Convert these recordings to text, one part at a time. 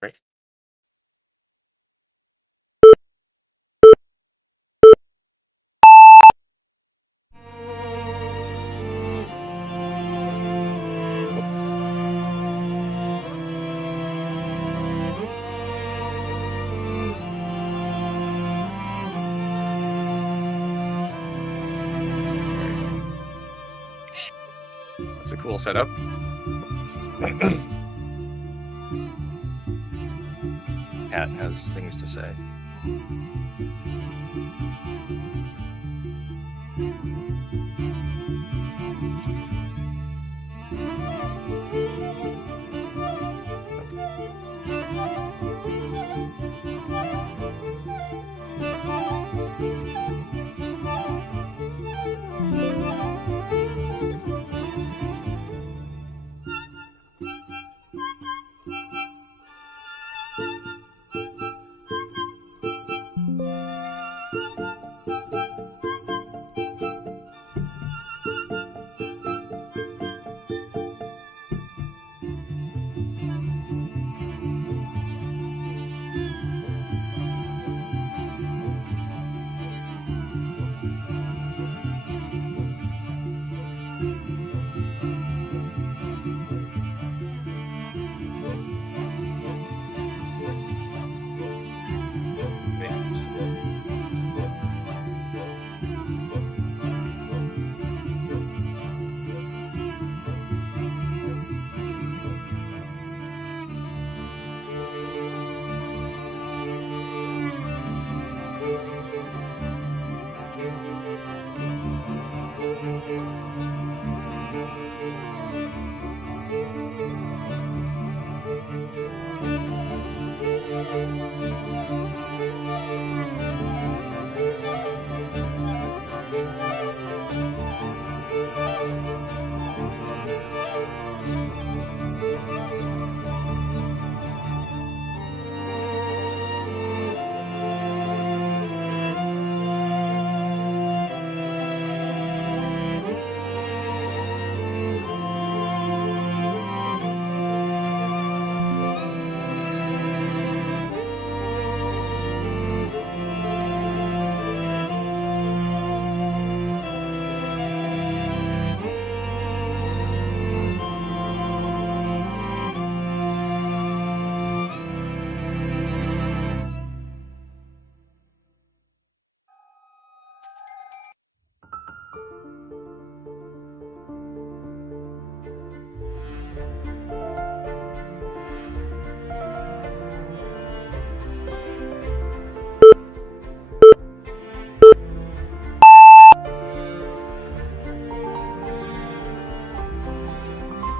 Right. That's a cool setup. Hat has things to say.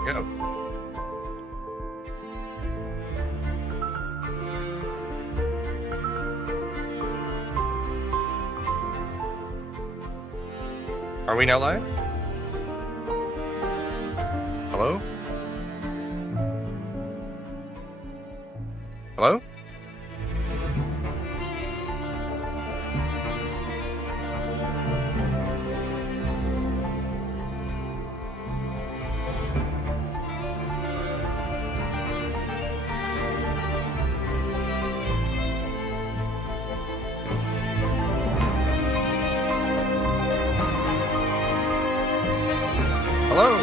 Go. Are we now live? Hello? Hello? Hello?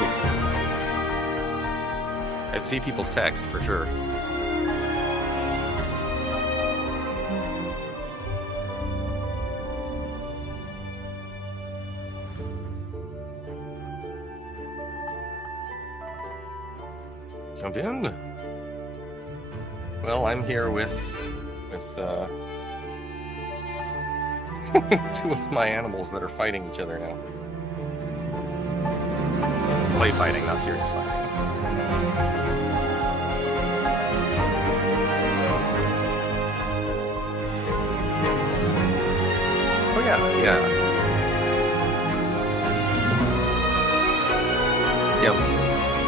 I'd see people's text for sure. Jump in. Well, I'm here with two of my animals that are fighting each other now. Play fighting, not serious fighting. Oh yeah, yeah. Yep.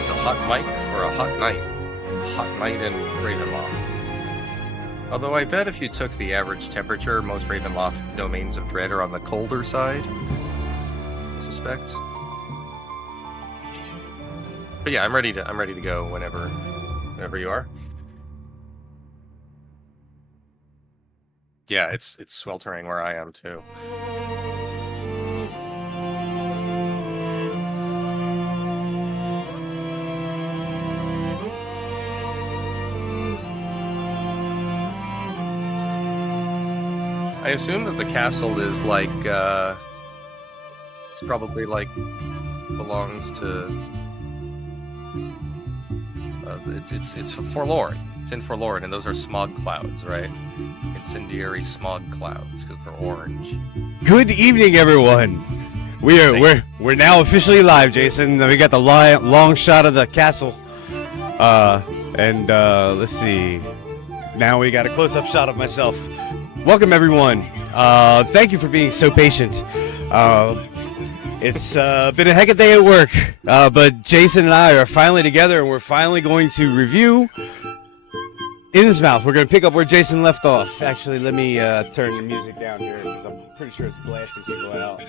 It's a hot mic for a hot night. A hot night in Ravenloft. Although I bet if you took the average temperature, most Ravenloft domains of Dread are on the colder side. I suspect. But yeah, I'm ready to go whenever you are. Yeah, it's sweltering where I am too. I assume that the castle is like it's probably like belongs to it's forlorn. It's in forlorn, and those are smog clouds, right? Incendiary smog clouds because they're orange. Good evening, everyone. We're now officially live, Jason. We got the long shot of the castle, and let's see. Now we got a close-up shot of myself. Welcome, everyone. Thank you for being so patient. It's been a heck of a day at work, but Jason and I are finally together, and we're finally going to review Innsmouth. We're going to pick up where Jason left off. Actually, let me turn the music down here because I'm pretty sure it's blasting people out.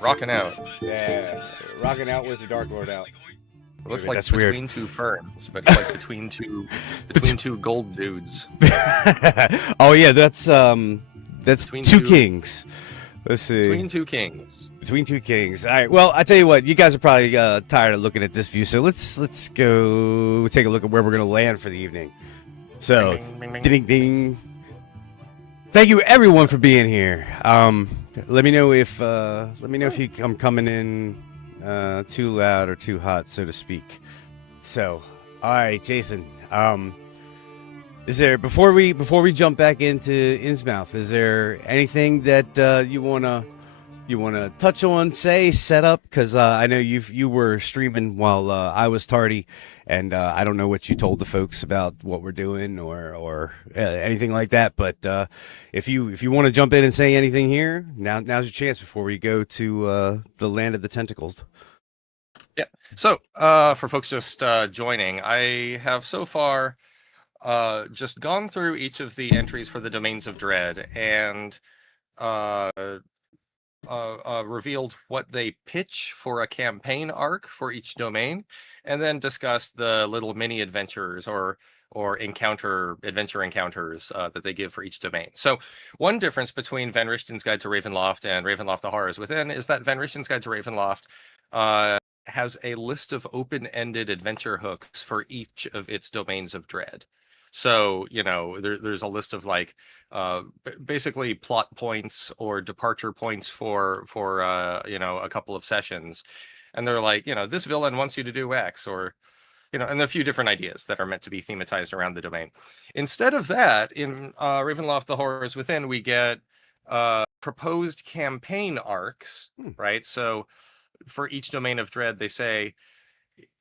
Rocking out. Yeah, rocking out with the Darklord out. It looks like between weird. Two ferns, but it's like between two gold dudes. Oh yeah, that's between two kings. Let's see. Between two kings. Between two kings. All right. Well, I tell you what, you guys are probably tired of looking at this view, so let's go take a look at where we're going to land for the evening. So, Ding, ding, ding, ding, ding. Thank you everyone for being here. Let me know if I'm coming in too loud or too hot, so to speak. So, all right, Jason. Is there before we jump back into Innsmouth, is there anything that you wanna touch on, say, set up? Because I know you were streaming while I was tardy, and I don't know what you told the folks about what we're doing or anything like that. But if you want to jump in and say anything here, now's your chance before we go to the land of the tentacles. Yeah. So for folks just joining, I have so far just gone through each of the entries for the Domains of Dread and revealed what they pitch for a campaign arc for each domain, and then discussed the little mini adventures or adventure encounters that they give for each domain. So one difference between Van Richten's Guide to Ravenloft and Ravenloft: The Horrors Within is that Van Richten's Guide to Ravenloft has a list of open-ended adventure hooks for each of its domains of dread. So, there's a list of like basically plot points or departure points for a couple of sessions. And they're like, this villain wants you to do X, or, and a few different ideas that are meant to be thematized around the domain. Instead of that, in Ravenloft: The Horrors Within, we get proposed campaign arcs, right? So for each domain of dread, they say,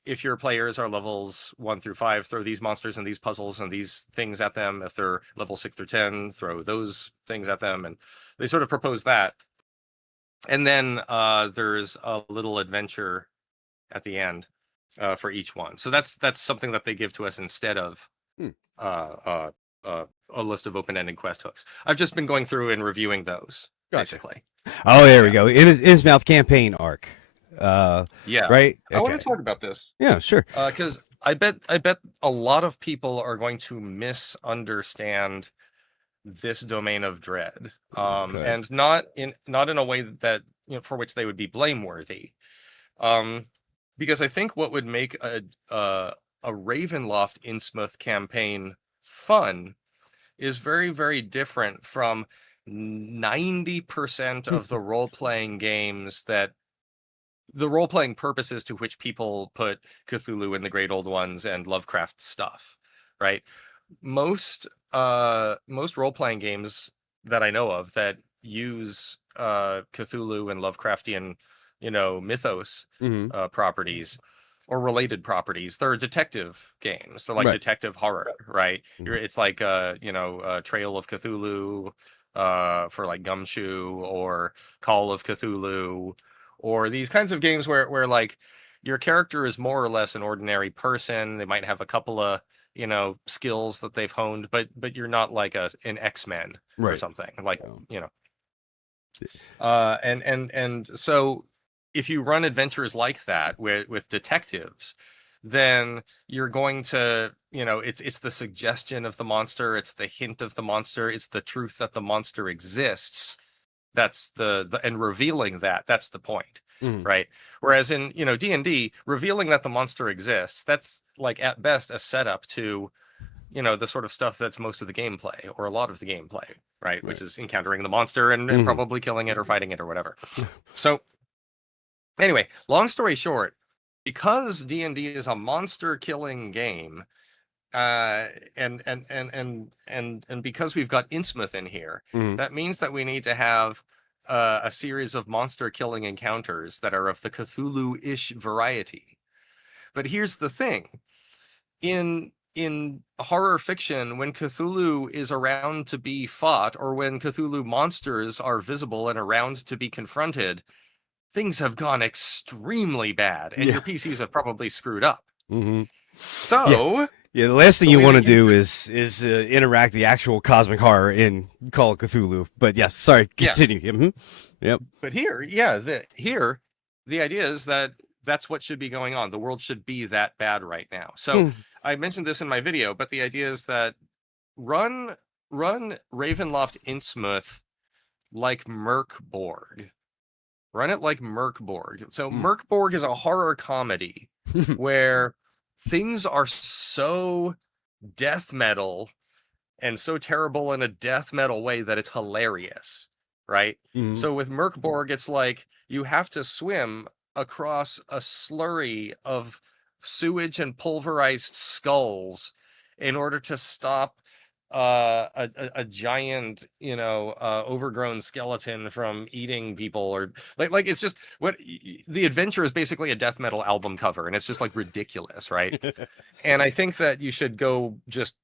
if your players are levels 1 through 5, throw these monsters and these puzzles and these things at them. If they're level 6 through 10, throw those things at them. And they sort of propose that. And then there's a little adventure at the end for each one. So that's something that they give to us instead of a list of open-ended quest hooks. I've just been going through and reviewing those, basically. Oh, there we go. Innsmouth campaign arc. Yeah, right. Okay. I want to talk about this. Yeah, sure. Because I bet a lot of people are going to misunderstand this domain of dread, and not in a way that for which they would be blameworthy. Because I think what would make a Ravenloft Innsmouth campaign fun is very, very different from 90% of the role-playing games that the role-playing purposes to which people put Cthulhu and the Great Old Ones and Lovecraft stuff, right? Most role-playing games that I know of that use Cthulhu and Lovecraftian, mythos properties or related properties, they're detective games. They're like detective horror, right? It's like Trail of Cthulhu for like Gumshoe, or Call of Cthulhu, or these kinds of games where like your character is more or less an ordinary person. They might have a couple of skills that they've honed, but you're not like an X-Men or something, like and so if you run adventures like that with detectives, then you're going to, it's the suggestion of the monster, it's the hint of the monster, it's the truth that the monster exists. That's the and revealing that's the point, right? Whereas in, D&D, revealing that the monster exists, that's like at best a setup to, the sort of stuff that's most of the gameplay or a lot of the gameplay, right? Which is encountering the monster and probably killing it or fighting it or whatever. So anyway, long story short, because D&D is a monster killing game, and because we've got Innsmouth in here, that means that we need to have a series of monster killing encounters that are of the Cthulhu-ish variety. But here's the thing. In horror fiction, when Cthulhu is around to be fought, or when Cthulhu monsters are visible and around to be confronted, things have gone extremely bad, and your PCs have probably screwed up. So yeah, the last thing you want to do is interact the actual cosmic horror in Call of Cthulhu. But yes, sorry, continue. Yep. But here, the idea is that that's what should be going on. The world should be that bad right now. So I mentioned this in my video, but the idea is that run Ravenloft Innsmouth like Merkborg. Run it like Merkborg. So Merkborg is a horror comedy where things are so death metal and so terrible in a death metal way that it's hilarious, right? So with Merkborg, it's like you have to swim across a slurry of sewage and pulverized skulls in order to stop a giant, overgrown skeleton from eating people, or like it's just what the adventure is basically a death metal album cover, and it's just like ridiculous, right? And I think that you should go just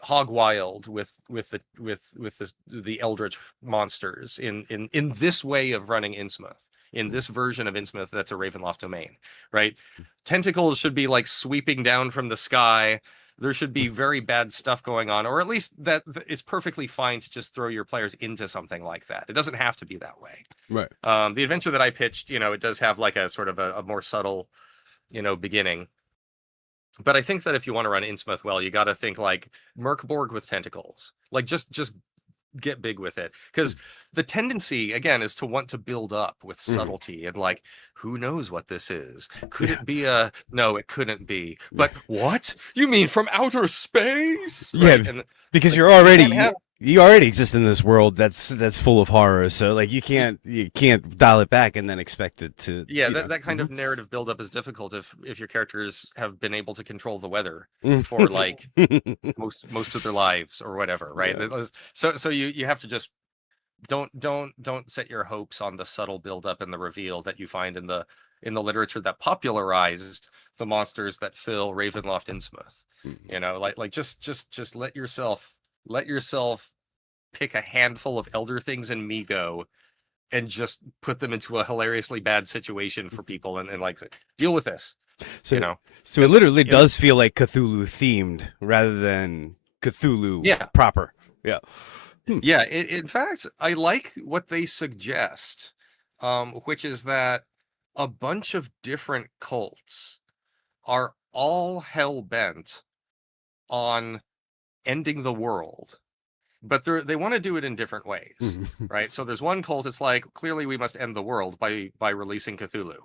hog wild with the eldritch monsters in this way of running Innsmouth. In this version of Innsmouth, that's a Ravenloft domain, right? Tentacles should be like sweeping down from the sky. There should be very bad stuff going on, or at least that it's perfectly fine to just throw your players into something like that. It doesn't have to be that way. Right. The adventure that I pitched, it does have like a sort of a more subtle, beginning. But I think that if you want to run Innsmouth well, you got to think like Merkborg with tentacles. Like just get big with it, because the tendency again is to want to build up with subtlety and like, who knows what this is? Could it be no, it couldn't be, but what you mean from outer space? Right? And because like, you already exist in this world that's full of horror, so like you can't dial it back and then expect it to that kind of narrative buildup is difficult if your characters have been able to control the weather for like most of their lives or whatever, right? So you have to just don't set your hopes on the subtle buildup and the reveal that you find in the literature that popularized the monsters that fill Ravenloft Innsmouth. Like just let yourself pick a handful of elder things in Migo and just put them into a hilariously bad situation for people and like deal with this. So so it literally does feel like Cthulhu themed rather than Cthulhu proper. Yeah. Yeah, in fact, I like what they suggest, which is that a bunch of different cults are all hell-bent on ending the world, but they want to do it in different ways, right? So there's one cult, it's like, clearly we must end the world by releasing Cthulhu.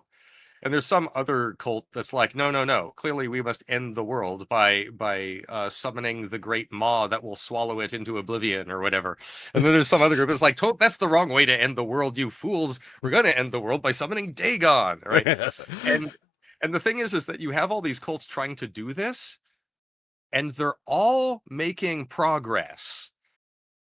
And there's some other cult that's like, no, clearly we must end the world by summoning the great maw that will swallow it into oblivion or whatever. And then there's some other group that's like, that's the wrong way to end the world, you fools. We're going to end the world by summoning Dagon, right? and the thing is that you have all these cults trying to do this, and they're all making progress.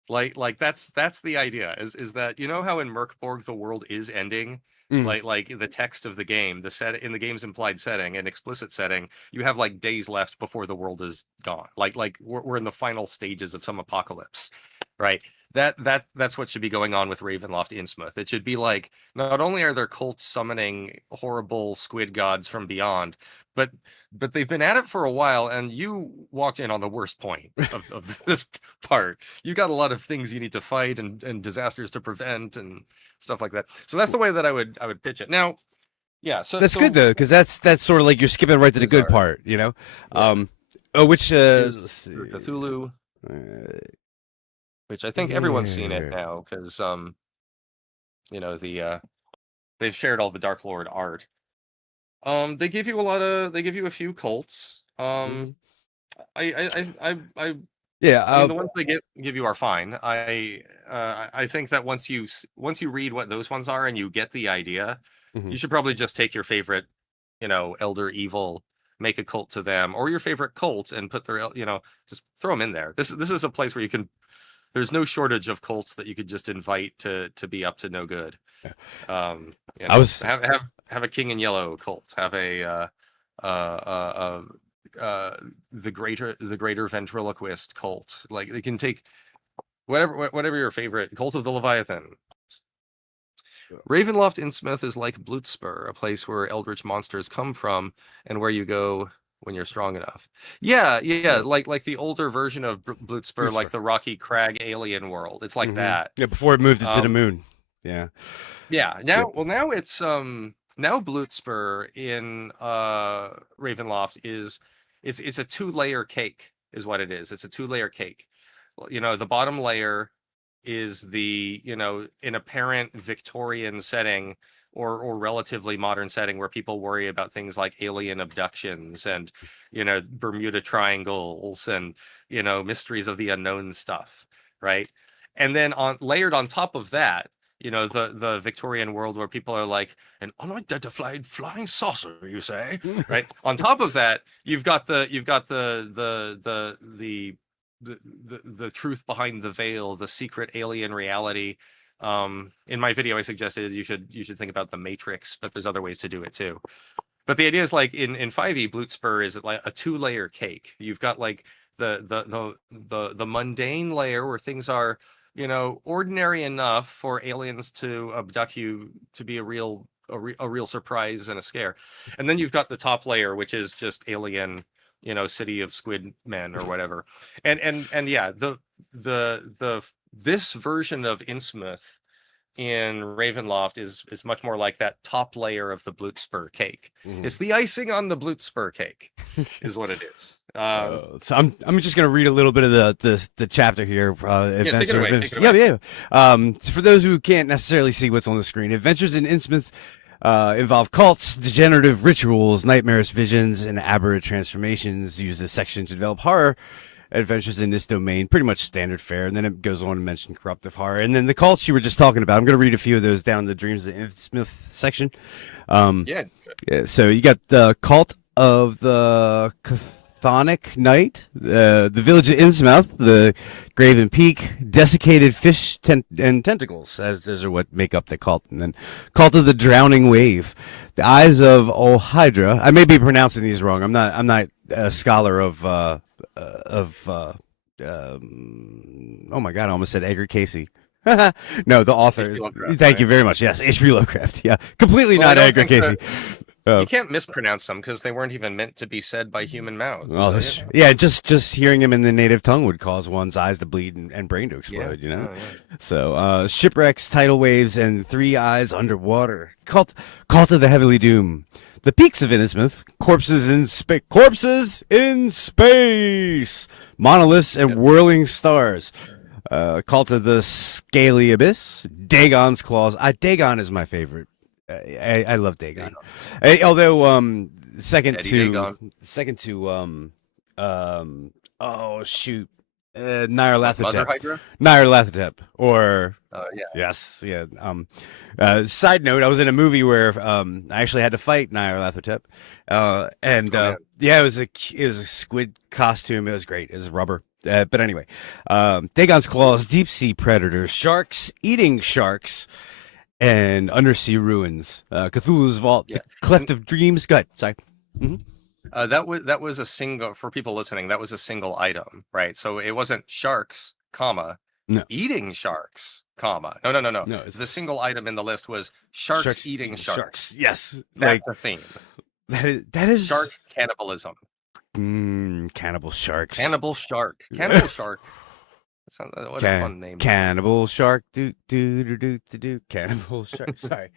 Like that's the idea is that, how in Merkborg the world is ending, like the text of the game, in the game's implied setting and explicit setting, you have like days left before the world is gone. Like we're in the final stages of some apocalypse, right? That's what should be going on with Ravenloft Innsmouth. It should be like, not only are there cults summoning horrible squid gods from beyond, but they've been at it for a while, and you walked in on the worst point of this part. You got a lot of things you need to fight and disasters to prevent and stuff like that. So that's the way that I would pitch it. Now, Yeah. So That's good though, because that's sort of like you're skipping right to the good bizarre. part, you know. Yeah. Which Here's let's see. Cthulhu, Uh, which I think everyone's seen it here. now because they've shared all the Darklord art. They give you a few cults. Mhm. Yeah. I mean, the ones they give you are fine. I think that once you read what those ones are and you get the idea, Mhm. you should probably just take your favorite, elder evil, make a cult to them, or your favorite cult and put just throw them in there. This is a place where you can. There's no shortage of cults that you could just invite to be up to no good. I was Have a King in Yellow cult. Have a the greater ventriloquist cult. Like they can take whatever your favorite cult of the Leviathan. Ravenloft Innsmouth is like Blootspur, a place where eldritch monsters come from and where you go when you're strong enough. Yeah, like the older version of Blootspur, like the Rocky Crag alien world. It's like that. Yeah, before it moved it to the Um, moon. Yeah. yeah. Yep. Now it's now Blootspur in Ravenloft is it's a two-layer cake is what it is. It's a two-layer cake. The bottom layer is an apparent Victorian setting or relatively modern setting where people worry about things like alien abductions and Bermuda triangles and mysteries of the unknown stuff, right? And then layered on top of that, the Victorian world where people are like an unidentified flying saucer, you say, right? On top of that, you've got the truth behind the veil, the secret alien reality. In my video, I suggested you should think about the Matrix, but there's other ways to do it too. But the idea is like in 5e, Blootspur is like a two-layer cake. You've got like the mundane layer where things are, ordinary enough for aliens to abduct you to be a real surprise and a scare. And then you've got the top layer, which is just alien, city of squid men or whatever. And yeah, this version of Innsmouth in Ravenloft is much more like that top layer of the Blootspur cake. Mhm. It's the icing on the Blootspur cake, is what it is. So I'm just gonna read a little bit of the chapter here. Take it away. Take it Yeah, away. yeah. For those who can't necessarily see what's on the screen, adventures in Innsmouth involve cults, degenerative rituals, nightmarish visions, and aberrant transformations. Use this section to develop horror adventures in this domain. Pretty much standard fare, and then it goes on to mention corruptive horror, and then the cults you were just talking about. I'm gonna read a few of those down the Dreams of Innsmouth section. Yeah. Yeah, so you got the cult of the Chthonic Knight, the village of Innsmouth, the Graven Peak, desiccated fish and tentacles, as those are what make up the cult, and then cult of the Drowning Wave, the eyes of Ohydra. I may be pronouncing these wrong. I'm not a scholar of oh my god, I almost said Edgar Casey. No, the author. H.P. Lovecraft, Thank you right? very much. Yes, H.P. Lovecraft. Yeah, completely Well, I not don't Edgar think Casey. you can't mispronounce them because they weren't even meant to be said by human mouths. Well, So, yeah, just hearing him in the native tongue would cause one's eyes to bleed and brain to explode. Oh, yeah. So shipwrecks, tidal waves, and three eyes underwater. Cult of the Heavily Doom. The peaks of Innsmouth, corpses in space, monoliths and whirling stars. Cult of the Scaly Abyss, Dagon's Claws. Dagon is my favorite. I love Dagon. Although second Eddie to Dagon. oh shoot, Mother Nyarlathotep. Hydra. Nyarlathotep, or Yeah. yes, yeah. Side note: I was in a movie where I actually had to fight Nyarlathotep, and Oh, man. yeah, it was a squid costume. It was great. It was rubber. But anyway, Dagon's Claws, deep sea predators, sharks eating sharks, and undersea ruins. Cthulhu's Vault, Yeah. the Cleft of Dreams. Go ahead. Sorry. That was a single for people listening. That was a single item, right? So it wasn't sharks, comma No. eating sharks, comma. No. No, it's The single item in the list was sharks eating sharks. Yes, That's the theme. that is Shark cannibalism. cannibal sharks. Cannibal shark. Cannibal shark. What a fun name. Cannibal shark, do. Cannibal shark. Sorry.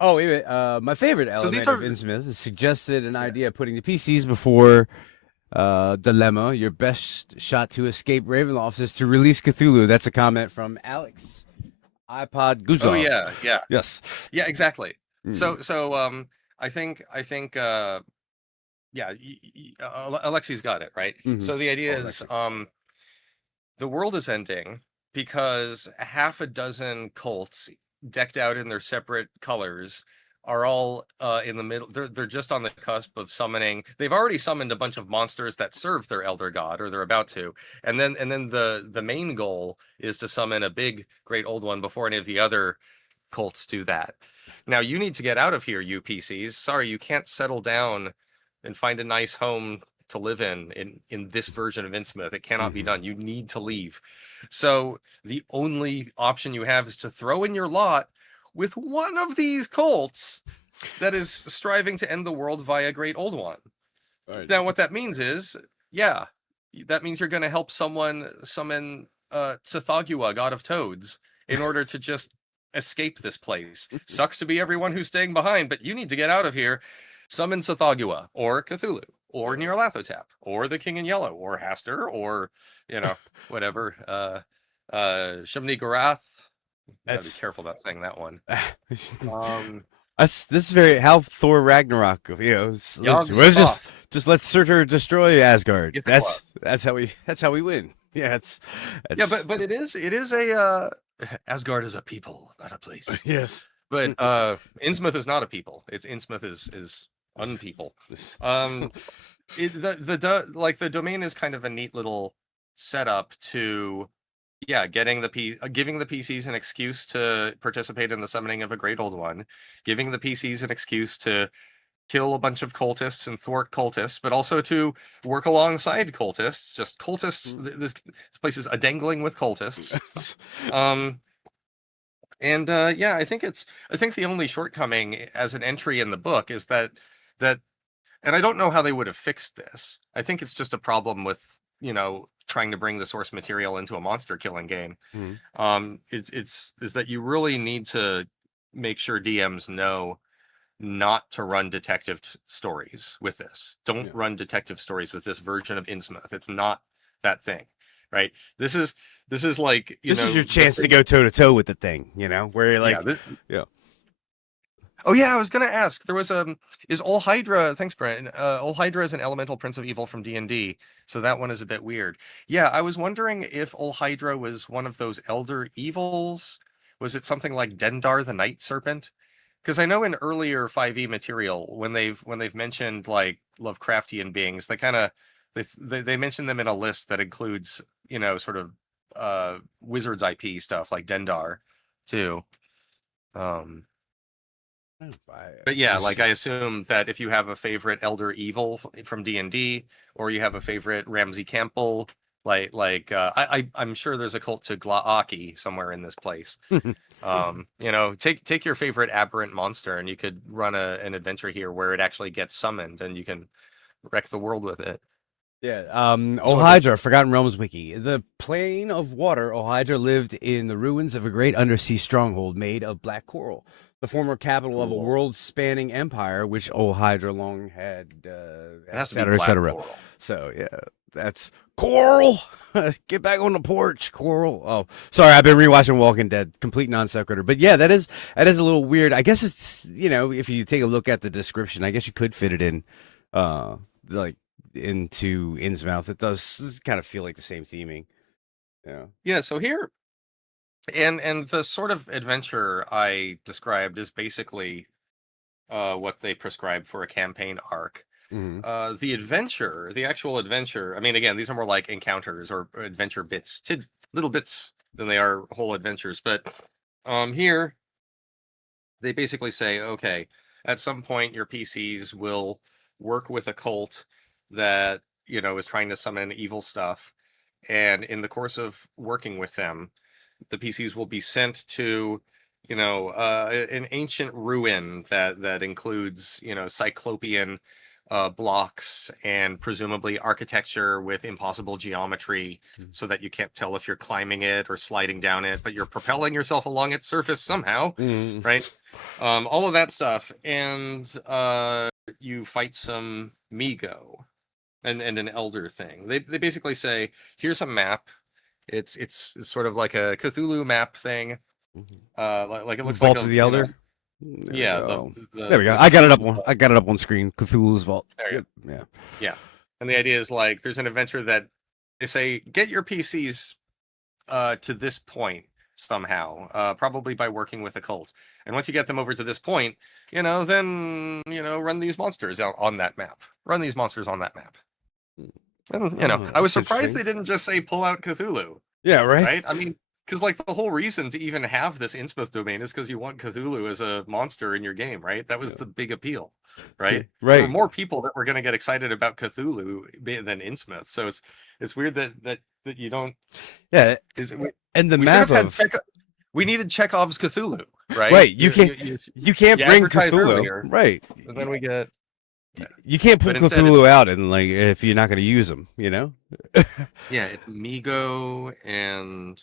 Oh, wait a minute. My favorite So these element of are Innsmouth is suggested an yeah. idea of putting the PCs before dilemma. Your best shot to escape Ravenloft is to release Cthulhu. That's a comment from Alex iPod Oh Guzov. yeah, yeah, Yes. yeah, exactly. Mm. So I think yeah, Alexi's got it right. Hmm. So the idea Oh, is Alexi. the world is ending because half a dozen cults decked out in their separate colors are all in the middle. They're just on the cusp of summoning. They've already summoned a bunch of monsters that serve their elder god, or they're about to. And then the main goal is to summon a big great old one before any of the other cults do that. Now you need to get out of here, you PCs. Sorry, you can't settle down and find a nice home to live in this version of Innsmouth. It cannot be Hmm. done. You need to leave. So the only option you have is to throw in your lot with one of these cults that is striving to end the world via Great Old One. All right. Now, what that means is, yeah, that means you're going to help someone summon Tsithagua, god of toads, in order to just escape this place. Sucks to be everyone who's staying behind, but you need to get out of here. Summon Tsithagua, or Cthulhu, or Nyarlathotep, or the King in Yellow, or Haster, or, whatever. Shimni Gorath. Gotta be That's careful about saying that one. Um, That's this is very how Thor Ragnarok. Yogg Let's Sothoth, just let Surtur destroy Asgard. Ithaca. That's how we win. Yeah, Yeah, that's but it is a Asgard is a people, not a place. yes. But Innsmouth is not a people. It's Innsmouth is unpeople. Um, like the domain is kind of a neat little setup to giving the PCs an excuse to participate in the summoning of a great old one, giving the PCs an excuse to kill a bunch of cultists and thwart cultists, but also to work alongside cultists. Just cultists. This place is a dangling with cultists. Um, and I think the only shortcoming as an entry in the book is that, and I don't know how they would have fixed this. I think it's just a problem with trying to bring the source material into a monster killing game. Mhm. Is that you really need to make sure DMs know not to run detective stories with this. Don't Yeah. run detective stories with this version of Innsmouth. It's not that thing, right? This is like This is your the chance to thing. go toe to toe with the thing. Where you're Yeah. like, yeah. Oh yeah, I was gonna ask. There was is Ol Hydra? Thanks, Brent. Ol Hydra is an elemental prince of evil from D&D, so that one is a bit weird. Yeah, I was wondering if Ol Hydra was one of those elder evils. Was it something like Dendar the Night Serpent? Because I know in earlier 5e material, when they've mentioned like Lovecraftian beings, they kind of they mention them in a list that includes sort of Wizards IP stuff like Dendar too. Um, but yeah, like I assume that if you have a favorite Elder Evil from D&D, or you have a favorite Ramsey Campbell, I'm sure there's a cult to Glaaki somewhere in this place. Take your favorite aberrant monster, and you could run an adventure here where it actually gets summoned, and you can wreck the world with it. Yeah, So the Ohydra, Forgotten Realms Wiki. The plane of water, Ohydra lived in the ruins of a great undersea stronghold made of black coral, the former capital of a cool. world-spanning empire, which Ohydra long had, It has to be et cetera, et black cetera. coral. So, yeah, that's coral. Get back on the porch, coral. Oh, sorry, I've been rewatching Walking Dead. Complete non sequitur. But yeah, that is a little weird. I guess it's, if you take a look at the description, I guess you could fit it in, like, into Innsmouth. It does kind of feel like the same theming. Yeah. Yeah, so here and the sort of adventure I described is basically what they prescribe for a campaign arc. Hmm. The actual adventure, I mean, again, these are more like encounters or adventure bits, little bits than they are whole adventures. But here they basically say, okay, at some point your PCs will work with a cult that is trying to summon evil stuff, and in the course of working with them, the PCs will be sent to an ancient ruin that includes cyclopean blocks and presumably architecture with impossible geometry so that you can't tell if you're climbing it or sliding down it, but you're propelling yourself along its surface somehow, right? All of that stuff. And you fight some Migo and an elder thing. They basically say, here's a map. It's sort of like a Cthulhu map thing. Like it looks Vault like of a, the Elder. there we Yeah, go. there we go. The I got it up Cthulhu on. Vault. I got it up on screen. Cthulhu's Vault. There you Yep. Yeah. go. Yeah. And the idea is like there's an adventure that they say get your PCs to this point somehow, probably by working with a cult. And once you get them over to this point, then run these monsters out on that map. Run these monsters on that map. And I was That's surprised interesting. they didn't just say pull out Cthulhu. Yeah. Right. Right? I mean, because like the whole reason to even have this Innsmouth domain is because you want Cthulhu as a monster in your game, right? That was the big appeal, right? There were Right. more people that were going to get excited about Cthulhu than Innsmouth, so it's weird that you don't. Yeah. Is And the we should map have of. had we needed Chekhov's Cthulhu, right? Right. You can't. You can't you bring advertised Cthulhu. earlier. Right. And then we get You can't pull But instead Cthulhu out and like if you're not going to use them. it's Migo and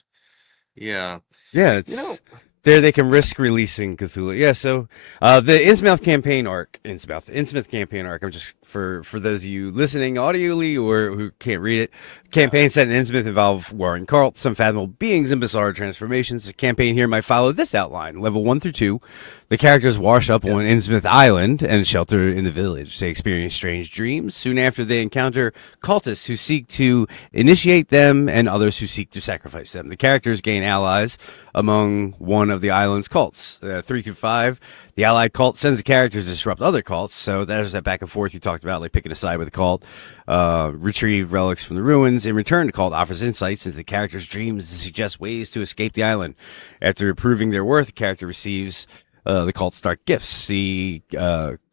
yeah. Yeah. It's there. They can risk releasing Cthulhu. Yeah. So the Innsmouth campaign arc. Innsmouth campaign arc. I'm just for those of you listening audioly or who can't read it. Campaign set in Innsmouth involve warring cults, some fathomable beings, and bizarre transformations. The campaign here might follow this outline: level 1 through 2. The characters wash up on Innsmouth Island and shelter in the village. They experience strange dreams. Soon after, they encounter cultists who seek to initiate them and others who seek to sacrifice them. The characters gain allies among one of the island's cults. 3 through 5, the allied cult sends the characters to disrupt other cults. So there's that back and forth you talked about, like picking a side with the cult. Retrieve relics from the ruins. In return, the cult offers insights into the characters' dreams and suggests ways to escape the island. After proving their worth, the character receives the cult's dark gifts, the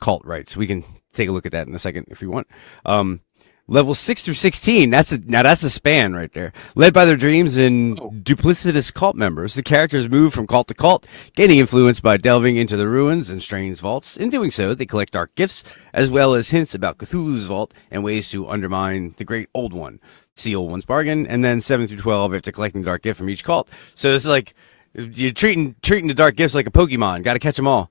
cult rights. We can take a look at that in a second if you want. Level 6 through 16, that's a span right there. Led by their dreams and duplicitous cult members, the characters move from cult to cult, gaining influence by delving into the ruins and strange vaults. In doing so, they collect dark gifts, as well as hints about Cthulhu's vault and ways to undermine the Great Old One. See Old One's bargain, and then 7 through 12 after collecting dark gift from each cult. So it's like you're treating the dark gifts like a Pokemon. Got to catch them all.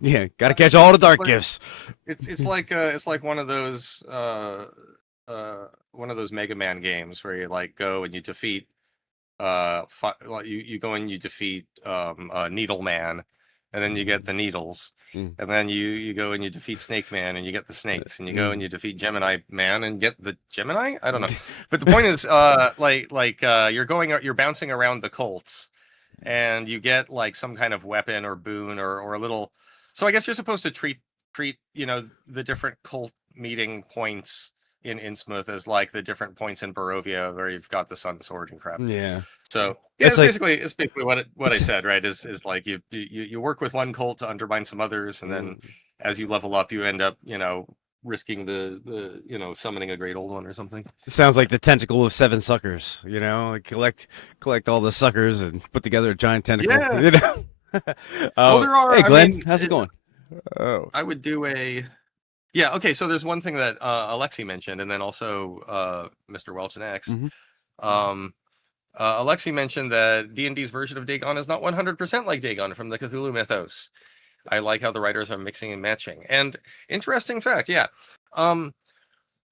Yeah, got to catch all the dark gifts. It's like one of those Mega Man games where you like go and you defeat you go and you defeat Needle Man, and then you get the needles, and then you go and you defeat Snake Man and you get the snakes, and you go and you defeat Gemini Man and get the Gemini. I don't know, but the point is you're bouncing around the cults, and you get like some kind of weapon or boon or a little. So I guess you're supposed to treat the different cult meeting points in Innsmouth as like the different points in Barovia where you've got the Sun Sword and crap. Yeah. So yeah, it's basically what I said, right? Is like you work with one cult to undermine some others, and then as you level up, you end up risking the summoning a Great Old One or something. It sounds like the tentacle of 7 suckers. Collect all the suckers and put together a giant tentacle. Yeah. Well, there are. Hey Glenn, how's it going? I would do a. Yeah, okay, so there's one thing that Alexi mentioned, and then also Mr. Welch and X. Alexi mentioned that D&D's version of Dagon is not 100% like Dagon from the Cthulhu mythos. I like how the writers are mixing and matching. And interesting fact, yeah.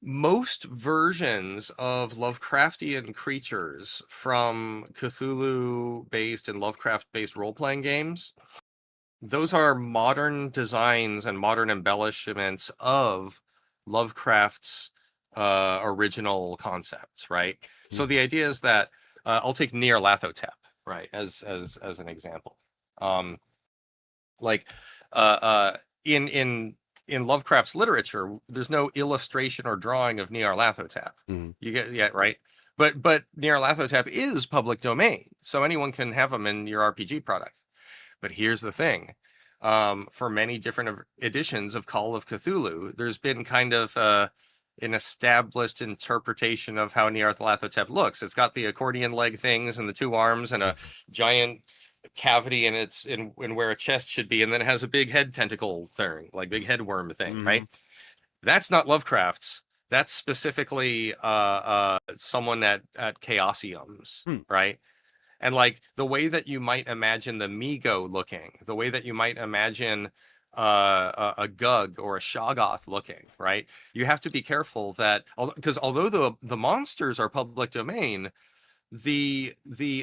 Most versions of Lovecraftian creatures from Cthulhu-based and Lovecraft-based role-playing games, those are modern designs and modern embellishments of Lovecraft's original concepts, right? So the idea is that I'll take Nyarlathotep, right, as an example. In Lovecraft's literature, there's no illustration or drawing of Nyarlathotep. You get right, but Nyarlathotep is public domain, so anyone can have them in your RPG product. But here's the thing. For many different editions of Call of Cthulhu, there's been kind of an established interpretation of how Nyarlathotep looks. It's got the accordion leg things and the 2 arms and a giant cavity in where a chest should be, and then it has a big head tentacle thing, like big head worm thing, right? That's not Lovecraft's. That's specifically someone at Chaosium's, Hmm. right? And like the way that you might imagine the Migo looking, the way that you might imagine a Gug or a Shoggoth looking, right? You have to be careful that because although the monsters are public domain, the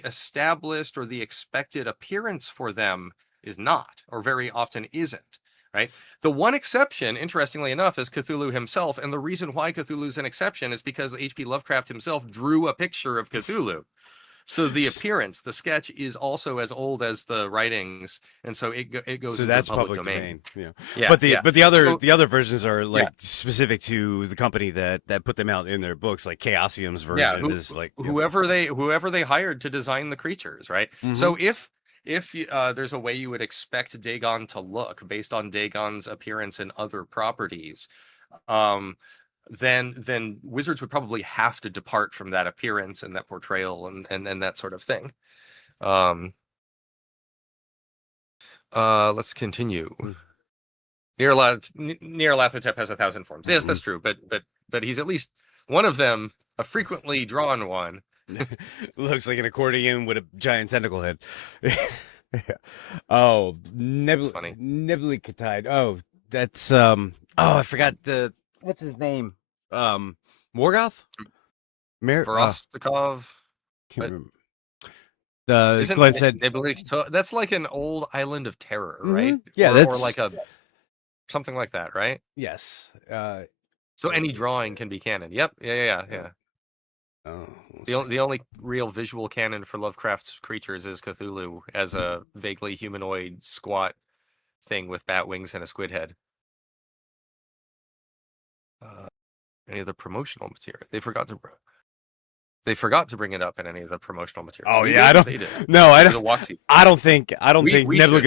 established or the expected appearance for them is not, or very often isn't, right? The one exception, interestingly enough, is Cthulhu himself, and the reason why Cthulhu's an exception is because H.P. Lovecraft himself drew a picture of Cthulhu. So the appearance, the sketch, is also as old as the writings, and so it goes So into the that's public public domain. Yeah. Yeah, But yeah. So the other versions are like yeah, specific to the company that put them out in their books. Like Chaosium's yeah. version is like Whoever they hired to design the creatures, right? Mhm. So if there's a way you would expect Dagon to look based on Dagon's appearance and other properties, um, then wizards would probably have to depart from that appearance and that portrayal and that sort of thing. Um, let's continue. Mm. Nyarlathotep has 1,000 forms. Yes, Mhm. that's true, but he's at least one of them, a frequently drawn one. Looks like an accordion with a giant tentacle head. Yeah. Oh, It's funny. Nebulitide. Oh, that's oh, I forgot the what's his name? Morgoth? Vorostikov. Can't But remember. The isn't Glenn said, Niblick? That's like an old island of terror, right? yeah, Or that's like a something like that, right? yes. So any drawing can be canon. Yep. Yeah. Oh, let's The, see. the only real visual canon for Lovecraft's creatures is Cthulhu as a vaguely humanoid squat thing with bat wings and a squid head. Any of the promotional material. They forgot to bring it up in any of the promotional materials. Oh We yeah, I did, don't. they did. No, I The don't. WotC. I don't think. We should. Nebula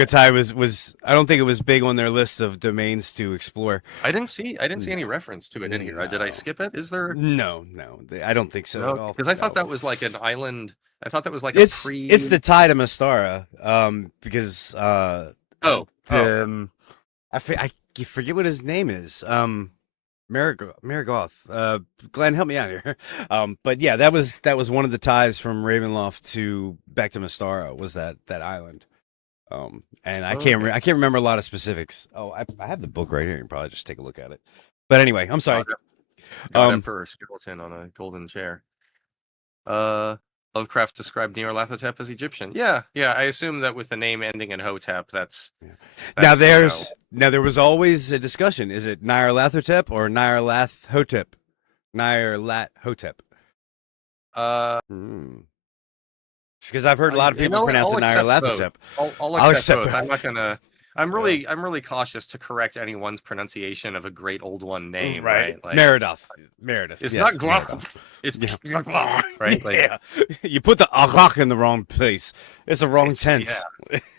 was. I don't think it was big on their list of domains to explore. I didn't see any No. reference to it in here. Did I No. skip it? Is there No, I don't think so at no? all. Because I thought No. that was like an island. I thought that was like a pre. It's the tide of Mastara. Because Oh. I forget what his name is. Marigoth. Glenn, help me out here. But yeah, that was one of the ties from Ravenloft to back to Mastara was that island. And I can't Okay. I can't remember a lot of specifics. Oh, I have the book right here. You can probably just take a look at it. But anyway, I'm sorry. God Um, Emperor skeleton on a golden chair. Lovecraft described Nyarlathotep as Egyptian. Yeah. I assume that with the name ending in Hotep, that's Now somehow- there was always a discussion. Is it Nyarlathotep or Nyarlathotep? Nyarlathotep. Because I've heard a lot of You people know what? pronounce it I'll accept both. Nyarlathotep. I'll accept accept both. I'm both. not gonna. I'm really cautious to correct anyone's pronunciation of a great old one name, right? Like Meredith. it's Yes, not Meredith. Glock. It's Yeah. right. Like Yeah. You put the achak in the wrong place. It's the wrong tense.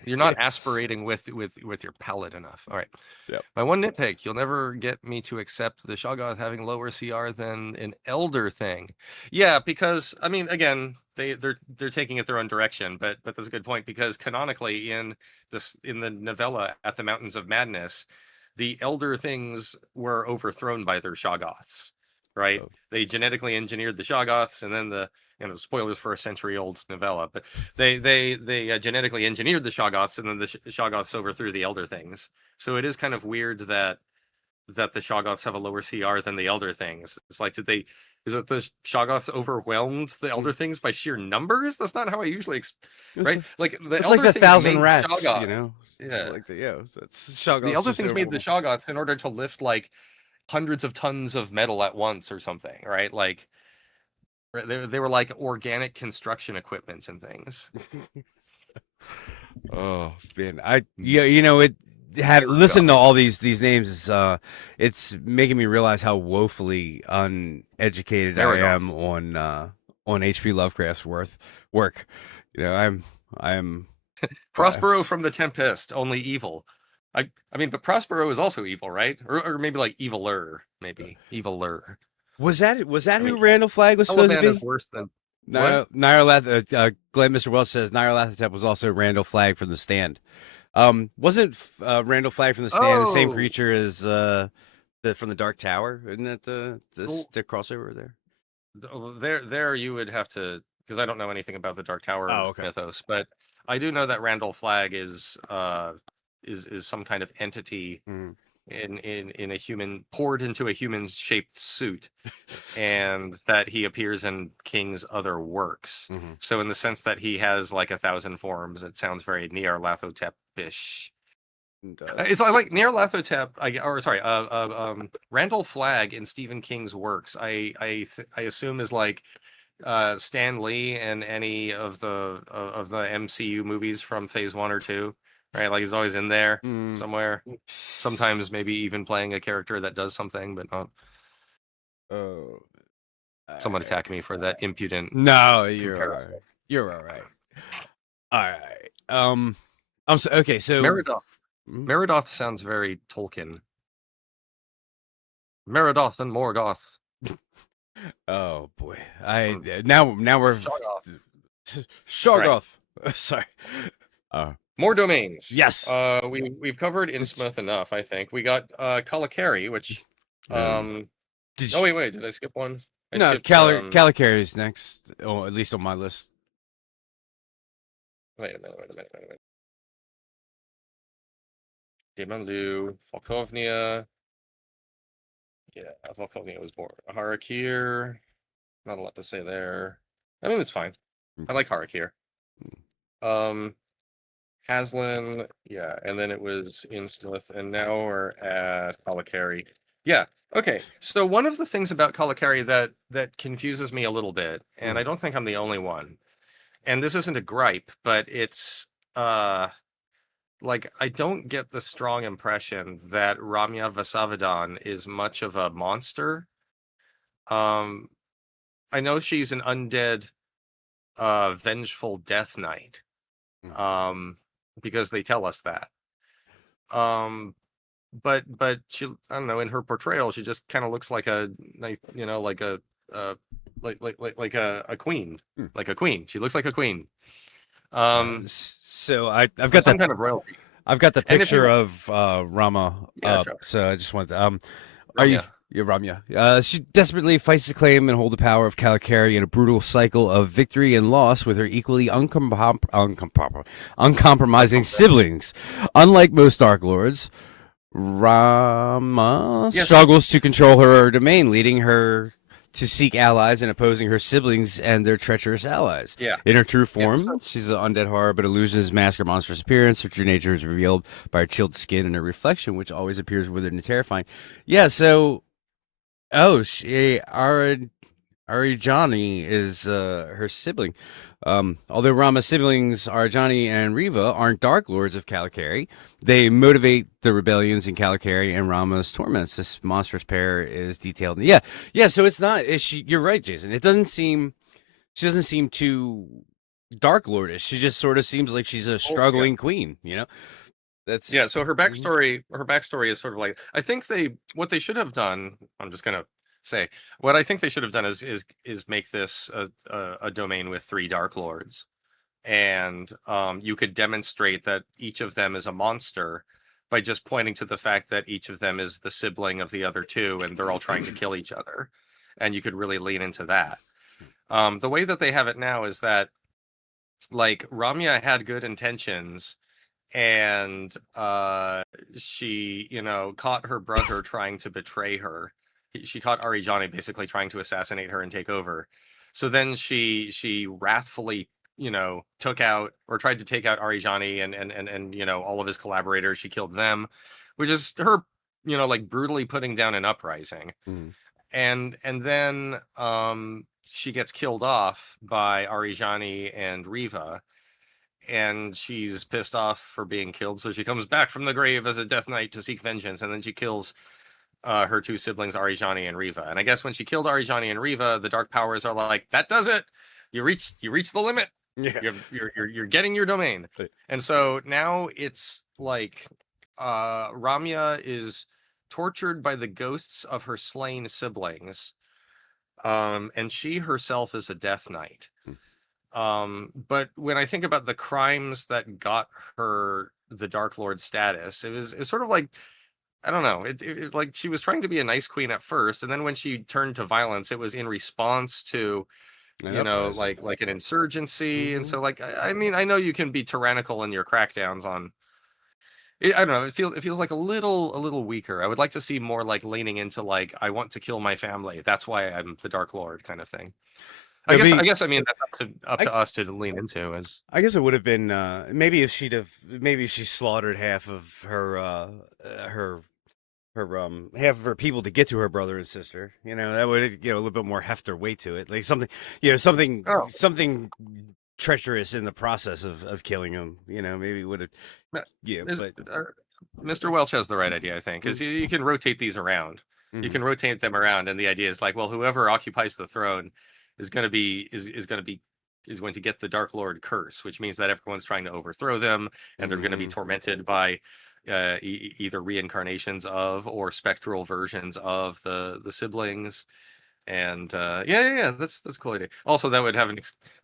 you're not aspirating with your palate enough. All right. Yep. My one nitpick: you'll never get me to accept the Shoggoth having lower CR than an Elder thing. Yeah, because I mean, again, they're taking it their own direction, but that's a good point because canonically in the novella At the Mountains of Madness, the Elder things were overthrown by their Shoggoths. Right? Oh. They genetically engineered the Shoggoths, and then spoilers for a century-old novella, but they genetically engineered the Shoggoths, and then the Shoggoths overthrew the Elder things. So it is kind of weird that the Shoggoths have a lower CR than the Elder things. It's like, is it the Shoggoths overwhelmed the Elder things by sheer numbers? That's not how I usually, right? Like the It's Elder like the things thousand made rats, Shoggoths. you know. Yeah, Like that's Shoggoths the Elder just things made the overwhelmed. Shoggoths in order to lift like hundreds of tons of metal at once or something, right? Like they were like organic construction equipment and things. Oh man, you know it. Listen to all these names. It's making me realize how woefully uneducated I am on H.P. Lovecraft's work. You know, I'm Prospero from the Tempest, only evil. I mean, but Prospero is also evil, right? Or maybe like eviler, maybe eviler. Was that I who mean, Randall Flagg was supposed to Caliban be? is worse than Glenn Mr. Welch says Nyarlathotep was also Randall Flagg from The Stand. Wasn't Randall Flagg from The Stand the same Oh. creature as From the Dark Tower, isn't that Well, the crossover there? there you would have to, because I don't know anything about the Dark Oh, Tower okay. mythos, but I do know that Randall Flagg is some kind of entity Mm. in a human, poured into a human shaped suit, and that he appears in King's other works. Mhm. So in the sense that he has like 1,000 forms, it sounds very Nyarlathotep-ish. It does. It's like Nyarlathotep, or sorry, Randall Flagg in Stephen King's works. I assume is like Stan Lee in any of the MCU movies from Phase 1 or 2, right? Like he's always in there Mm. somewhere. Sometimes maybe even playing a character that does something, but not. Oh, Someone alright. attack me for that impudent No, you're all comparison. right. You're all right. All right. I'm so okay. So, Meridoth. mm, Meridoth sounds very Tolkien. Meridoth and Morgoth. oh boy, Mm. now we're Shoggoth. Right. Shoggoth. Sorry. Uh, More domains. yes. We've covered Innsmouth enough, I think. We got Kalakari, which Um, did oh you, wait, did I skip one? I no, skipped Calicari is next, or at least on my list. wait a minute. Demandu, Falkovnia. Yeah, Falkovnia was born. Harakir. Not a lot to say there. I mean, it's fine. I like Harakir. Um, Haslin, yeah, and then it was Innsmouth, and now we're at Kalakari. Yeah, okay. So one of the things about Kalakari that confuses me a little bit, and I Mm. don't think I'm the only one, and this isn't a gripe, but it's uh like I don't get the strong impression that Ramya Vasavadan is much of a monster. Um, I know she's an undead, vengeful death knight, Mm. um, because they tell us that. Um, but she, I don't know, in her portrayal, she just kind of looks like a nice, like a uh, like a queen, Mm. like a queen. She looks like a queen. So I've Or got some that. kind of royalty. I've got the And if picture you, of Rama yeah, up, sure, so I just want to, are you Ramya. you're Ramya. She desperately fights to claim and hold the power of Calicari in a brutal cycle of victory and loss with her equally uncompromising siblings. Unlike most Dark Lords, Rama Yes, struggles to control her domain, leading her to seek allies and opposing her siblings and their treacherous allies. yeah, In her true yeah. form, So she's an undead horror, but illusions mask her monstrous appearance. Her true nature is revealed by her chilled skin and her reflection, which always appears withered and terrifying. Yeah, so, Arijani is her sibling. Although Rama's siblings, Arjani and Riva, aren't Dark Lords of Calicari, they motivate the rebellions in Calicari and Rama's torments. This monstrous pair is detailed. Yeah, yeah. So it's not. Is she? You're right, Jason. It doesn't seem. She doesn't seem too Dark Lordish. She just sort of seems like she's a yeah, struggling queen. yeah. That's. So her backstory is sort of like, I think what they should have done. I'm just gonna say what I think they should have done is make this a domain with 3 Dark Lords, and you could demonstrate that each of them is a monster by just pointing to the fact that each of them is the sibling of the other 2, and they're all trying to kill each other, and you could really lean into that. The way that they have it now is that, like, Ramya had good intentions, and she, caught her brother trying to betray her. She caught Arijani basically trying to assassinate her and take over. So then she wrathfully, took out or tried to take out Arijani and all of his collaborators. She killed them, which is her, like, brutally putting down an uprising. Mm. And then she gets killed off by Arijani and Riva, and she's pissed off for being killed, so she comes back from the grave as a death knight to seek vengeance, and then she kills her 2 siblings, Arijani and Riva. And I guess when she killed Arijani and Riva, the Dark Powers are like, that does it. You reach the limit. Yeah. You're getting your domain. And so now it's like Ramya is tortured by the ghosts of her slain siblings, and she herself is a death knight. But when I think about the crimes that got her the Dark Lord status, it was sort of like, I don't know. Like she was trying to be a nice queen at first, and then when she turned to violence, it was in response to, An you know, uprising. like an insurgency. And Hmm. so, like, I mean, I know you can be tyrannical in your crackdowns on. I don't know. It feels like a little weaker. I would like to see more like leaning into like I want to kill my family. That's why I'm the Dark Lord kind of thing. I It'll guess I be. guess I mean that's up I to us to lean into as I guess it would have been maybe if she'd have maybe if she slaughtered half of her half of her people to get to her brother and sister. You know, that would, a little bit more heft or weight to it. Like something, oh, something treacherous in the process of killing him. You know, maybe it would have. Yeah, is, but Mr. Welch has the right idea, I think, because mm, you can rotate these around. You mhm, can rotate them around, and the idea is like, well, whoever occupies the throne is going to be is going to get the Dark Lord curse, which means that everyone's trying to overthrow them, and they're going to be mhm, tormented by either reincarnations of or spectral versions of the siblings. And yeah, that's a cool idea. Also, that would have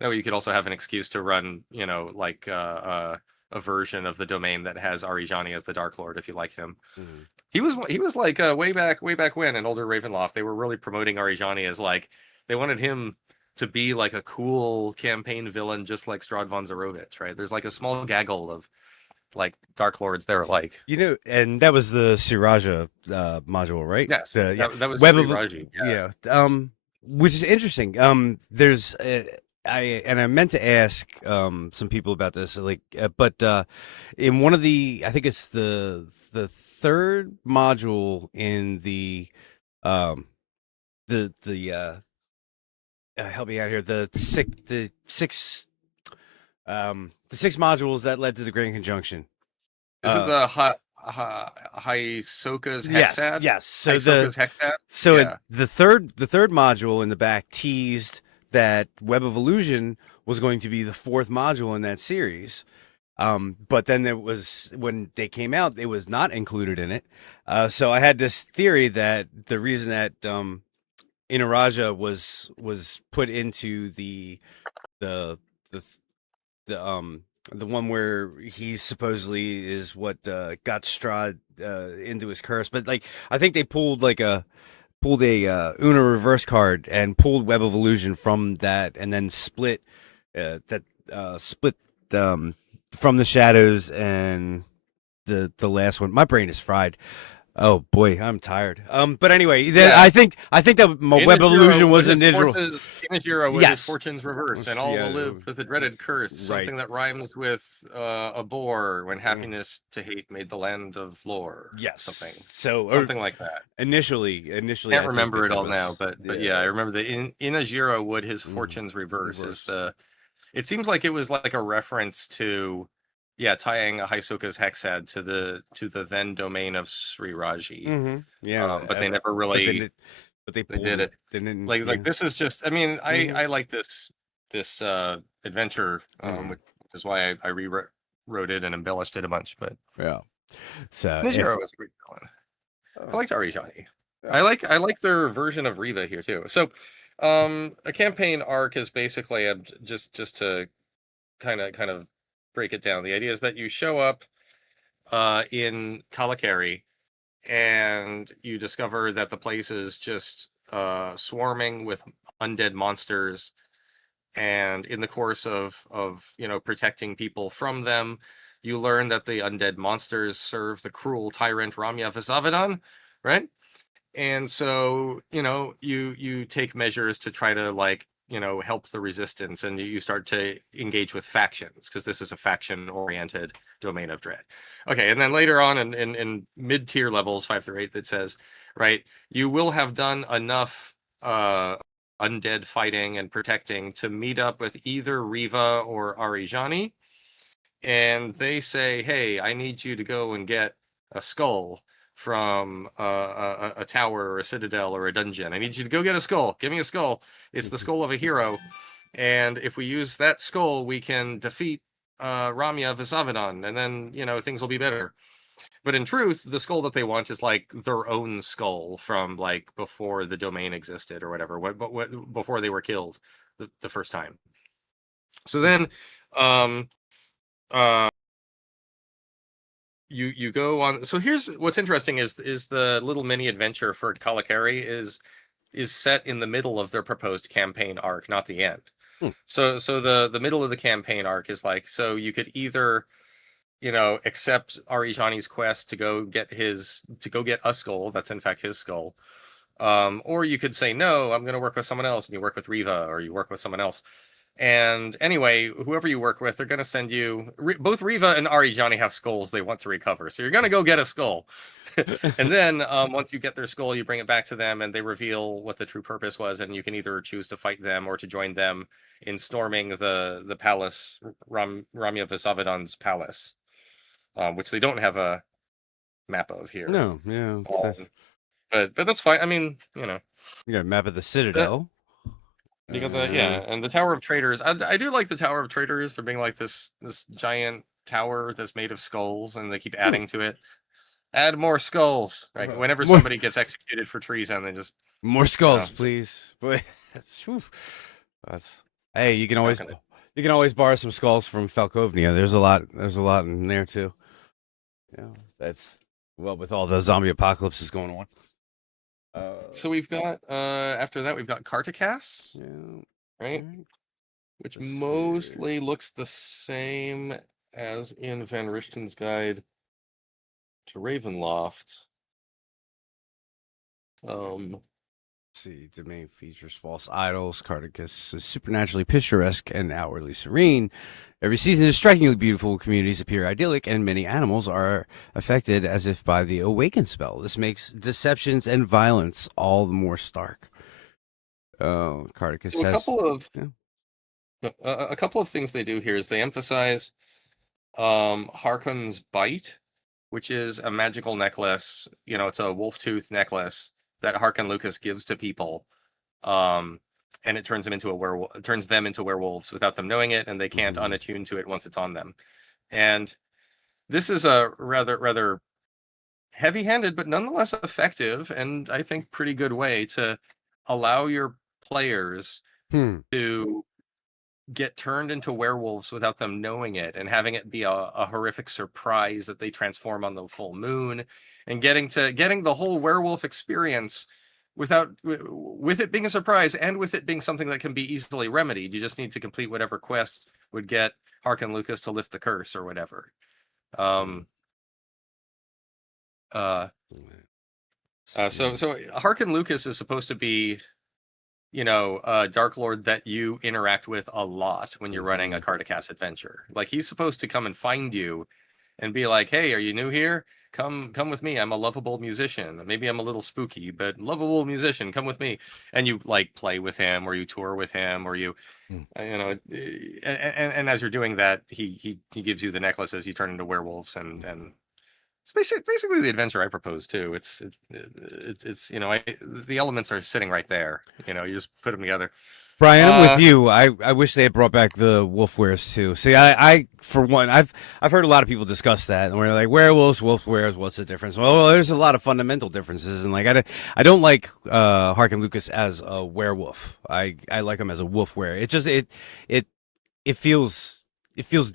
that way you could also have an excuse to run, like a version of the domain that has Arijani as the Dark Lord if you like him. mhm. He was like way back when in older Ravenloft they were really promoting Arijani as like they wanted him to be like a cool campaign villain just like Strahd von Zarovich, right? There's like a small gaggle of like Dark Lords they're like. And that was the Siraja module, right? Yes, Yeah, that was Web Sri of Raji. Yeah. yeah, which is interesting. There's I meant to ask some people about this, like, but in one of I think it's the third module in um the help me out here, the six modules that led to the Grand Conjunction. Is it Uh, the Hisoka's yes, Hexad? yes. So Hisoka's Hexad? it, Yeah. the third module in the back teased that Web of Illusion was going to be the fourth module in that series. But then there was when they came out, it was not included in it. So I had this theory that the reason that Inaraja was put into the the the one where he supposedly is what got Strahd into his curse. But like I think they pulled a Una reverse card and pulled Web of Illusion from that, and then split um, from the shadows and the last one. My brain is fried. Oh boy, I'm tired. But anyway, Yeah. I think that my Web of Illusion was an Israel. Inajiro with his Yes. fortunes reverse, and all Yeah. will live with the dreaded curse, Right. something that rhymes with a boar when Yeah. happiness to hate made the land of lore. Yes. Something. So Something like that. initially, Can't I think remember that it there all now, was but yeah. yeah, I remember the Inajiro would his Mhm. fortunes reverse is Reverse. the. It seems like it was like a reference to, yeah, tying Hisoka's Hexad to the then domain of Sri Raji. Yeah. But they never But then really they they pulled did it. it. They didn't. Like Yeah. this is just. I mean, Hmm. I like this adventure, Hmm. which is why I rewrote it and embellished it a bunch. But Yeah. So yeah. Nijiro was a great villain. I Oh, liked Arijani. yeah. I like their version of Riva here too. So, a campaign arc is basically just to kind of break it down. The idea is that you show up in Kalakari and you discover that the place is just swarming with undead monsters. And in the course of protecting people from them, you learn that the undead monsters serve the cruel tyrant Ramya Vasavadan, right? And so you take measures to try to like help the resistance, and you start to engage with factions because this is a faction oriented domain of dread. Okay, and then later on in mid-tier levels 5 through 8 that says, right, you will have done enough undead fighting and protecting to meet up with either Riva or Arijani, and they say, hey, I need you to go and get a skull from a tower or a citadel or a dungeon. I need you to go get a skull. Give me a skull. It's the Mhm. skull of a hero. And if we use that skull, we can defeat Ramya Vasavadan, and then, things will be better. But in truth, the skull that they want is like their own skull from like before the domain existed or whatever, before they were killed the first time. So then, um, uh, you go on. So here's what's interesting is the little mini adventure for Kalakari is set in the middle of their proposed campaign arc, not the end. Hmm. So the middle of the campaign arc is like, so you could either, accept Arijani's quest to go get a skull that's in fact his skull, or you could say no, I'm going to work with someone else, and you work with Riva, or you work with someone else. And anyway, whoever you work with, they're going to send you. Both Riva and Arijani have skulls they want to recover, so you're going to go get a skull. And then once you get their skull, you bring it back to them, and they reveal what the true purpose was, and you can either choose to fight them or to join them in storming the palace, Ramya Visavedon's palace, which they don't have a map of here. No, yeah. But that's fine. I mean, You got a map of the Citadel. You got the and the Tower of Traders. I do like the Tower of Traders. They're being like this giant tower that's made of skulls, and they keep adding to it. Add more skulls. Right. Whenever somebody gets executed for treason, they just more skulls, please. But that's hey, you can always borrow some skulls from Falkovnia. There's a lot in there too. Yeah, that's with all the zombie apocalypses going on. So we've got after that we've got Kartakas, right? Which mostly looks the same as in Van Richten's guide to Ravenloft. See, domain features false idols. Cartacus is supernaturally picturesque and outwardly serene. Every season is strikingly beautiful. Communities appear idyllic, and many animals are affected as if by the awaken spell. This makes deceptions and violence all the more stark. Cartacus has a couple of things they do here is they emphasize Harkon's bite, which is a magical necklace. It's a wolf tooth necklace that Harkon Lucas gives to people, and it turns them into werewolves without them knowing it, and they can't unattune to it once it's on them. And this is a rather heavy-handed, but nonetheless effective, and I think pretty good way to allow your players to get turned into werewolves without them knowing it, and having it be a horrific surprise that they transform on the full moon, and getting the whole werewolf experience with it being a surprise, and with it being something that can be easily remedied. You just need to complete whatever quest would get Harkon Lucas to lift the curse or whatever. So Harkon Lucas is supposed to be Darklord that you interact with a lot when you're running a Kartakas adventure. Like, he's supposed to come and find you and be like, hey, are you new here? Come with me. I'm a lovable musician. Maybe I'm a little spooky, but lovable musician. Come with me. And you like play with him, or you tour with him, or you, and as you're doing that, he gives you the necklaces. You turn into werewolves, and it's basically the adventure I propose too. It's the elements are sitting right there. You just put them together. Brian, I'm with you. I wish they had brought back the wolf wares too. See, I for one, I've heard a lot of people discuss that, and we're like, werewolves, wolf wares, what's the difference? Well, there's a lot of fundamental differences, and like I don't like Harkon Lucas as a werewolf. I like him as a wolf ware. It just it feels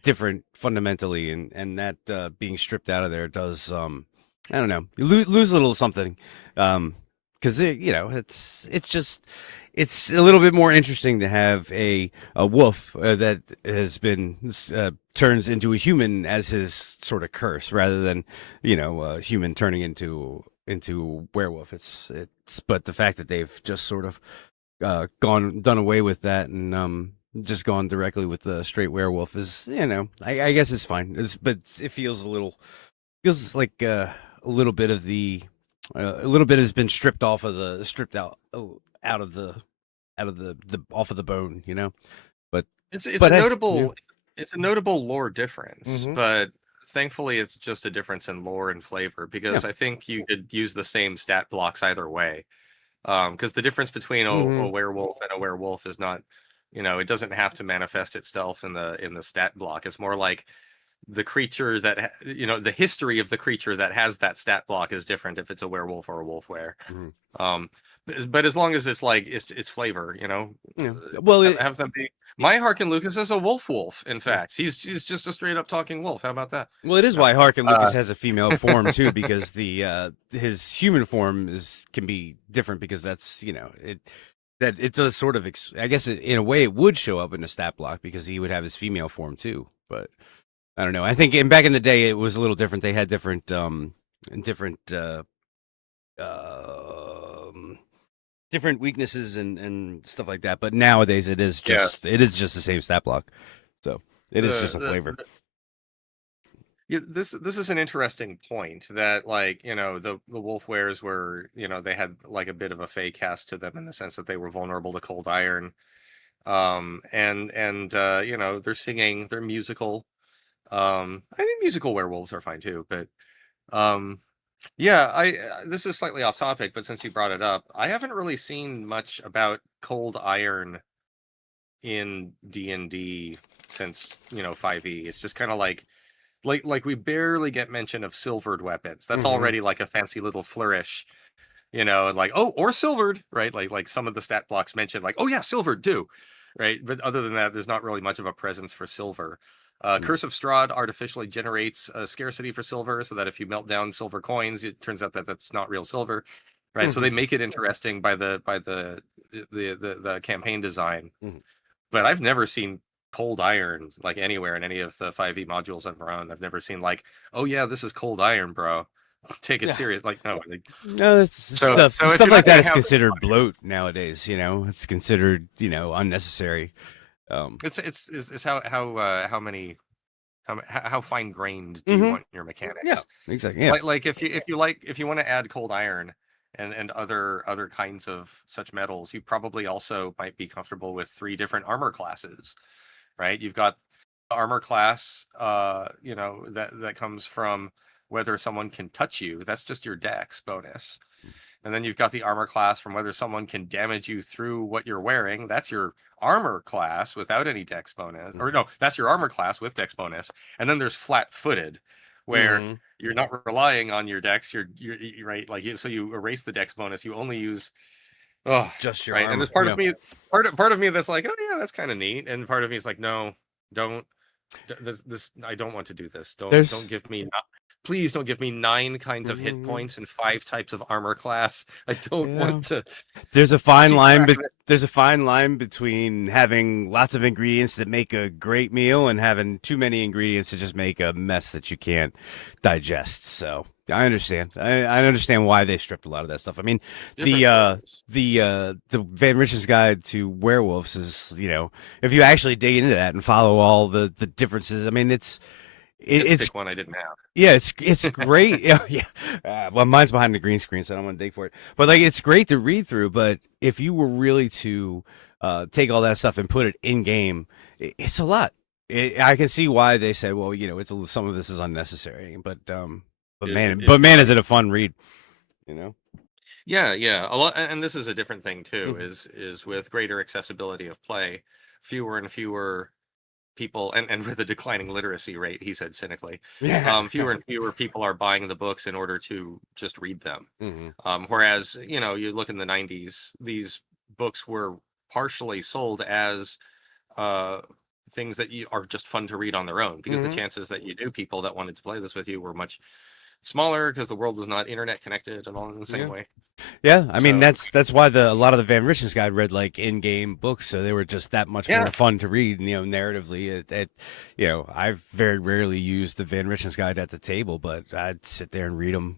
different fundamentally, and that being stripped out of there does I don't know, you lose a little something, because it's a little bit more interesting to have a wolf that has been turns into a human as his sort of curse, rather than a human turning into werewolf. But the fact that they've just sort of done away with that, and just gone directly with the straight werewolf is, I guess it's fine. But it feels like a little bit of the a little bit has been stripped out of the bone, But it's a notable lore difference, but thankfully it's just a difference in lore and flavor, because I think you could use the same stat blocks either way. Because the difference between a werewolf and a werewolf is not, it doesn't have to manifest itself in the stat block. It's more like the creature that the history of the creature that has that stat block is different if it's a werewolf or a wolf were. but as long as it's like it's flavor, Yeah. Well, have them be. My Harkin Lucas is a wolf. In yeah. fact, he's just a straight up talking wolf. How about that? Well, it is No. why Harkin Lucas has a female form too, because the his human form can be different because that's it does sort of I guess in a way it would show up in a stat block because he would have his female form too. But I don't know. I think back in the day it was a little different. They had different um different weaknesses and stuff like that. But nowadays Yeah. it is just the same stat block. So it is just a flavor. Yeah, this is an interesting point that like the wolf wares were they had like a bit of a fake cast to them in the sense that they were vulnerable to cold iron, and they're singing, they're musical. I think musical werewolves are fine too, but um yeah, I this is slightly off topic, but since you brought it up, I haven't really seen much about cold iron in D&D since 5e. It's just kind of like we barely get mention of silvered weapons. That's Hmm. already like a fancy little flourish, and like, oh, or silvered, right? Like some of the stat blocks mentioned, like, oh yeah, silvered too, right? But other than that, there's not really much of a presence for silver. Curse of Strahd artificially generates a scarcity for silver, so that if you melt down silver coins, it turns out that that's not real silver, right? So Hmm. they make it interesting by the campaign design. Hmm. But I've never seen cold iron like anywhere in any of the 5e modules I've run. I've never seen like, oh yeah, this is cold iron, bro. Take it Yeah. serious. Like no. No, that's So if stuff you're not like that gonna is have considered bloat nowadays. It's considered unnecessary. it's how many how fine grained do you Hmm. want your Yeah, mechanics? exactly. Yeah. Like if you want to add cold iron and other kinds of such metals, you probably also might be comfortable with 3 different armor classes, right? You've got the armor class, that comes from whether someone can touch you. That's just your dex bonus. And then you've got the armor class from whether someone can damage you through what you're wearing. That's your armor class without any dex bonus. Or no, that's your armor class with dex bonus. And then there's flat-footed, where Hmm. you're not relying on your dex. You're right, like so you erase the dex bonus. You only use Just your right. And armor. there's part of me that's like, oh yeah, that's kind of neat. And part of me is like, no, don't this I don't want to do this. Don't There's. give me please don't give me 9 kinds of hit Mhm. points and 5 types of armor class. I don't Yeah. want to There's a fine keep line, track but of it. there's a fine line between having lots of ingredients that make a great meal and having too many ingredients to just make a mess that you can't digest. So I understand. I understand why they stripped a lot of that stuff. I mean, Different the flavors. the Van Richten's Guide to Werewolves is if you actually dig into that and follow all the differences. I mean, You get to it's pick one I didn't have. yeah, it's great. Yeah, yeah. Well, mine's behind the green screen, so I don't want to dig for it. But like, it's great to read through. But if you were really to take all that stuff and put it in game, it's a lot. I can see why they said, well, some of this is unnecessary. But man, is it a fun read? You know. Yeah. A lot, and this is a different thing too. Mhm. Is with greater accessibility of play, fewer and fewer people, and with a declining literacy rate, he said cynically, Yeah. fewer and fewer people are buying the books in order to just read them. Hmm. Whereas, you look in the 90s, these books were partially sold as uh, things that you are just fun to read on their own, because the Hmm. chances that you knew people that wanted to play this with you were much smaller because the world was not internet connected and all in the same Yeah. way. Yeah, I mean So, that's why a lot of the Van Richten's Guide read like in-game books, so they were just that much more yeah. fun to read. Narratively, I've very rarely used the Van Richten's Guide at the table, but I'd sit there and read them,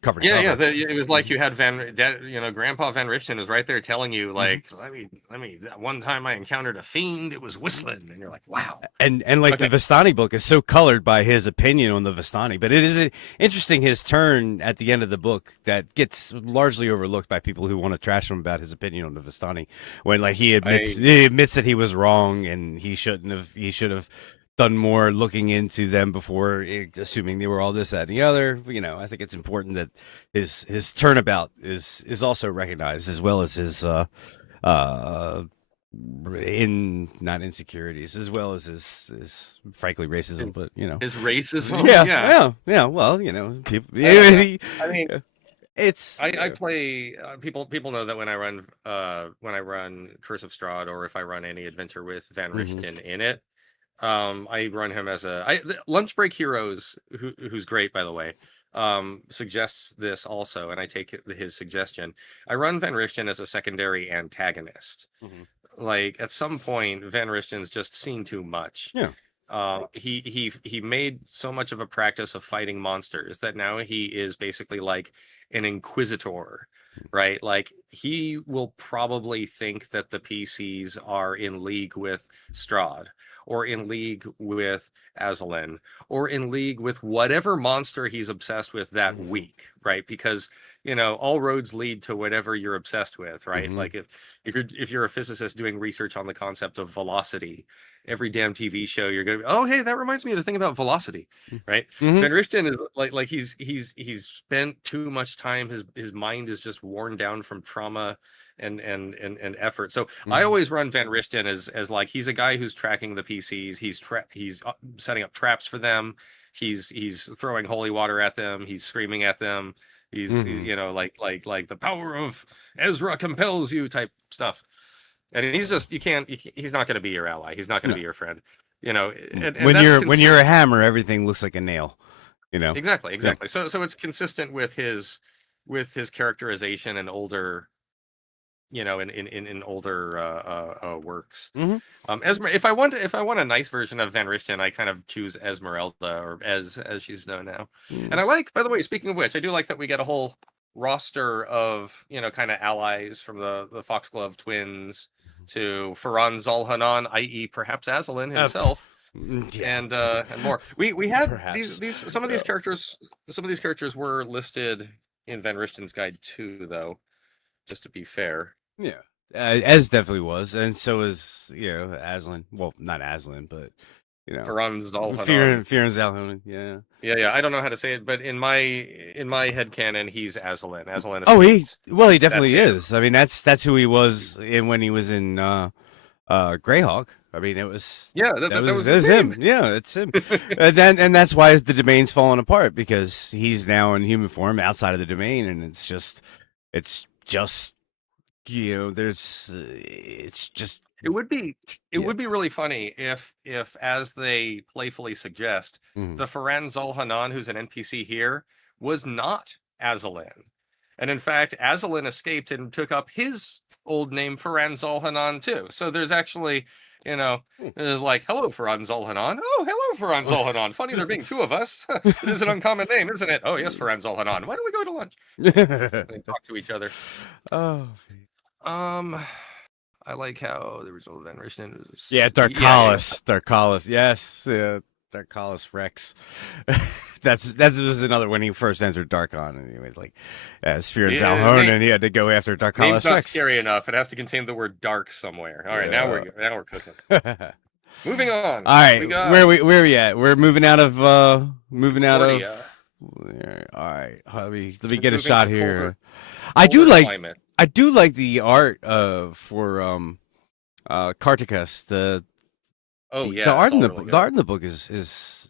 cover to Yeah. cover. It was like you had Grandpa Van Richten was right there telling you, Hmm. like, let me. That one time I encountered a fiend, it was whistling, and you're like, wow. And like the Okay. Vistani book is so colored by his opinion on the Vistani, but it is interesting his turn at the end of the book that gets largely overlooked by people who want to trash him about his opinion on the Vistani, when like I he admits that he was wrong and he should have done more looking into them before assuming they were all this, that, and the other. I think it's important that his turnabout is also recognized, as well as his uh in not insecurities, as well as his frankly racism, his, but his racism. yeah, Yeah. yeah, yeah. Well, people. I don't know. I mean, It's I play people know that when I run Curse of Strahd, or if I run any adventure with Van hmm Richten in it, I run him as Lunch Break Heroes, who's great, by the way, suggests this also, and I take his suggestion. I run Van Richten as a secondary antagonist. hmm Like, at some point, Van Richten's just seen too much. Yeah. He made so much of a practice of fighting monsters that now he is basically like an inquisitor, right? Like, he will probably think that the PCs are in league with Strahd, or in league with Aslan, or in league with whatever monster he's obsessed with that hmm week, right? Because all roads lead to whatever you're obsessed with, right? hmm Like, if you're a physicist doing research on the concept of velocity, every damn TV show you're gonna be, oh, hey, that reminds me of the thing about velocity, right? hmm Van Richten is like he's spent too much time. His mind is just worn down from trauma and effort. So I hmm always run Van Richten as like, he's a guy who's tracking the PCs. He's setting up traps for them. He's throwing holy water at them. He's screaming at them. He's hmm like the power of Ezra compels you type stuff. And he's just, he's not going to be your ally. He's not going to No. be your friend. And When that's you're a consistent. hammer, everything looks like a nail. You know. Exactly, Yeah. exactly. So it's consistent with his characterization and older, in older works. hmm If I want a nice version of Van Richten, I kind of choose Esmeralda, or as she's known now. And I like, by the way, speaking of which, I do like that we get a whole roster of, kind of allies, from the Foxglove twins to Faran Zalhanan, i.e., perhaps Aslan himself, Yeah. and more. We had Perhaps. these some of these characters. Some of these characters were listed in Van Richten's guide too, though. Just to be fair. Yeah. Ez definitely was, and so is Aslan. Well, not Aslan, but Faran Zalhanan. Fear and Zalhonen. Yeah. Yeah. I don't know how to say it, but in my head canon, he's Aslan. Aslan Oh, escapes. he That's definitely him. is. I mean, that's who he was in when he was in Greyhawk. I mean, it was Yeah, that was his was him. name. Yeah, it's him. And that's why the domain's falling apart, because he's now in human form outside of the domain, and it's just there's it's just It would be it yeah. would be really funny if, as they playfully suggest, Mhm. the Faran Zalhanan, who's an NPC here, was not Aslan. And in fact, Aslan escaped and took up his old name, Faran Zalhanan, too. So there's actually, like, hello, Faran Zalhanan. Oh, hello, Faran Zalhanan. Funny there being two of us. It is an uncommon name, isn't it? Oh, yes, Faran Zalhanan. Why don't we go to lunch? And talk to each other. Oh, Um, I like how the original Van Richten yeah, is. Yeah. Darkalis, yes, yeah, Darkalis Rex. That's just another when he first entered Darkon, and he was like, Sphere and Yeah, Zalhonen, he had to go after name's Darkalis not Rex. scary enough. It has to contain the word dark somewhere. All right, Yeah. now we're cooking. All Moving on. right, We got where we at? We're moving out of Cordia. All right, let me get a Moving shot to here. colder climate. I do like the art for Carticus. Oh The yeah, art it's in all the really the good. art in the book is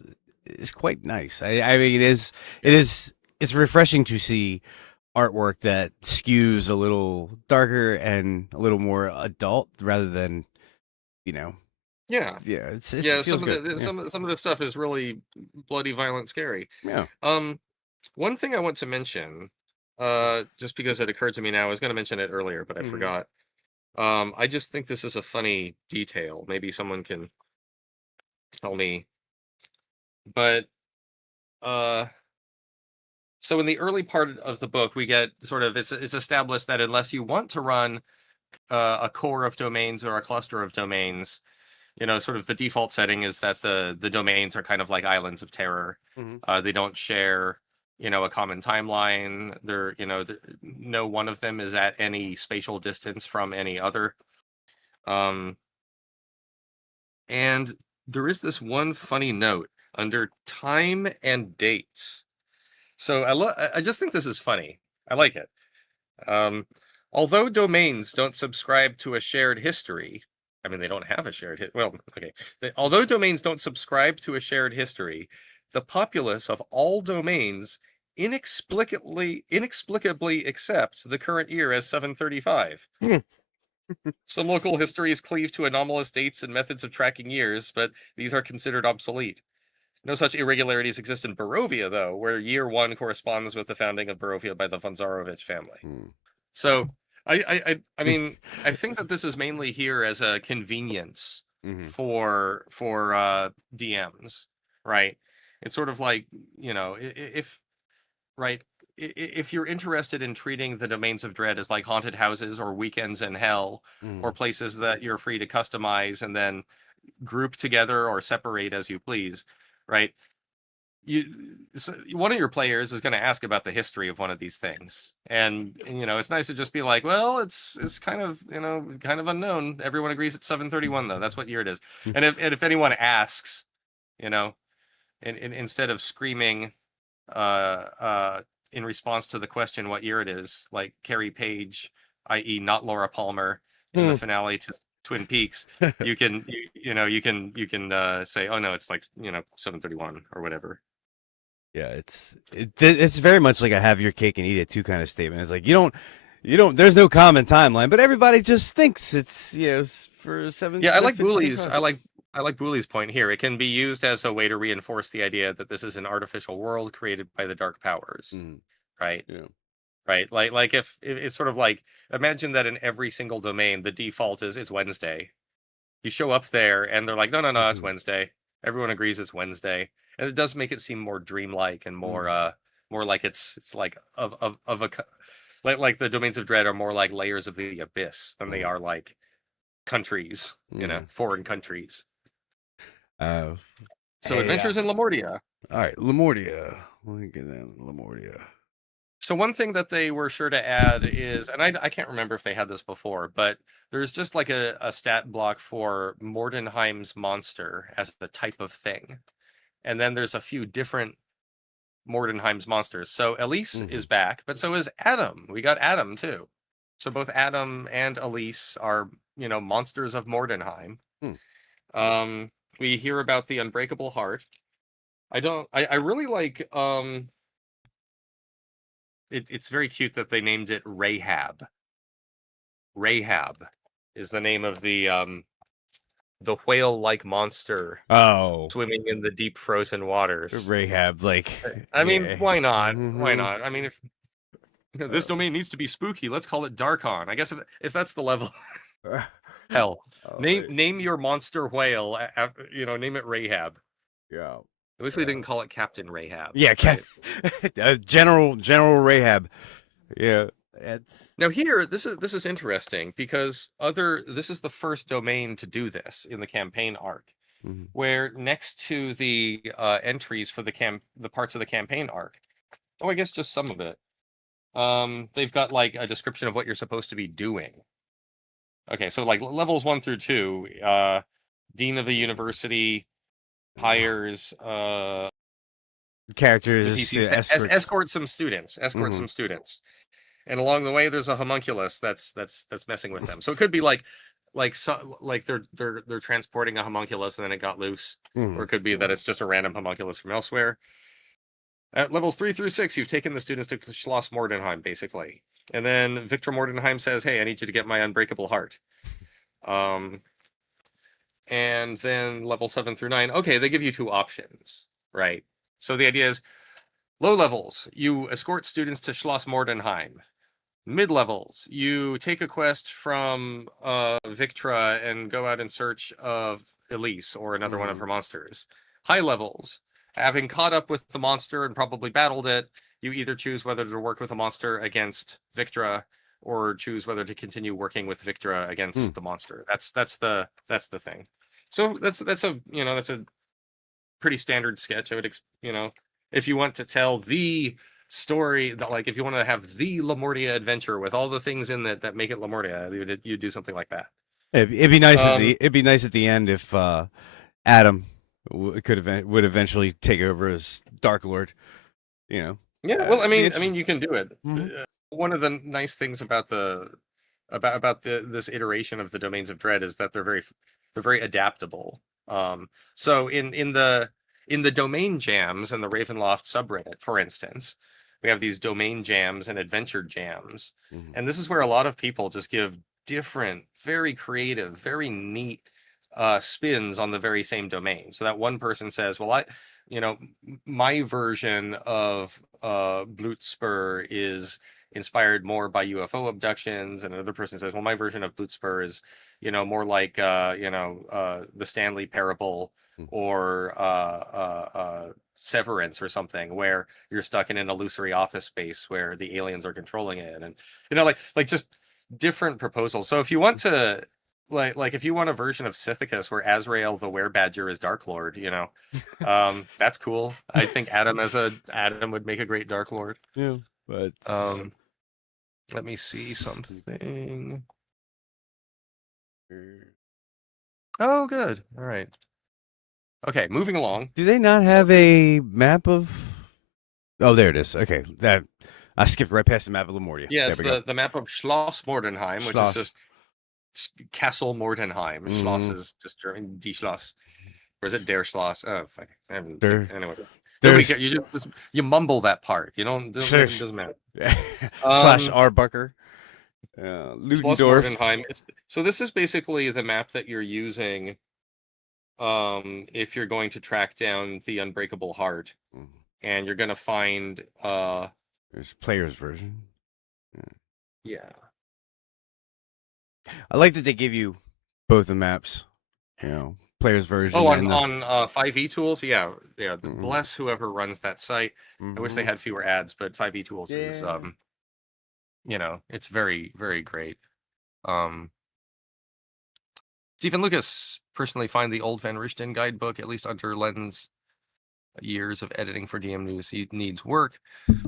quite nice. I mean, it's refreshing to see artwork that skews a little darker and a little more adult rather than you know Yeah, yeah it yeah. feels Some of good. the Yeah. some of the stuff is really bloody, violent, scary. Yeah. Um, One thing I want to mention, just because it occurred to me now, I was going to mention it earlier, but I hmm forgot. I just think this is a funny detail. Maybe someone can tell me. But uh, so in the early part of the book, we get sort of, it's established that unless you want to run a core of domains or a cluster of domains, sort of the default setting is that the domains are kind of like islands of terror. hmm They don't share, a common timeline. No one of them is at any spatial distance from any other. Um, and there is this one funny note under time and dates. So I just think this is funny. I like it. Um, Although domains don't subscribe to a shared history, I mean, they don't have a shared well, okay. Although domains don't subscribe to a shared history, the populace of all domains inexplicably accept the current year as 735. Some local histories cleave to anomalous dates and methods of tracking years, but these are considered obsolete. No such irregularities exist in Barovia, though, where year 1 corresponds with the founding of Barovia by the von Zarovich family. So, I mean, I think that this is mainly here as a convenience for DMs, right? It's sort of like, you know, if right, if you're interested in treating the domains of dread as like haunted houses or weekends in hell or places that you're free to customize and then group together or separate as you please, right? One of your players is going to ask about the history of one of these things, and you know it's nice to just be like, well, it's kind of, you know, kind of unknown. Everyone agrees it's 731 though. That's what year it is. And if anyone asks, you know, instead of screaming in response to the question what year it is, like Carrie Page, i.e. not Laura Palmer in the finale to Twin Peaks, you can you can say, oh no, it's like, you know, 731 or whatever. Yeah, it's very much like a have your cake and eat it too kind of statement. It's like you don't there's no common timeline, but everybody just thinks it's, you know, for 7. Yeah, I like Booley's. I like Booley's point here. It can be used as a way to reinforce the idea that this is an artificial world created by the dark powers, right? Yeah. Right. Like if it's sort of like, imagine that in every single domain the default is it's Wednesday. You show up there and they're like, no, it's Wednesday. Everyone agrees it's Wednesday, and it does make it seem more dreamlike and more more like it's like of a like the domains of dread are more like layers of the abyss than they are like countries, you know, foreign countries. So hey, Adventures in Lamortia. All right, Lamortia. Let me get that Lamortia. So one thing that they were sure to add is, and I can't remember if they had this before, but there's just like a stat block for Mordenheim's monster as the type of thing. And then there's a few different Mordenheim's monsters. So Elise is back, but so is Adam. We got Adam too. So both Adam and Elise are, you know, monsters of Mordenheim. We hear about the Unbreakable Heart. I really like it's very cute that they named it Rahab. Rahab is the name of the whale-like monster. Oh, swimming in the deep frozen waters. Rahab, like, I mean, why not? Why not? I mean, if this domain needs to be spooky, let's call it Darkon. I guess if that's the level, hell, name your monster whale. You know, name it Rahab. Yeah. At least they didn't call it Captain Rahab. Yeah, right? General Rahab. Yeah. Now here, this is interesting because this is the first domain to do this in the campaign arc, where next to the entries for the parts of the campaign arc, I guess just some of it, they've got like a description of what you're supposed to be doing. Okay, so like levels 1 through 2, dean of a university hires characters escort some students, and along the way there's a homunculus that's messing with them. So it could be like they're transporting a homunculus and then it got loose, or it could be that it's just a random homunculus from elsewhere. At levels 3 through 6, you've taken the students to Schloss Mordenheim, basically. And then Victor Mordenheim says, hey, I need you to get my Unbreakable Heart. And then level 7 through 9, okay, they give you 2 options, right? So the idea is, low levels, you escort students to Schloss Mordenheim. Mid levels, you take a quest from Victra and go out in search of Elise or another one of her monsters. High levels, having caught up with the monster and probably battled it, you either choose whether to work with a monster against Victra or choose whether to continue working with Victra against the monster. That's the thing. So that's a pretty standard sketch. I would, if you want to tell the story, that like if you want to have the Lamortia adventure with all the things in that make it Lamortia, you do something like that. It'd be nice at the end if Adam would eventually take over as Darklord. You know. Yeah. Well, I mean, you can do it. One of the nice things about this iteration of the Domains of Dread is that they're very adaptable. So in the domain jams and the Ravenloft subreddit, for instance, we have these domain jams and adventure jams. Mhm. And this is where a lot of people just give different, very creative, very neat spins on the very same domain. So that one person says, well, my version of Blutspur is inspired more by UFO abductions, and another person says, well, my version of Blutspur is, more like the Stanley Parable Mhm. or Severance or something, where you're stuck in an illusory office space where the aliens are controlling it, and like just different proposals. So if you want to like if you want a version of Sithicus where Azrael the Werebadger is Darklord, that's cool. I think Adam would make a great Darklord. Yeah, but Let me see something. Oh, good. All right. Okay, moving along. do they not have a map of? Oh, there it is. Okay, that I skipped right past the map of Lemordia. Yeah, There it's we go. the map of Schloss Mordenheim, which is Schloss. just Castle Mordenheim. Schloss Mm-hmm. is just German, Die Schloss. Or is it Der Schloss? Oh, fuck. I haven't There, anyway. Nobody there's cares. You mumble that part. You don't. It slash doesn't matter. slash Um, Arbucker, Schloss Ludendorff. Mordenheim. So this is basically the map that you're using if you're going to track down the Unbreakable Heart, Mhm. and you're going to find There's player's version. yeah. I like that they give you both the maps. Player's Oh, version on and the. 5e tools, yeah. Mhm. Bless whoever runs that site. I wish they Mhm. had fewer ads, but 5e tools is Yeah. it's very, very great. Um, Stephen Lucas personally find the old Van Richten guidebook, at least under Len's years of editing for DM News, needs work.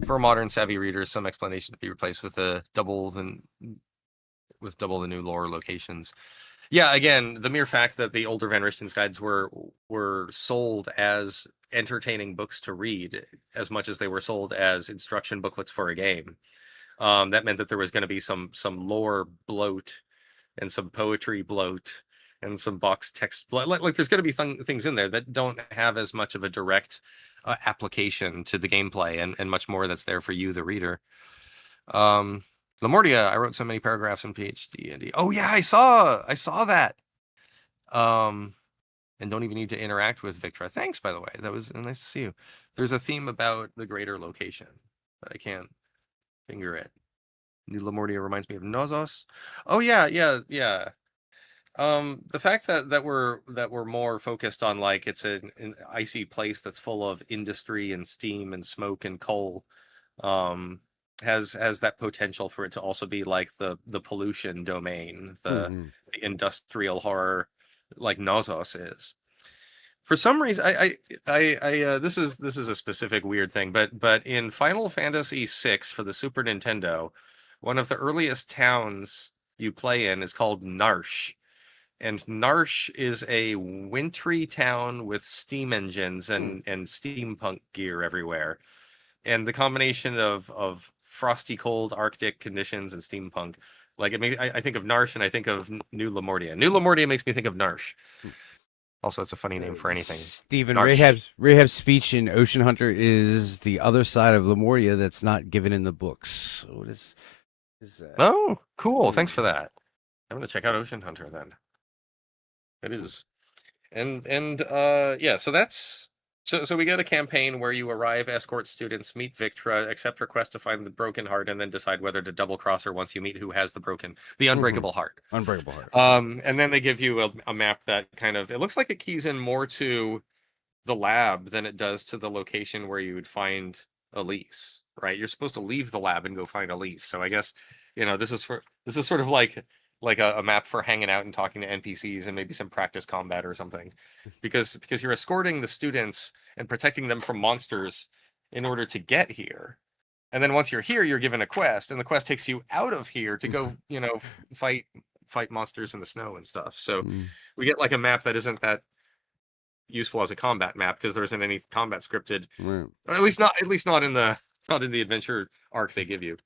For modern savvy readers, some explanation to be replaced with double the new lore locations. Yeah, again, the mere fact that the older Van Richten's guides were sold as entertaining books to read as much as they were sold as instruction booklets for a game. That meant that there was going to be some lore bloat and some poetry bloat and some box text bloat. Like there's going to be things in there that don't have as much of a direct application to the gameplay, and much more that's there for you, the reader. Lamortia, I wrote so many paragraphs in PhD. Oh yeah, I saw that. And don't even need to interact with Victra. Thanks, by the way. That was nice to see you. There's a theme about the greater location, but I can't finger it. New Lamortia reminds me of Nozos. Oh yeah. The fact that we're more focused on like it's an icy place that's full of industry and steam and smoke and coal, um, has that potential for it to also be like the pollution domain, Mhm. the industrial horror, like Nozos is. For some reason, this is a specific weird thing, but in Final Fantasy VI for the Super Nintendo, one of the earliest towns you play in is called Narsh. And Narsh is a wintry town with steam engines Mm. and steampunk gear everywhere. And the combination of frosty cold Arctic conditions and steampunk, like I think of Narsh and I think of New Lamortia. New Lamortia makes me think of Narsh. Also, it's a funny name for anything. Stephen, Narsh. Rahab's speech in Ocean Hunter is the other side of Lemuria that's not given in the books. What is that? Oh, cool. Hmm. Thanks for that. I'm gonna check out Ocean Hunter then. It is. And yeah, so we get a campaign where you arrive, escort students, meet Victra, accept her quest to find the broken heart, and then decide whether to double cross her once you meet who has the Hmm. unbreakable heart. Unbreakable Heart. And then they give you a map that kind of it looks like it keys in more to the lab than it does to the location where you would find Elise, right? You're supposed to leave the lab and go find Elise. So I guess, this is sort of like a map for hanging out and talking to NPCs and maybe some practice combat or something. Because you're escorting the students and protecting them from monsters in order to get here. And then once you're here, you're given a quest, and the quest takes you out of here to go, fight monsters in the snow and stuff. So Mm. we get like a map that isn't that useful as a combat map because there isn't any combat scripted, Right. or at least not in the adventure arc they give you.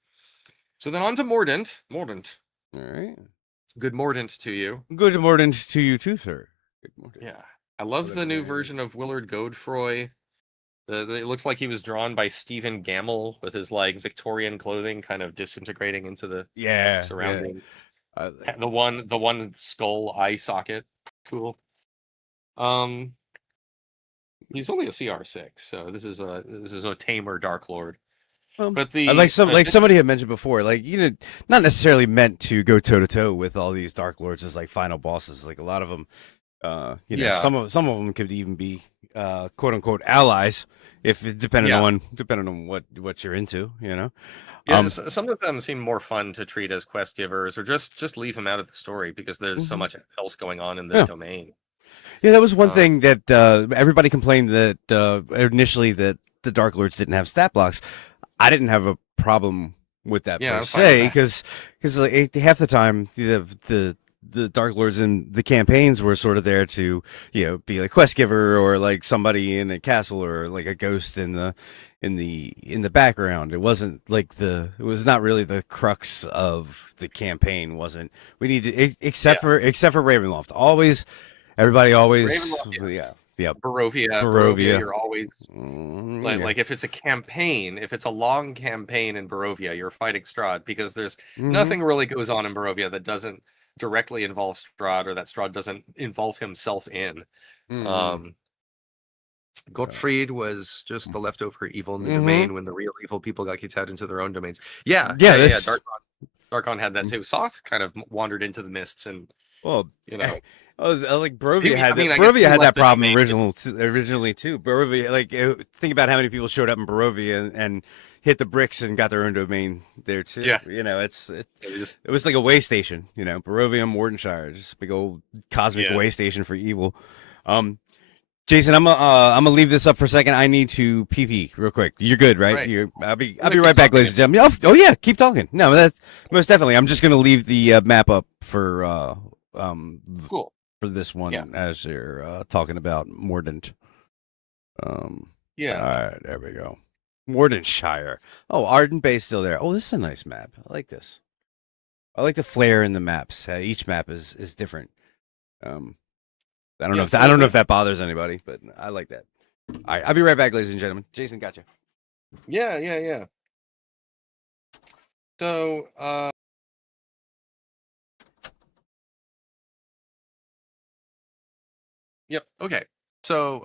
So then on to Mordant. Mordant. All right. Good Mordant to you. Good morning to you too, sir. Good morning. Yeah. I love the Whatever new that version is. of Willard Godefroy. It looks like he was drawn by Stephen Gamble with his like Victorian clothing kind of disintegrating into the Yeah, yeah. surrounding. Uh, The one skull eye socket. Cool. Um, he's only a CR6, so this is a tamer Darklord. But I like the some like somebody had mentioned before, like not necessarily meant to go toe to toe with all these Dark Lords as like final bosses. Like a lot of them, yeah, some of them could even be quote unquote allies if yeah. depending on what you're into, Yeah, Um, some of them seem more fun to treat as quest givers, or just leave them out of the story because there's so mhm. much else going on in the Yeah, domain. yeah. That was one Uh, thing that everybody complained that initially that the Dark Lords didn't have stat blocks. I didn't have a problem with that yeah, per I'm fine with se that. because like, half the time the Dark Lords in the campaigns were sort of there to be like quest giver or like somebody in a castle or like a ghost in the background. It wasn't like it was not really the crux of the campaign. Wasn't we need to Yeah, except for Ravenloft. Always everybody always Ravenloft, yes. yeah Barovia, Barovia. you're always Yeah. like if it's a campaign, if it's a long campaign in Barovia, you're fighting Strahd because there's Hmm. nothing really goes on in Barovia that doesn't directly involve Strahd or that Strahd doesn't involve himself in. Hmm. Um, Gottfried was just the leftover evil in the Hmm. domain when the real evil people got kicked out into their own domains. Yeah, Yeah, yeah, yeah, yeah. this. Darkon had that too. Soth kind of wandered into the mists, and Well, you know, like Barovia had I that. mean, I guess Barovia he had left that the problem domain. originally too. Barovia, like think about how many people showed up in Barovia and hit the bricks and got their own domain there too. Yeah, they just It was like a way station. Barovia and Wardenshire, just a big old cosmic yeah. way station for evil. Um, Jason, I'm gonna leave this up for a second. I need to pee real quick. You're good, All right? right, I'll be I'm I'll gonna be keep right back, talking ladies if and gentlemen. Oh yeah, keep talking. No, that's most definitely. I'm just gonna leave the map up um cool. for this Yeah, one as you're talking about Mordant. All yeah. right, there we go. Wardenshire. Oh, Arden Bay's still there. Oh, this is a nice map. I like this. I like the flair in the maps. Each map is different. Um, Yeah, I so don't know if this, that bothers anybody, but I like that. All right, I'll be right back, ladies and gentlemen. Jason, gotcha. yeah, yeah, yeah. So, yep. Okay. So,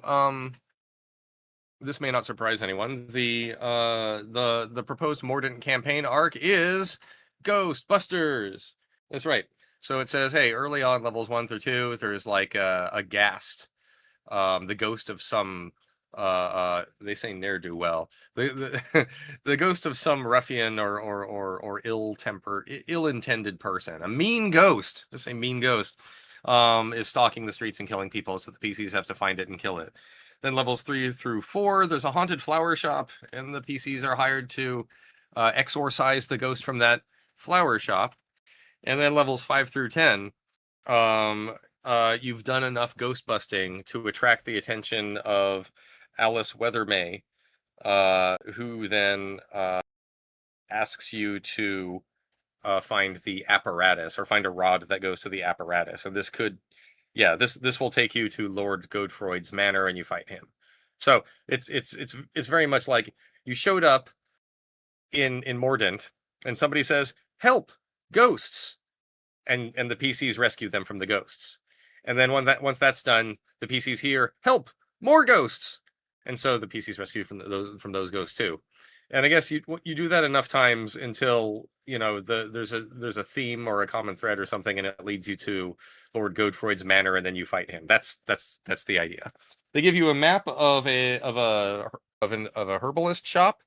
this may not surprise anyone. The proposed Mordant campaign arc is Ghostbusters. That's right. So it says, hey, early on levels 1 through 2, there's like a ghast, the ghost of some they say ne'er do well, the the ghost of some ruffian or ill-intended person, a mean ghost, just say mean ghost, is stalking the streets and killing people, so the PCs have to find it and kill it. Then levels 3 through 4, there's a haunted flower shop, and the PCs are hired to exorcise the ghost from that flower shop. And then levels 5 through 10, um, you've done enough ghost busting to attract the attention of Alice Weathermay, who then asks you to find the apparatus or find a rod that goes to the apparatus. And this will take you to Lord Godefroyd's manor, and you fight him. So it's very much like you showed up in Mordant, and somebody says, "Help, ghosts!" and the PCs rescue them from the ghosts. And then once that's done, the PCs hear, "Help, more ghosts!" And so the PCs rescue from those ghosts too. And I guess you do that enough times until there's a theme or a common thread or something, and it leads you to Lord Godefroyd's manor, and then you fight him. That's the idea. They give you a map of a herbalist shop.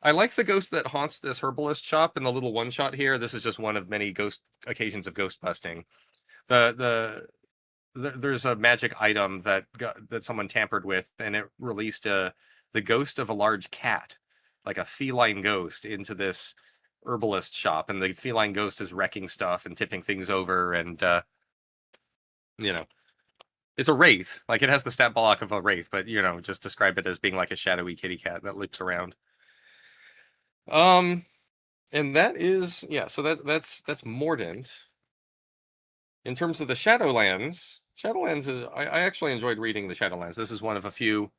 I like the ghost that haunts this herbalist shop in the little one shot here. This is just one of many ghost occasions of ghost busting. There's a magic item that someone tampered with, and it released the ghost of a large cat, like a feline ghost, into this herbalist shop, and the feline ghost is wrecking stuff and tipping things over, and you know it's a wraith. Like, it has the stat block of a wraith, but just describe it as being like a shadowy kitty cat that leaps around. Um, and that is, yeah, so that's Mordant. In terms of the Shadowlands, I actually enjoyed reading the Shadowlands. This is one of a few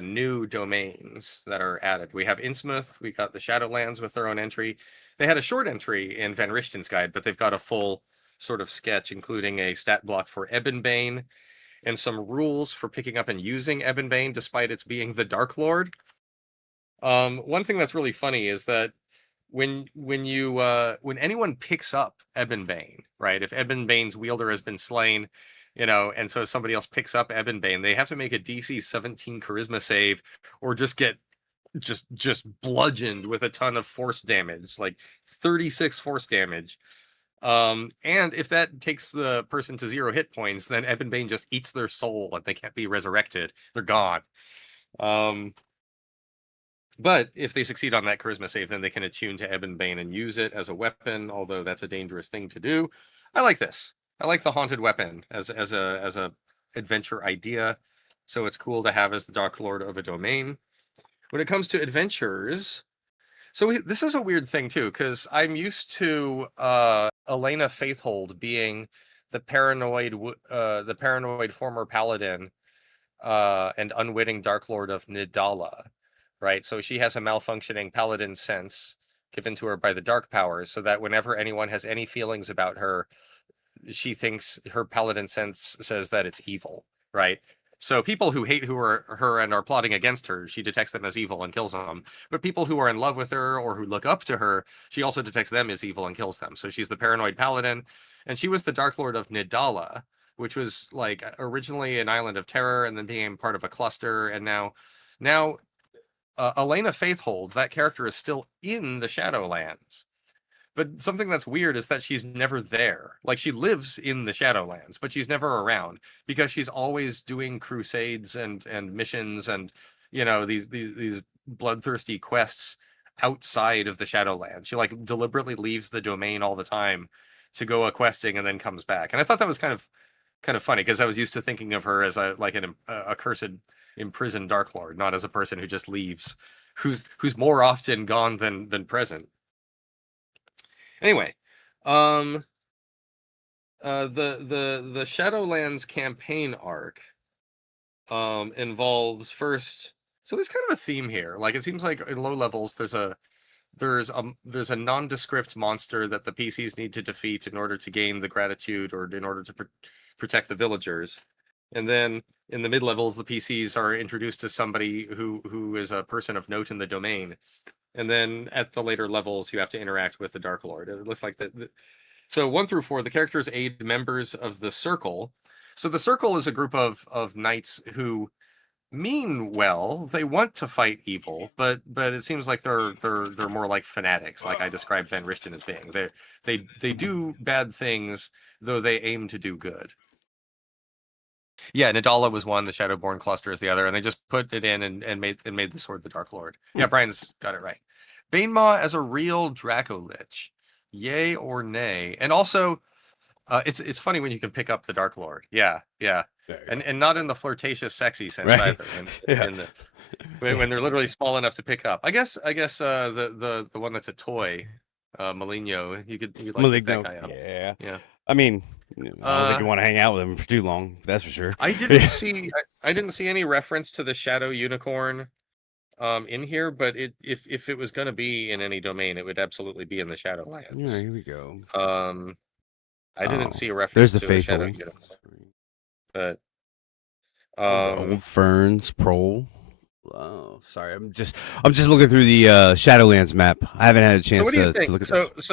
new domains that are added. We have Innsmouth, we got the Shadowlands with their own entry. They had a short entry in Van Richten's guide, but they've got a full sort of sketch, including a stat block for Ebonbane and some rules for picking up and using Ebonbane, despite its being the Darklord. One thing that's really funny is that when anyone picks up Ebonbane, right? If Ebonbane's wielder has been slain, and so somebody else picks up Ebonbane, they have to make a DC 17 charisma save, or just get just bludgeoned with a ton of force damage, like 36 force damage. And if that takes the person to 0 hit points, then Ebonbane just eats their soul and they can't be resurrected. They're gone. But if they succeed on that charisma save, then they can attune to Ebonbane and use it as a weapon, although that's a dangerous thing to do. I like this. I like the haunted weapon as a adventure idea. So it's cool to have as the Darklord of a domain. When it comes to adventures, this is a weird thing too, because I'm used to Elena Faithhold being the paranoid former paladin and unwitting Darklord of Nidala, right? So she has a malfunctioning paladin sense given to her by the dark powers, so that whenever anyone has any feelings about her, she thinks her paladin sense says that it's evil, right? So people who hate her and are plotting against her, she detects them as evil and kills them. But people who are in love with her or who look up to her, she also detects them as evil and kills them. So she's the paranoid paladin, and she was the Darklord of Nidala, which was like originally an island of terror and then became part of a cluster, and now Elena Faithhold, that character, is still in the Shadowlands. But something that's weird is that she's never there. Like, she lives in the Shadowlands, but she's never around because she's always doing crusades and missions and these bloodthirsty quests outside of the Shadowlands. She like deliberately leaves the domain all the time to go a questing and then comes back. And I thought that was kind of funny, because I was used to thinking of her as a cursed imprisoned Darklord, not as a person who just leaves, who's more often gone than present. Anyway, the Shadowlands campaign arc involves first. So there's kind of a theme here. Like, it seems like in low levels there's a nondescript monster that the PCs need to defeat in order to gain the gratitude, or in order to protect the villagers. And then in the mid levels, the PCs are introduced to somebody who is a person of note in the domain. And then at the later levels, you have to interact with the Darklord. It looks like that. So 1 through 4, the characters aid members of the Circle. So the Circle is a group of knights who mean well. They want to fight evil, but it seems like they're more like fanatics, like I described Van Richten as being. They do bad things, though they aim to do good. Yeah, Nidala was one, the Shadowborn cluster is the other, and they just put it in and made the sword the Darklord. Yeah, Brian's got it right. Banemaw as a real Dracolich, yay or nay? And also, it's funny when you can pick up the Darklord. Yeah, and not in the flirtatious, sexy sense either. When they're literally small enough to pick up. I guess the one that's a toy, Maligno. You could like pick that guy up. Yeah. I mean, I don't think you want to hang out with him for too long. That's for sure. I didn't see any reference to the Shadow Unicorn in here, but if it was going to be in any domain, it would absolutely be in the Shadowlands. Yeah, here we go. I didn't see a reference to the Shadow Unicorn, but Old Ferns Prole. Oh, sorry. I'm just looking through the Shadowlands map. I haven't had a chance to look at this.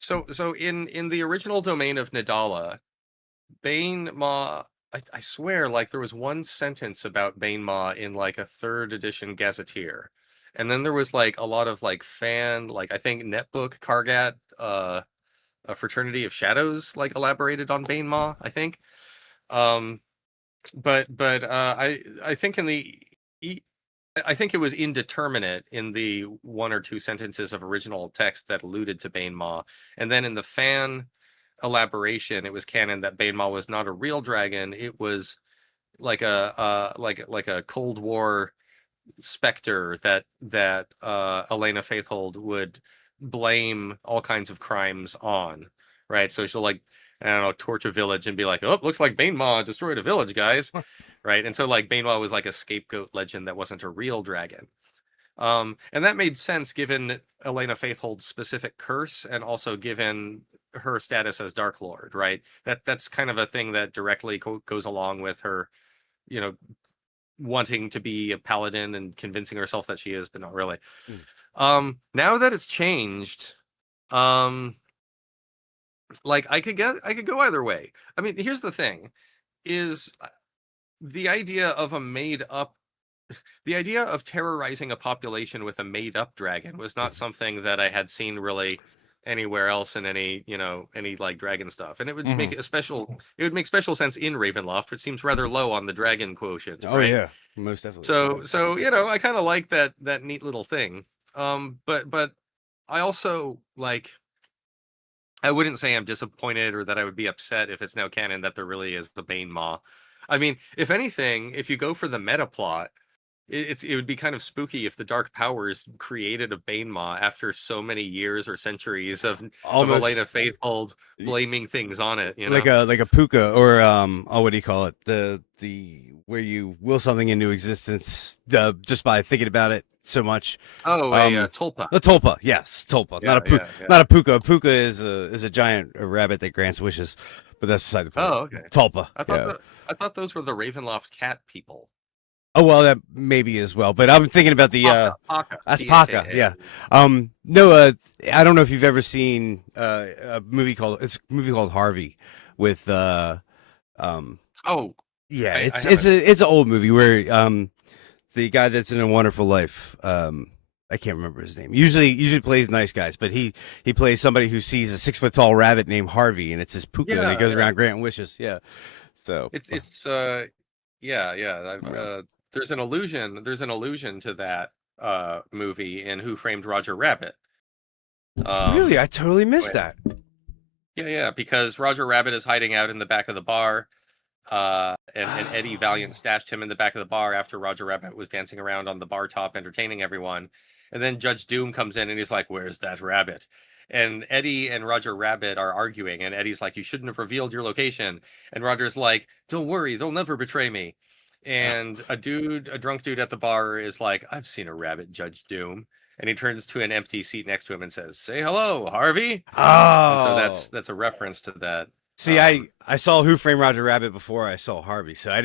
So in the original domain of Nidala, Banemaw, I swear, like, there was one sentence about Banemaw in like a 3rd edition Gazetteer, and then there was like a lot of like fan, like, I think Netbook Kargat, a Fraternity of Shadows, like, elaborated on Banemaw, I think. But I think I think it was indeterminate in the 1 or 2 sentences of original text that alluded to Banemaw, and then in the fan elaboration, it was canon that Banemaw was not a real dragon. It was like a Cold War specter that Elena Faithhold would blame all kinds of crimes on, right? So she'll like I don't know, torch a village and be like, oh, looks like Banemaw destroyed a village, guys. Right. And so like Banemaw was like a scapegoat legend that wasn't a real dragon. And that made sense given Elena Faithhold's specific curse and also given her status as Darklord, right? That's kind of a thing that directly goes along with her, you know, wanting to be a paladin and convincing herself that she is, but not really. Now that it's changed, like I could go either way. I mean, here's the thing is the idea of a made up the idea of terrorizing a population with a made up dragon was not something that I had seen really anywhere else in any, any like dragon stuff. And it would make it would make special sense in Ravenloft, which seems rather low on the dragon quotient, Oh right? yeah, most definitely. So I kind of like that neat little thing. But I also like I wouldn't say I'm disappointed or that I would be upset if it's now canon that there really is the Bane Maw. I mean, if anything, if you go for the meta plot, it would be kind of spooky if the Dark Powers created a Bane Maw after so many years or centuries of Elena Faithhold blaming things on it, like a puka or what do you call it? The where you will something into existence just by thinking about it so much. Oh, a tulpa. A tulpa, yes, tulpa. Yeah, not a puka. A puka is a giant rabbit that grants wishes, but that's beside the point. Oh, okay. Tulpa. I thought those were the Ravenloft cat people. Oh well, that maybe as well, but I'm thinking about the Paka. That's Paka, yeah. No, I don't know if you've ever seen a movie called Harvey with oh yeah, it's an old movie where the guy that's in A Wonderful Life, I can't remember his name. Usually plays nice guys, but he plays somebody who sees a 6 foot tall rabbit named Harvey, and it's his puka, and he goes around granting wishes. Yeah, so it's there's an allusion to that movie in Who Framed Roger Rabbit. Really, I totally missed that. Yeah, because Roger Rabbit is hiding out in the back of the bar, and Eddie Valiant stashed him in the back of the bar after Roger Rabbit was dancing around on the bar top entertaining everyone. And then Judge Doom comes in and he's like, "Where's that rabbit?" And Eddie and Roger Rabbit are arguing, and Eddie's like, "You shouldn't have revealed your location." And Roger's like, "Don't worry, they'll never betray me." And a drunk dude at the bar is like, "I've seen a rabbit, Judge Doom." And he turns to an empty seat next to him and says, "Say hello, Harvey." Oh, and so that's a reference to that. See, I saw Who Framed Roger Rabbit before I saw Harvey, so I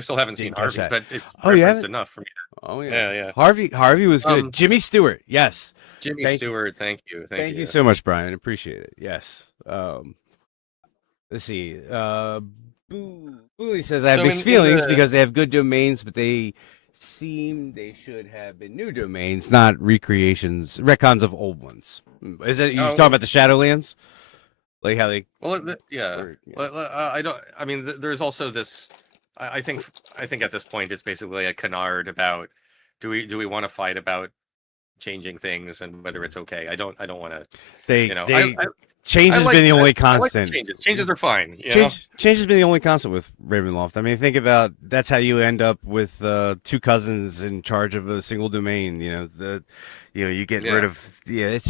still haven't seen Harvey, that. But it's referenced enough for me. Oh yeah. Harvey was good. Jimmy Stewart, yes. Jimmy Stewart, thank you. Thank you so much, Brian. Appreciate it. Yes. Let's see. Booley says I have mixed feelings because they have good domains, but they should have been new domains, not retcons of old ones. Is it you talking about the Shadowlands? Like how they I don't. I mean, there's also this. I think at this point it's basically a canard about do we want to fight about changing things and whether it's okay. I don't want to. Change has been the only constant. Changes are fine. Change has been the only constant with Ravenloft. I mean, think about that's how you end up with two cousins in charge of a single domain. You get rid of I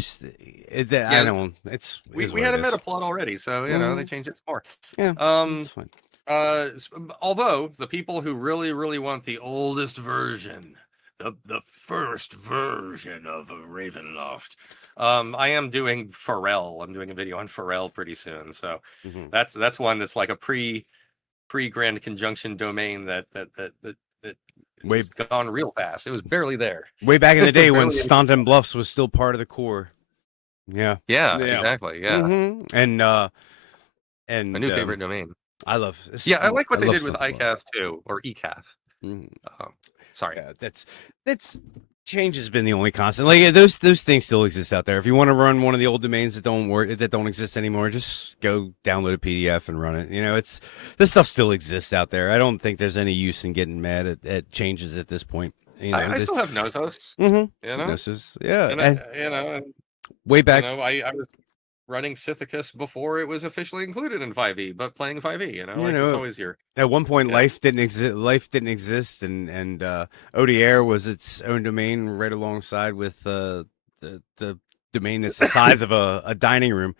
don't. We had a meta plot already, so they changed it some more. Yeah, that's fine. Although the people who really want the oldest version, the first version of Ravenloft, I am doing Pharrell. I'm doing a video on Pharrell pretty soon, so that's one that's like a pre Grand Conjunction domain that It's gone real fast. It was barely there. Way back in the day when Staunton Bluffs was still part of the core. Yeah. Yeah, exactly. Yeah. Mm-hmm. And a new favorite domain. I love this. Yeah, I like what they did with iCath too, or eCath. Mm-hmm. Sorry. Yeah, that's change has been the only constant. Like those things still exist out there. If you want to run one of the old domains that don't work, that don't exist anymore, just go download a PDF and run it. This stuff still exists out there. I don't think there's any use in getting mad at changes at this point. I still have Nozos. Mm-hmm. Nozos, yeah. And way back. I was running Scythicus before it was officially included in 5e, but playing 5e, it's always your. At one point, life didn't exist, and ODR was its own domain right alongside with the domain that's the size of a dining room.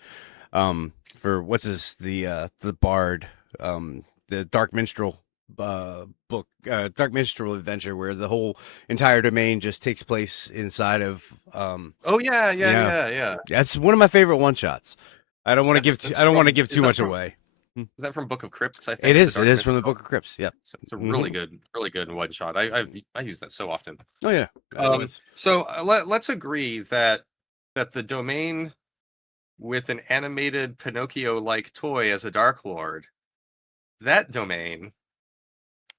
for the bard, the Dark Minstrel book, Dark Minstrel adventure, where the whole entire domain just takes place inside of Oh yeah, yeah, yeah. yeah, yeah. That's one of my favorite one shots. I don't want to That's I don't want to from. give Is too that much from? away. Is that from Book of Crypts? I It think the is. It Dark is from the Minstrel. Book of Crypts. Yeah. It's a Hmm. really good one shot. I use that so often. Oh yeah. Anyways. So let's agree that the domain with an animated Pinocchio-like toy as a Darklord, that domain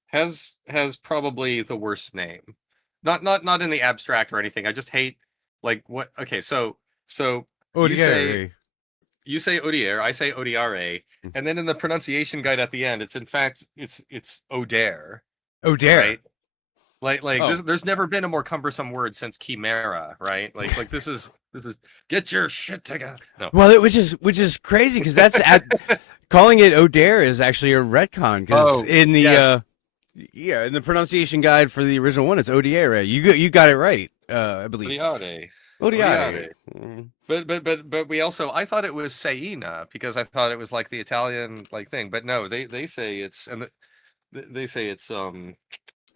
has probably the worst name. Not in the abstract or anything. I just hate like what. Okay, so Oh, you say yeah. you say Odier, I say Odiare, and then in the pronunciation guide at the end, it's in fact it's Oder, Oh, dare. right? Like Oh. there's never been a more cumbersome word since chimera, right? Like this is get your shit together. No. Well, which is crazy because calling it O'Dare is actually a retcon because Oh in the yes, in the pronunciation guide for the original one it's Odiere. You got it right, I believe. Odiare, Odiare. Odiare. But we also I thought it was Seina because I thought it was like the Italian like thing, but no, they say it's they say it's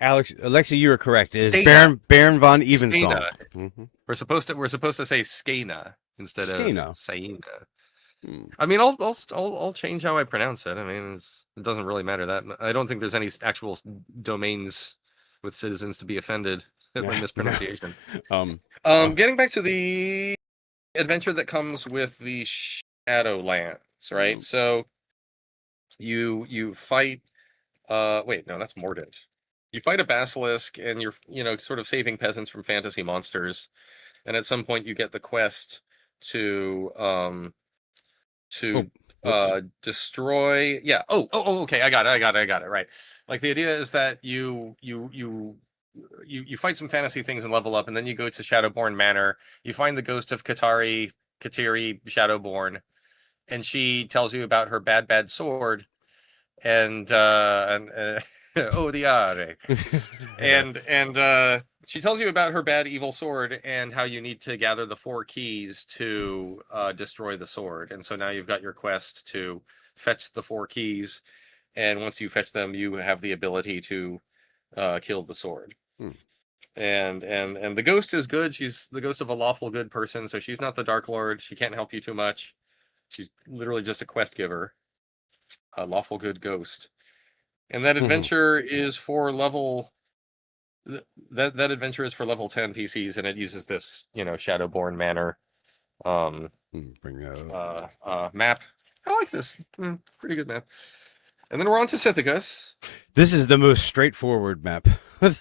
Alexa, you are correct. It is Skena. Baron von Evensong. Skena. Mm-hmm. We're supposed to say Skena instead of Skena. Saina. Hmm. I mean, I'll change how I pronounce it. I mean, it doesn't really matter that. I don't think there's any actual domains with citizens to be offended at my mispronunciation. Getting back to the adventure that comes with the Shadowlands, right? So you fight. Wait, no, that's Mordant. You fight a basilisk, and you're sort of saving peasants from fantasy monsters, and at some point you get the quest to Oh, to whoops. destroy. Yeah. Oh. Okay. I got it. Right. Like the idea is that you fight some fantasy things and level up, and then you go to Shadowborn Manor. You find the ghost of Kateri Shadowborn, and she tells you about her bad sword, and oh the are. And she tells you about her bad evil sword and how you need to gather the 4 keys to destroy the sword. And so now you've got your quest to fetch the 4 keys, and once you fetch them, you have the ability to kill the sword. Hmm. And the ghost is good. She's the ghost of a lawful good person, so she's not the Darklord. She can't help you too much. She's literally just a quest giver, a lawful good ghost. And that adventure is for level that adventure is for level 10 PCs, and it uses this, Shadowborn Manor Bring that up. map. I like this. Pretty good map. And then we're on to Sithicus. This is the most straightforward map.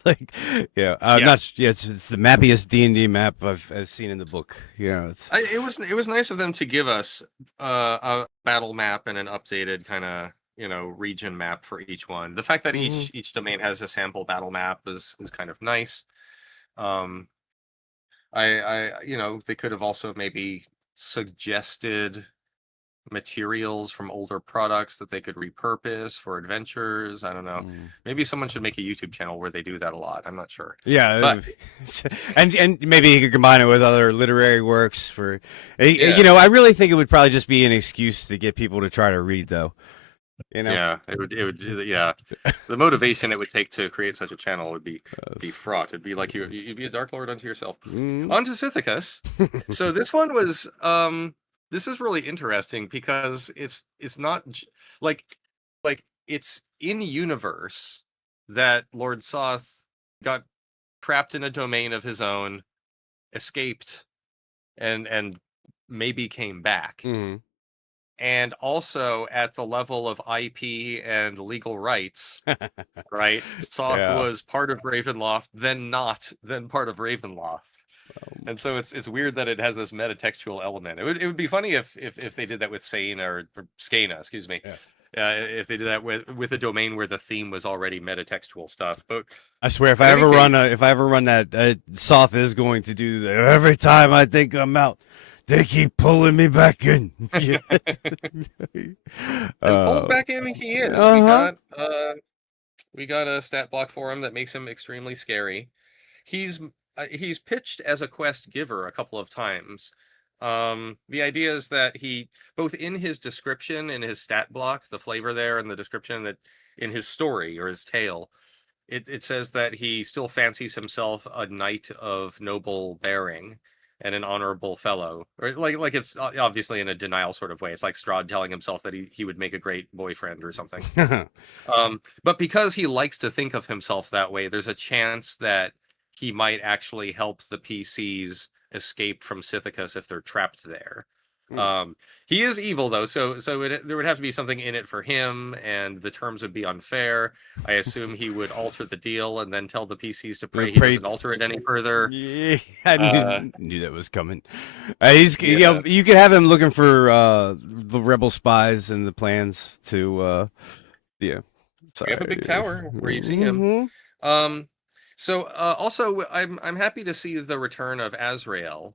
Like, yeah, Yeah. not yeah, it's the mappiest D&D map I've seen in the book. It was nice of them to give us a battle map and an updated kind of region map for each one. The fact that each domain has a sample battle map is kind of nice. They could have also maybe suggested materials from older products that they could repurpose for adventures. I don't know. Maybe someone should make a YouTube channel where they do that a lot. I'm not sure. Yeah, But and maybe you could combine it with other literary works for. I really think it would probably just be an excuse to get people to try to read, though. Yeah, it would yeah. The motivation it would take to create such a channel would be fraught. It'd be like you'd be a Darklord unto yourself. Onto Sithicus. So this one was this is really interesting because it's not like it's in universe that Lord Soth got trapped in a domain of his own, escaped, and maybe came back. And also at the level of IP and legal rights, right? Soth was part of Ravenloft, then not, then part of Ravenloft. And so it's weird that it has this metatextual element. It would be funny if they did that with Sane or Skena, excuse me. If they did that with a domain where the theme was already metatextual stuff. But I swear, if I ever run that, Soth is going to do that. Every time I think I'm out, they keep pulling me back in. And pulled back in he is. We got a stat block for him that makes him extremely scary. He's pitched as a quest giver a couple of times. The idea is that he, both in his description, in his stat block, the flavor there, and the description that in his story or his tale, it says that he still fancies himself a knight of noble bearing and an honorable fellow. Or like it's obviously in a denial sort of way. It's like Strahd telling himself that he would make a great boyfriend or something. But because he likes to think of himself that way, there's a chance that he might actually help the PCs escape from Sithicus if they're trapped there. He is evil though, so there would have to be something in it for him, and the terms would be unfair. I assume he would alter the deal and then tell the PCs to pray he doesn't alter it any further. Yeah, I knew that was coming. You know, you could have him looking for the rebel spies and the plans to yeah. We have a big tower where you see him. So also I'm happy to see the return of Azrael.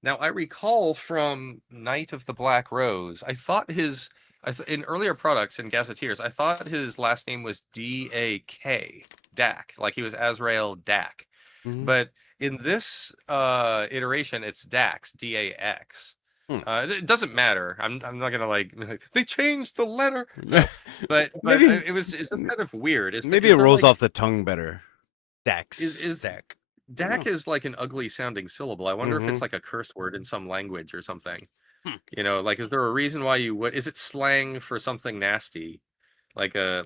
Now, I recall from Knight of the Black Rose, I thought in earlier products in Gazetteers, I thought his last name was D-A-K, Dak, like he was Azrael Dak. But in this iteration, it's Dax, D-A-X. It doesn't matter. I'm not gonna like they changed the letter, no. but maybe it's just kind of weird. Maybe it rolls off the tongue better. Dax is Dak. Dak is like an ugly sounding syllable. I wonder if it's like a curse word in some language or something. You know, like is there a reason why you would? Is it slang for something nasty, like a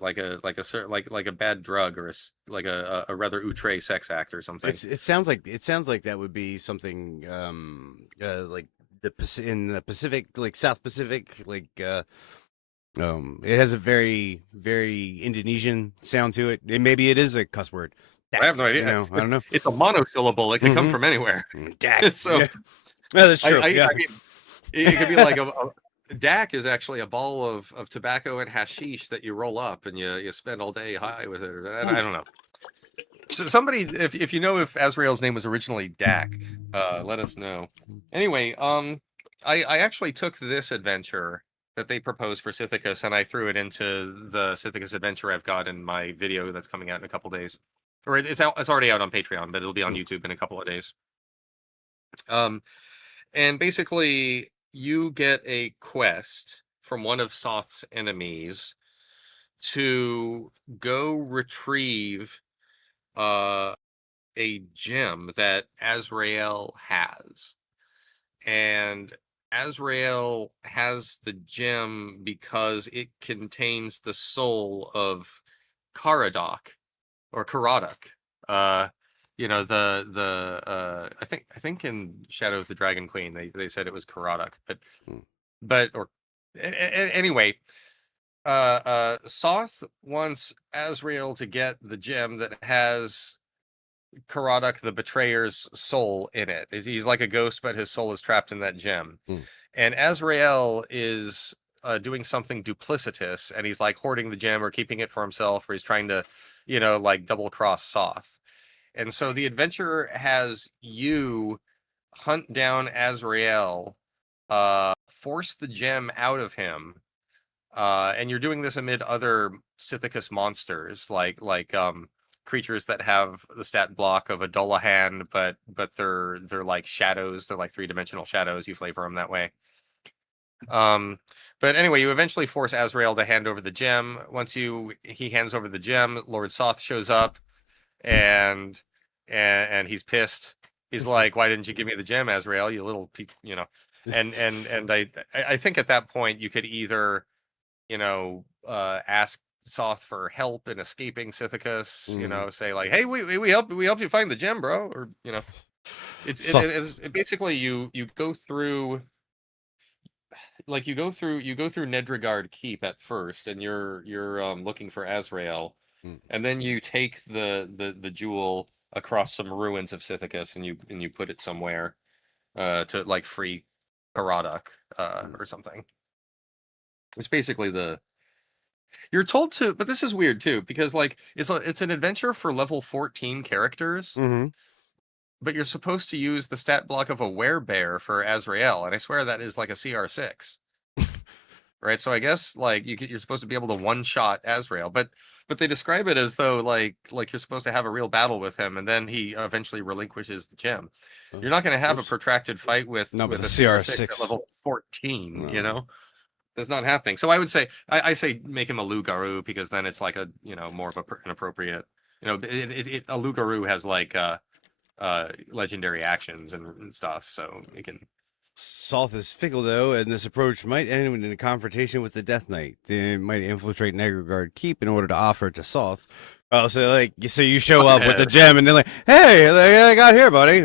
bad drug or a rather outre sex act or something? It sounds like that would be something like in the Pacific, like South Pacific, like it has a very Indonesian sound to it. Maybe it is a cuss word. I have no idea. You know, I don't know. It's a monosyllable. It can come from anywhere. Dak. So, yeah, that's true. I mean, it could be like a Dak is actually a ball of tobacco and hashish that you roll up and you spend all day high with it. I don't know. So somebody, if you know if Azrael's name was originally Dak, let us know. Anyway, I actually took this adventure that they proposed for Sithicus and I threw it into the Sithicus adventure I've got in my video that's coming out in a couple days. Or it's already out on Patreon, but it'll be on YouTube in a couple of days. And basically, you get a quest from one of Soth's enemies to go retrieve a gem that Azrael has. And Azrael has the gem because it contains the soul of Caradoc. Or Caradoc. You know, I think in Shadow of the Dragon Queen they said it was Caradoc, anyway, Soth wants Azrael to get the gem that has Caradoc the betrayer's soul in it. He's like a ghost, but his soul is trapped in that gem. And Azrael is doing something duplicitous, and he's like hoarding the gem or keeping it for himself, or he's trying to, you know, like double cross Soth. And so the adventure has you hunt down Azrael, force the gem out of him, and you're doing this amid other Sithicus monsters, like creatures that have the stat block of a Dullahan, but they're like shadows. They're like 3-dimensional shadows. You flavor them that way. But anyway, you eventually force Azrael to hand over the gem. Once he hands over the gem, Lord Soth shows up, and he's pissed. He's like, "Why didn't you give me the gem, Azrael? You little, you know." And I think at that point you could either, you know, ask Soth for help in escaping Sithicus. You know, say like, "Hey, we help you find the gem, bro," or you know, it's basically you go through. Like you go through Nedregard Keep at first, and you're looking for Azrael, and then you take the jewel across some ruins of Sithicus, and you put it somewhere to like free Caradoc or something. It's basically you're told to, but this is weird too because like it's an adventure for level 14 characters. But you're supposed to use the stat block of a werebear for Azrael, and I swear that is like a CR6. right? So I guess like you're supposed to be able to one shot Azrael, but they describe it as though like you're supposed to have a real battle with him, and then he eventually relinquishes the gem. Oh, You're not going to have a whoops. protracted fight with No, but the a CR6 at CR6. level 14. You No. know, that's not happening. So I would say I say make him a Lugaru because then it's like a more of an appropriate. A Lugaru has like legendary actions and stuff, so it can. Soth is fickle though, and this approach might end in a confrontation with the Death Knight. They might infiltrate Negrogard Keep in order to offer it to Soth. Oh, so you show up with a gem, and they're like, "Hey, I got here, buddy.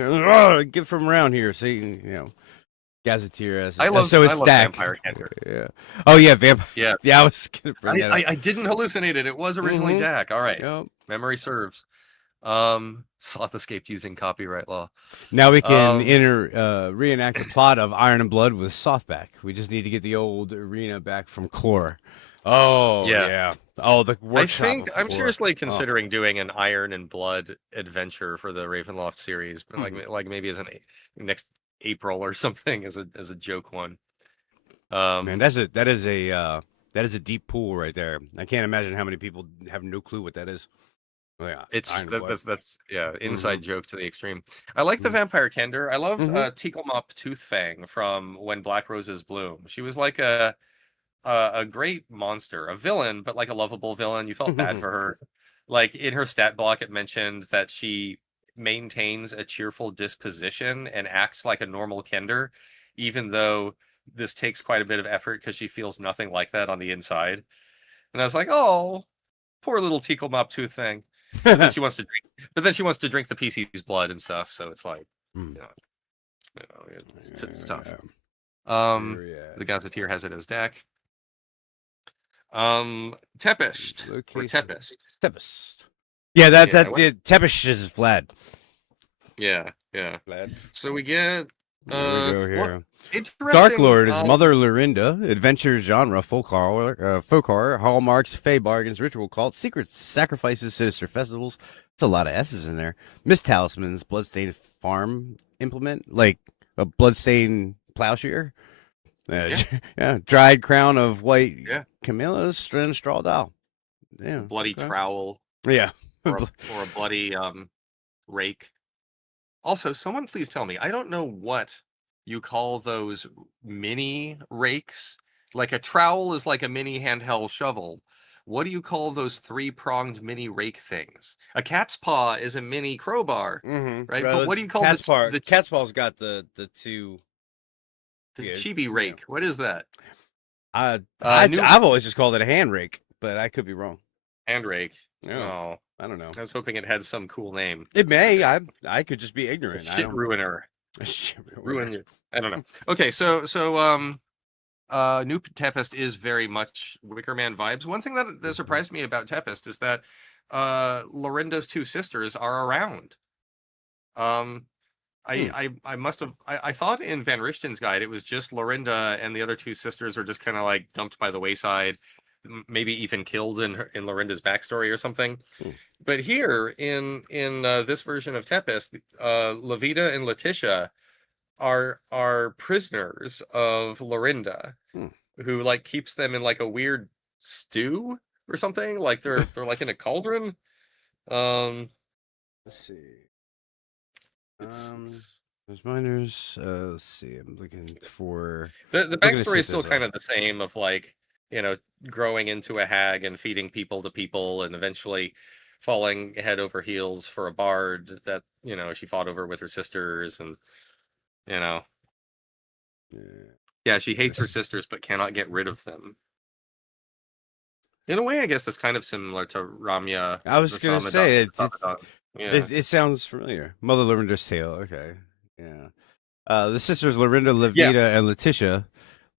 Get from around here." See, Gazetteer as I love Dak. Vampire Kender. Yeah. Oh yeah, vampire. Yeah, Yeah, I was gonna bring that up. I didn't hallucinate it. It was originally Dak. All right, Yep. memory serves. Sloth escaped using copyright law. Now we can reenact the plot of Iron and Blood with Soth back. We just need to get the old arena back from Chlor. Oh yeah. Oh, the workshop. I think I'm seriously Oh. considering doing an Iron and Blood adventure for the Ravenloft series, but like maybe as next April or something as a joke one. Man, that is a deep pool right there. I can't imagine how many people have no clue what that is. Oh, yeah, that's inside joke to the extreme. I like the Vampire Kender. I love Ticklemop Toothfang from When Black Roses Bloom. She was like a great monster, a villain, but like a lovable villain. You felt bad for her. Like in her stat block, it mentioned that she maintains a cheerful disposition and acts like a normal Kender, even though this takes quite a bit of effort because she feels nothing like that on the inside. And I was like, oh, poor little Ticklemop Toothfang. But then she wants to drink the PC's blood and stuff. So it's like, it's tough. The Gazetteer has it as Dak. Tempest or Tempest. Yeah, Tepesh is Vlad. Yeah. Vlad. So we get we go here. Interesting. Darklord is Mother Lorinda, adventure genre, folk horror, hallmarks, fey bargains, ritual cults, secrets, sacrifices, sinister festivals. It's a lot of S's in there. Miss Talismans, bloodstained farm implement, like a bloodstained plowshare. Dried crown of white camellias and straw doll. Yeah, bloody trowel. Yeah, or a bloody rake. Also, someone please tell me. I don't know what you call those mini rakes. Like a trowel is like a mini handheld shovel. What do you call those 3-pronged mini rake things? A cat's paw is a mini crowbar, right? But what do you call cat's paw? The cat's paw's got the two. The chibi rake. What is that? I've always just called it a hand rake, but I could be wrong. Hand rake. Yeah. Oh, I don't know. I was hoping it had some cool name. It may. I could just be ignorant. Shit ruiner. Ruiner. I don't know. Okay, so New Tempest is very much Wicker Man vibes. One thing that surprised me about Tempest is that Lorinda's two sisters are around. I must have I thought in Van Richten's guide it was just Lorinda and the other two sisters are just kind of like dumped by the wayside, maybe even killed in Lorinda's backstory or something. But here in this version of Tempest, Levita and Letitia are prisoners of Lorinda, who like keeps them in like a weird stew or something. Like they're like in a cauldron. Let's see. There's miners. Let's see. I'm looking for the backstory is still kind of the same of like, growing into a hag and feeding people to people and eventually falling head over heels for a bard that, she fought over with her sisters and, she hates her sisters but cannot get rid of them. In a way, I guess that's kind of similar to Ramya. I was going to say it. It sounds familiar. Mother Lorinda's Tale. Okay. Yeah. The sisters Lorinda, Levita, and Letitia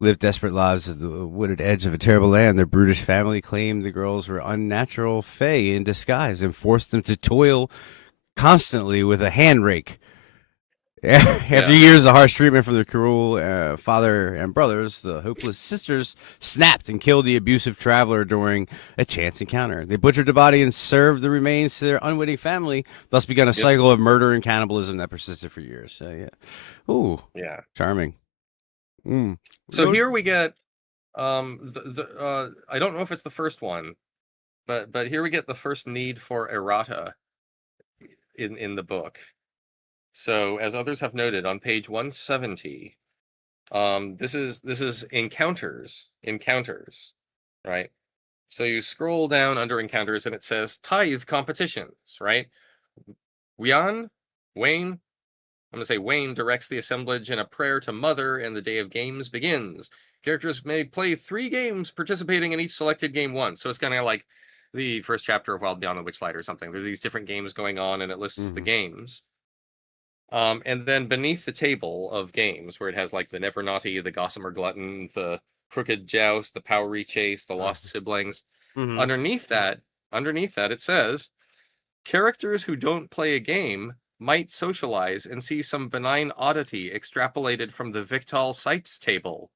lived desperate lives at the wooded edge of a terrible land. Their brutish family claimed the girls were unnatural fae in disguise and forced them to toil constantly with a hand rake. After years of harsh treatment from their cruel father and brothers, the hopeless sisters snapped and killed the abusive traveler during a chance encounter. They butchered the body and served the remains to their unwitting family, thus began a cycle of murder and cannibalism that persisted for years. Ooh, charming. So here we get I don't know if it's the first one, but here we get the first need for errata in the book. So, as others have noted, on page 170, this is encounters, right? So you scroll down under encounters and it says tithe competitions, right? Wayne, I'm gonna say Wayne directs the assemblage in a prayer to Mother, and the day of games begins. Characters may play 3 games, participating in each selected game once. So it's kind of like the first chapter of Wild Beyond the Witchlight or something. There's these different games going on, and it lists the games. And then beneath the table of games, where it has like the Never Naughty, the Gossamer Glutton, the Crooked Joust, the Powery Chase, the Lost Siblings, underneath that, it says characters who don't play a game might socialize and see some benign oddity extrapolated from the Victal Sites table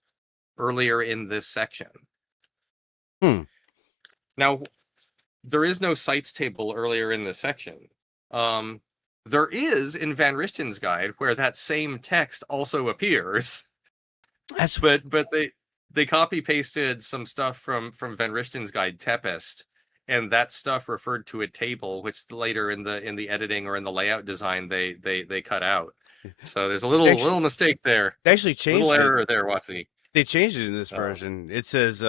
earlier in this section. Now, there is no sites table earlier in this section. There is in Van Richten's guide, where that same text also appears. But they copy pasted some stuff from Van Richten's guide Tempest, and that stuff referred to a table, which later in the editing or in the layout design they cut out. So there's a little mistake there. They actually changed little error there, Watsy. They changed it in this version. It says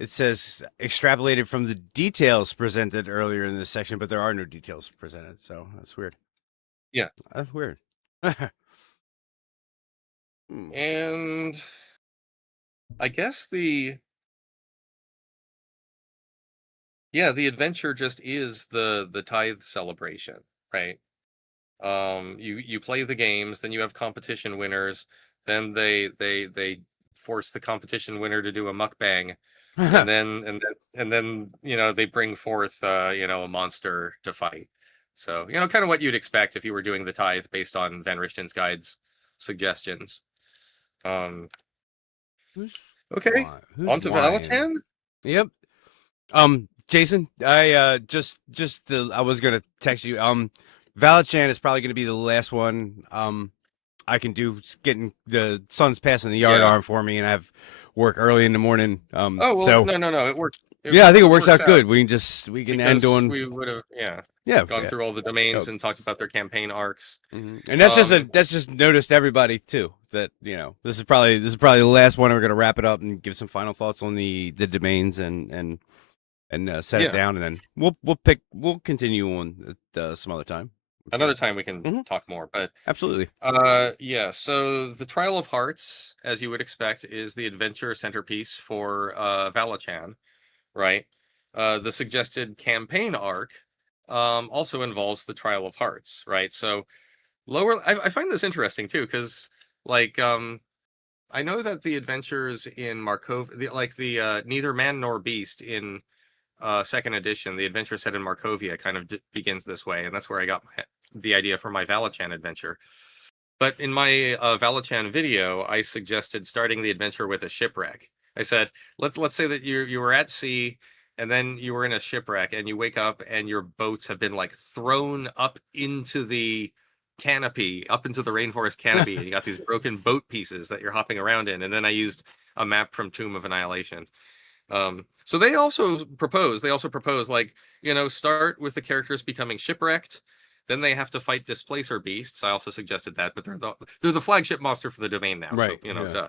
it says extrapolated from the details presented earlier in this section, but there are no details presented, so that's weird. Yeah, that's weird. And I guess the adventure just is the tithe celebration, right? You play the games, then you have competition winners, then they force the competition winner to do a mukbang, and then they bring forth a monster to fight. So kind of what you'd expect if you were doing the tithe based on Van Richten's guide's suggestions. Okay, on to Valachan. Yep. Jason, I just I was gonna text you. Valachan is probably gonna be the last one I can do. Getting the sun's passing the yard arm for me, and I have work early in the morning. So no, it worked. I think it works out good. We can end on. We would have gone through all the domains and talked about their campaign arcs. And that's just noticed everybody too, that this is probably the last one. We're gonna wrap it up and give some final thoughts on the domains and set it down, and then we'll continue on some other time. Another time we can talk more, but absolutely. So the Trial of Hearts, as you would expect, is the adventure centerpiece for Valachan, right? The suggested campaign arc also involves the Trial of Hearts, right? So I find this interesting too, because I know that the adventures in Markovia, the Neither Man Nor Beast in second edition, the adventure set in Markovia kind of begins this way, and that's where I got the idea for my Valachan adventure. But in my Valachan video, I suggested starting the adventure with a shipwreck. I said, let's say that you were at sea, and then you were in a shipwreck, and you wake up and your boats have been thrown up into the canopy, up into the rainforest canopy, and you got these broken boat pieces that you're hopping around in. And then I used a map from Tomb of Annihilation. So they also propose start with the characters becoming shipwrecked, then they have to fight displacer beasts. I also suggested that, but they're the flagship monster for the domain now, right? So, duh.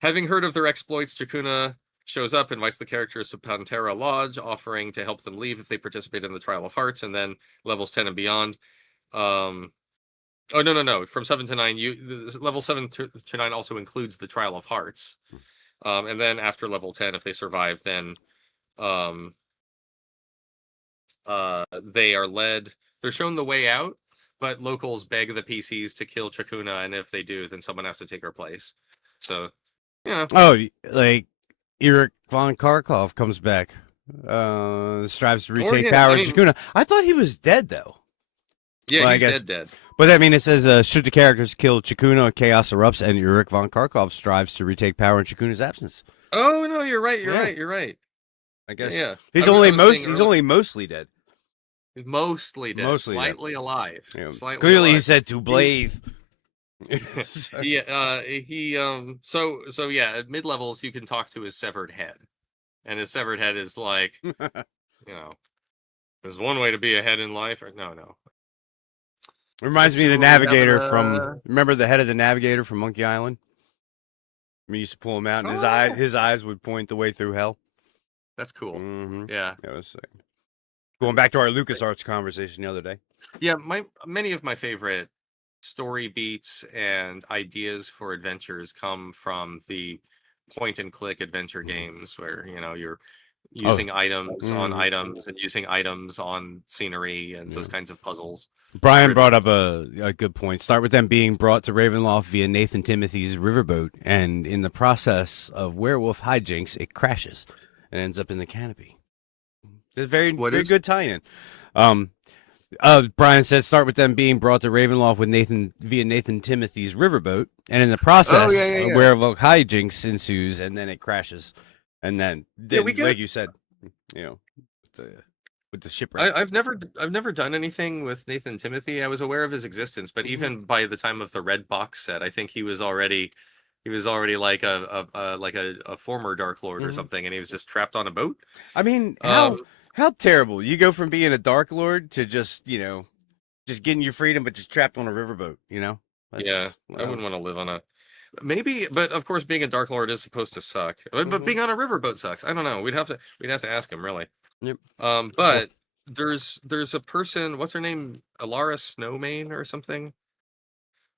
Having heard of their exploits, Chacuna shows up, invites the characters to Pantera Lodge, offering to help them leave if they participate in the Trial of Hearts, and then levels 10 and beyond. No. From 7 to 9, level 7 to 9 also includes the Trial of Hearts. And then after level 10, if they survive, then they are led. They're shown the way out, but locals beg the PCs to kill Chacuna, and if they do, then someone has to take her place. So, Oh, Eric von Kharkov comes back. Strives to retake power. Chacuna. I thought he was dead, though. Yeah, he's dead. But it says, should the characters kill Chacuna, chaos erupts, and Eric von Kharkov strives to retake power in Chacuna's absence. Oh, no, you're right. You're right. I guess he's only mostly dead. He's mostly dead. Slightly alive. Yeah. Slightly Clearly alive. He said to Blave. So- So yeah, at mid levels you can talk to his severed head, and his severed head is like, you know, there's one way to be ahead in life, or no. Reminds Let's me see of the what we have in navigator from. Remember the head of the navigator from Monkey Island? We used to pull him out, and Oh, his eyes would point the way through hell. that's cool. Mm-hmm. Yeah, That was going back to our LucasArts conversation the other day. yeah. Many of my favorite story beats and ideas for adventures come from the point and click adventure Mhm. games where you're Oh, using items on mhm. items and using items on scenery and Yeah. those kinds of puzzles Brian brought driven. up a good point. Start with them being brought to Ravenloft via Nathan Timothy's riverboat, and in the process of werewolf hijinks, it crashes and ends up in the canopy. It's a very, What very is? good tie-in. Um, Brian said start with them being brought to Ravenloft with Nathan via Nathan Timothy's riverboat, and in the Oh yeah, process, yeah, a yeah. werewolf hijinks ensues, and then it crashes, and Yeah, we then get. like you said, you know, with the shipwreck. I've never done anything with Nathan Timothy. I was aware of his existence, but Mm-hmm. even by the time of the Red Box set, I think he was already like a former Darklord or Mm-hmm. something, and he was just trapped on a boat. I mean, Um, how terrible! You go from being a Dark Lord to just just getting your freedom, but just trapped on a riverboat. yeah, That's I well. wouldn't want to live on a maybe, but of course, being a Darklord is supposed to suck. But Mm-hmm. being on a riverboat sucks. I don't know. We'd have to ask him really. Yep. Well, But there's a person. What's her name? Alara Snowmane or something.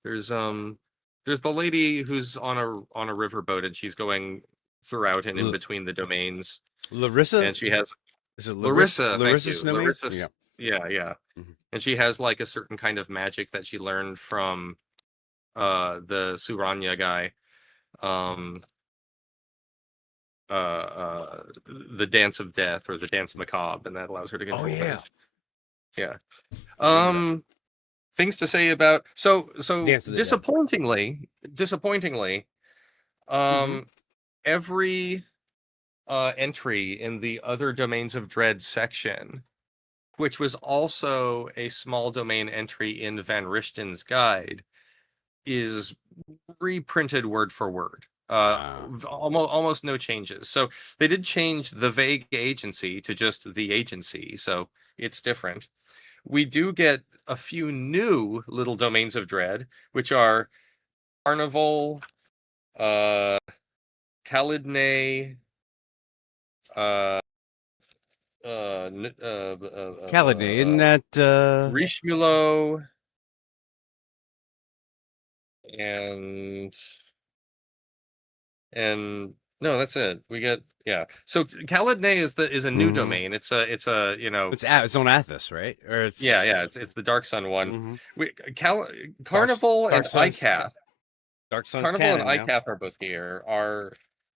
There's um there's the lady who's on a riverboat and she's going throughout and in L- between the domains, Larissa, and she has is it Larissa? Larissa, thank Larissa you. Snowman? Yeah. Yeah, yeah. Mm-hmm. And she has like a certain kind of magic that she learned from the Suranya guy. Um the Dance of Death or the Dance Macabre, and that allows her to Oh control yeah, things. Yeah. I remember that. Um things to say about so Dance of the Dead. disappointingly, Mm-hmm. um every entry in the other domains of dread section, which was also a small domain entry in Van Richten's guide, is reprinted word for word. Wow. Almost no changes. So they did change the vague agency to just the agency, so it's different. We do get a few new little domains of dread, which are Carnival, uh, Calidney, uh, Caladney, isn't that Rishmulo, and and no, that's it. We get yeah. So Calidney is a new mm-hmm. domain. It's a It's on Athos, right? Or yeah. it's It's the Dark Sun one. mm-hmm. We Dark Carnival and Dark Sun's ICAF. Dark Sun's Carnival and canon now. ICAF are both here.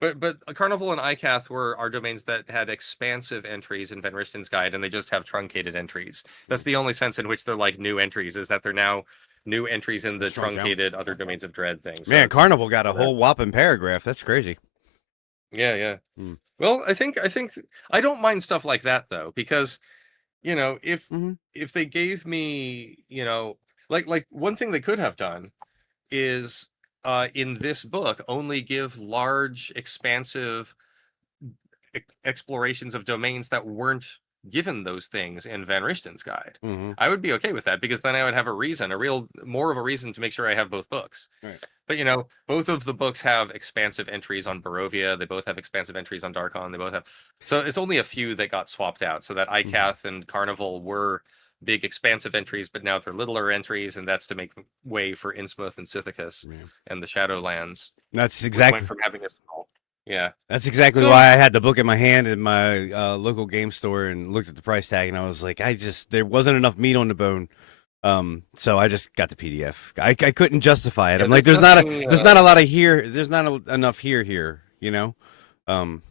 But Carnival and ICAF are domains that had expansive entries in Van Richten's guide, and they just have truncated entries. That's the only sense in which they're like new entries, is that they're now new entries in the Shrunk down. truncated other domains of dread thing. So Man, it's Carnival got a whole whopping paragraph. That's crazy. yeah, yeah. Mm. Well, I think I don't mind stuff like that though, because if Mm-hmm. they gave me, like one thing they could have done is in this book only give large expansive explorations of domains that weren't given those things in Van Richten's guide. Mm-hmm. I would be okay with that, because then I would have more of a reason to make sure I have both books. Right. But both of the books have expansive entries on Barovia. They both have expansive entries on Darkon. They both have, so it's only a few that got swapped out. So that Mm-hmm. ICATH and Carnival were big expansive entries, but now they're littler entries, and that's to make way for Innsmouth and Sithicus Yeah. and the Shadowlands, That's which went exactly from having a small, yeah. that's exactly So why I had the book in my hand in my local game store and looked at the price tag and I was like, there wasn't enough meat on the bone. So I just got the PDF. I couldn't justify it. yeah, I'm like, there's nothing. there's not a lot of here. There's not enough here. Um,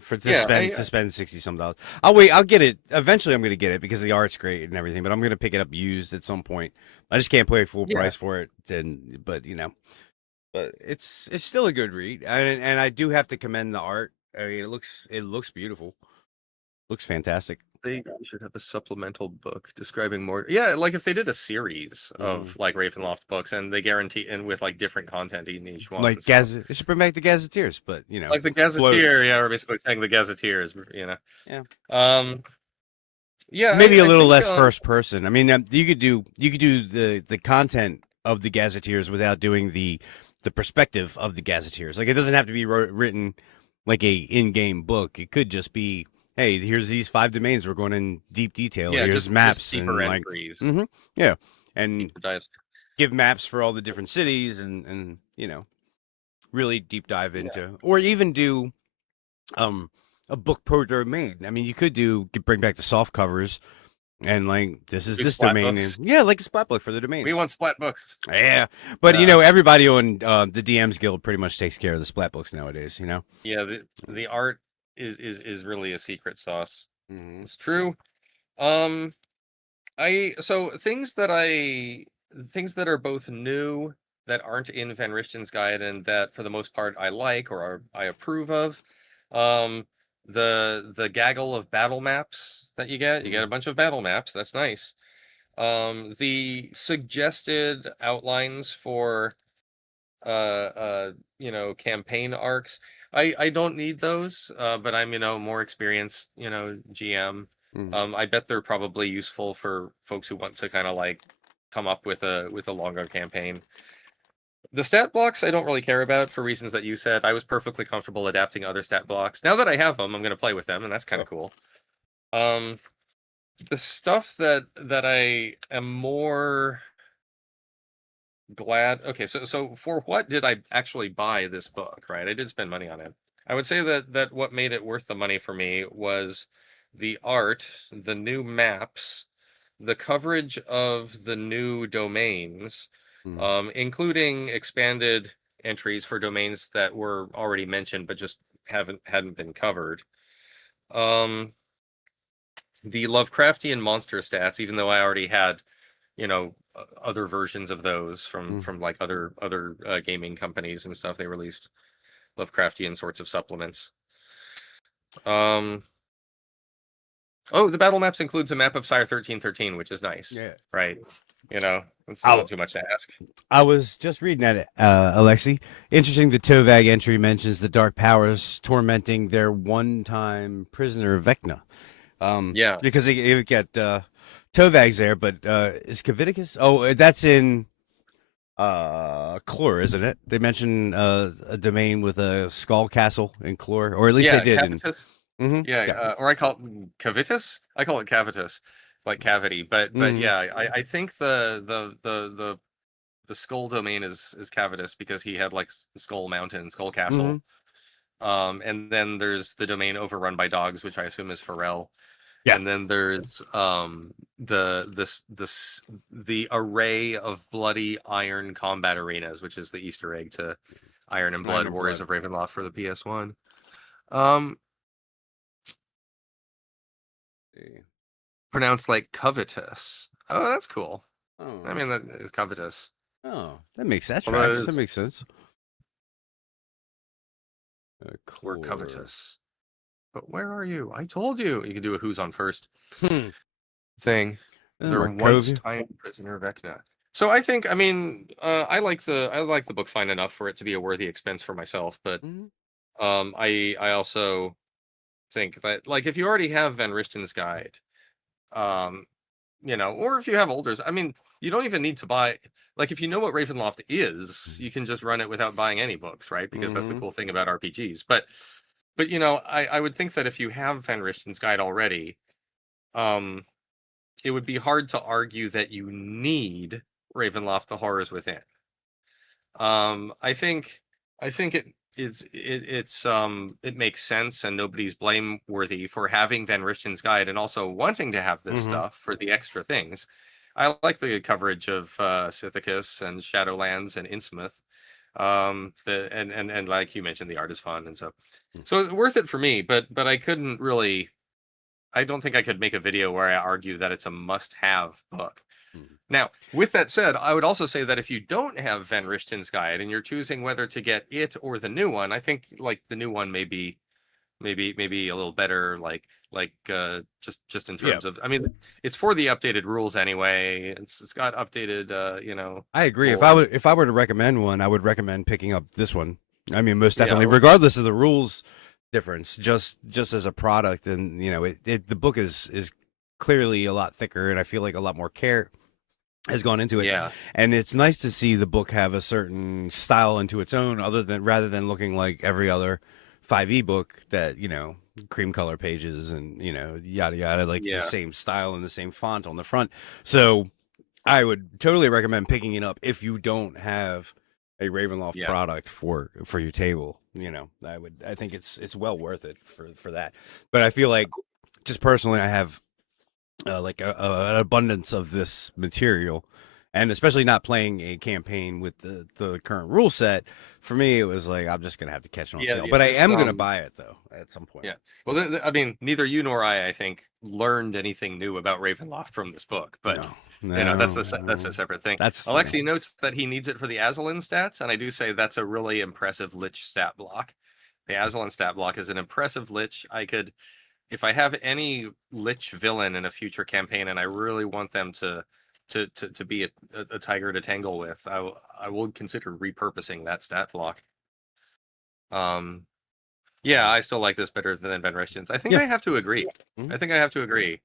for Yeah, to spend 60 some dollars. I'll wait. I'll get it. Eventually, I'm gonna get it because the art's great and everything. But I'm gonna pick it up used at some point. I just can't pay full yeah, price for it. But it's still a good read, and I do have to commend the art. I mean, it looks beautiful. Looks fantastic. They should have a supplemental book describing more. Yeah, like if they did a series of like Ravenloft books, and they guarantee, and with like different content in each one. Like So It should bring back the Gazetteers, but like the float. Gazetteer, yeah, we're basically saying the Gazetteers, Yeah. Um, yeah, Maybe a I little think less first person. I mean, you could do the content of the Gazetteers without doing the perspective of the Gazetteers. Like it doesn't have to be written like a in-game book. It could just be, hey, here's these 5 domains. We're going in deep detail. yeah, Here's just maps deeper and like, entries, yeah, and deeper dives. give maps for all the different cities and really deep dive Yeah, into, or even do um a book per domain. I mean, you could bring back the soft covers and like this is do this splat domain books. name. Yeah, like a splat book for the We domains. want splat books. Yeah, but Uh, everybody on the DMs Guild pretty much takes care of the splat books nowadays. yeah, the art is really a secret sauce. Hmm. It's true. Um, so things that are both new that aren't in Van Richten's guide and that for the most part I like or I approve of. Um, the gaggle of battle maps that you get a bunch of battle maps. That's nice. The suggested outlines for campaign arcs. I don't need those, but I'm, more experienced, GM. Hmm. I bet they're probably useful for folks who want to kind of like come up with a longer campaign. The stat blocks I don't really care about for reasons that you said. I was perfectly comfortable adapting other stat blocks. Now that I have them, I'm going to play with them, and that's kind of cool. Um, the stuff that I am more glad. Okay, so for what did I actually buy this book, right? I did spend money on it. I would say that what made it worth the money for me was the art, the new maps, the coverage of the new domains, Hmm. including expanded entries for domains that were already mentioned but just hadn't been covered. Um, the Lovecraftian monster stats, even though I already had other versions of those from like other gaming companies and stuff. They released Lovecraftian sorts of supplements. Um, oh, the battle maps includes a map of Sire 1313, which is nice, Yeah. right? It's I, not too much to ask. I was just reading at it, Alexi. Interesting. The Tovag entry mentions the dark powers tormenting their one-time prisoner Vecna. Yeah, Because you get Tovag's there, but is Kaviticus? Oh, that's in Clore, isn't it? They mention a domain with a skull castle in Clore, or at least they yeah, did. Cavitus. Yeah, Yeah. or I call it Cavitus. I call it Cavitus, like cavity. But Hmm. yeah, I think the skull domain is Cavitus because he had like Skull Mountain, Skull Hmm. Castle. And then there's the domain overrun by dogs, which I assume is Pharrell. Yeah. And then there's the array of bloody iron combat arenas, which is the Easter egg to Iron and Iron Blood and Warriors Blood. of Ravenloft for the PS1. Um, Pronounced like covetous. Oh, that's cool. I Oh. mean, that is covetous. Oh, that makes that tracks. Although That makes sense. we're Clore. covetous. But where are you? I told you. You could do a who's on first Hmm. thing. Their once Markovia. time prisoner Vecna. So I think, I mean, I like the book fine enough for it to be a worthy expense for myself, but Mhm. I also think that like if you already have Van Richten's guide, um, or if you have Older's, I mean, you don't even need to buy. Like if you know what Ravenloft is, you can just run it without buying any books, right? Because that's the Mhm. cool thing about RPGs. But I would think that if you have Van Richten's guide already, um, it would be hard to argue that you need Ravenloft: The Horrors Within. I think it makes sense and nobody's blameworthy for having Van Richten's guide and also wanting to have this Mhm. stuff for the extra things. I like the coverage of Sithicus and Shadowlands and Innsmouth. And like you mentioned, the art is fun, and so it's worth it for me. But I couldn't really. I don't think I could make a video where I argue that it's a must-have book. Mhm. Now, with that said, I would also say that if you don't have Van Richten's guide and you're choosing whether to get it or the new one, I think like the new one may be maybe a little better, just in Yeah, terms of, I mean, it's for the updated rules anyway. It's got updated I agree. lore. If I were to recommend one, I would recommend picking up this one. I mean, most Yeah, definitely, regardless of the rules difference, just as a product, and the book is clearly a lot thicker, and I feel like a lot more care has gone into it. yeah, And it's nice to see the book have a certain style into its own, rather than looking like every other 5e book that cream color pages and yada yada, like the yeah, same style and the same font on the front. So I would totally recommend picking it up if you don't have a Ravenloft yeah. product for your table. I think it's well worth it for that. But I feel like, just personally, I have like an abundance of this material, and especially not playing a campaign with the current rule set. For me, it was like, I'm just gonna have to catch it on Yeah, sale. yeah. But I This am gonna buy it though at some point. Yeah. Well, I mean, neither you nor I think, learned anything new about Ravenloft from this book, but No, that's a no, separate thing. that's Alexi notes that he needs it for the Aslan stats, and I do say that's a really impressive Lich stat block. The Aslan stat block is an impressive Lich. I could, if I have any Lich villain in a future campaign, and I really want them to be a tiger to tangle with, I will consider repurposing that stat block. Um, yeah, I still like this better than Van Richten's. I think yeah. I have to agree. Mhm. I think I have to agree.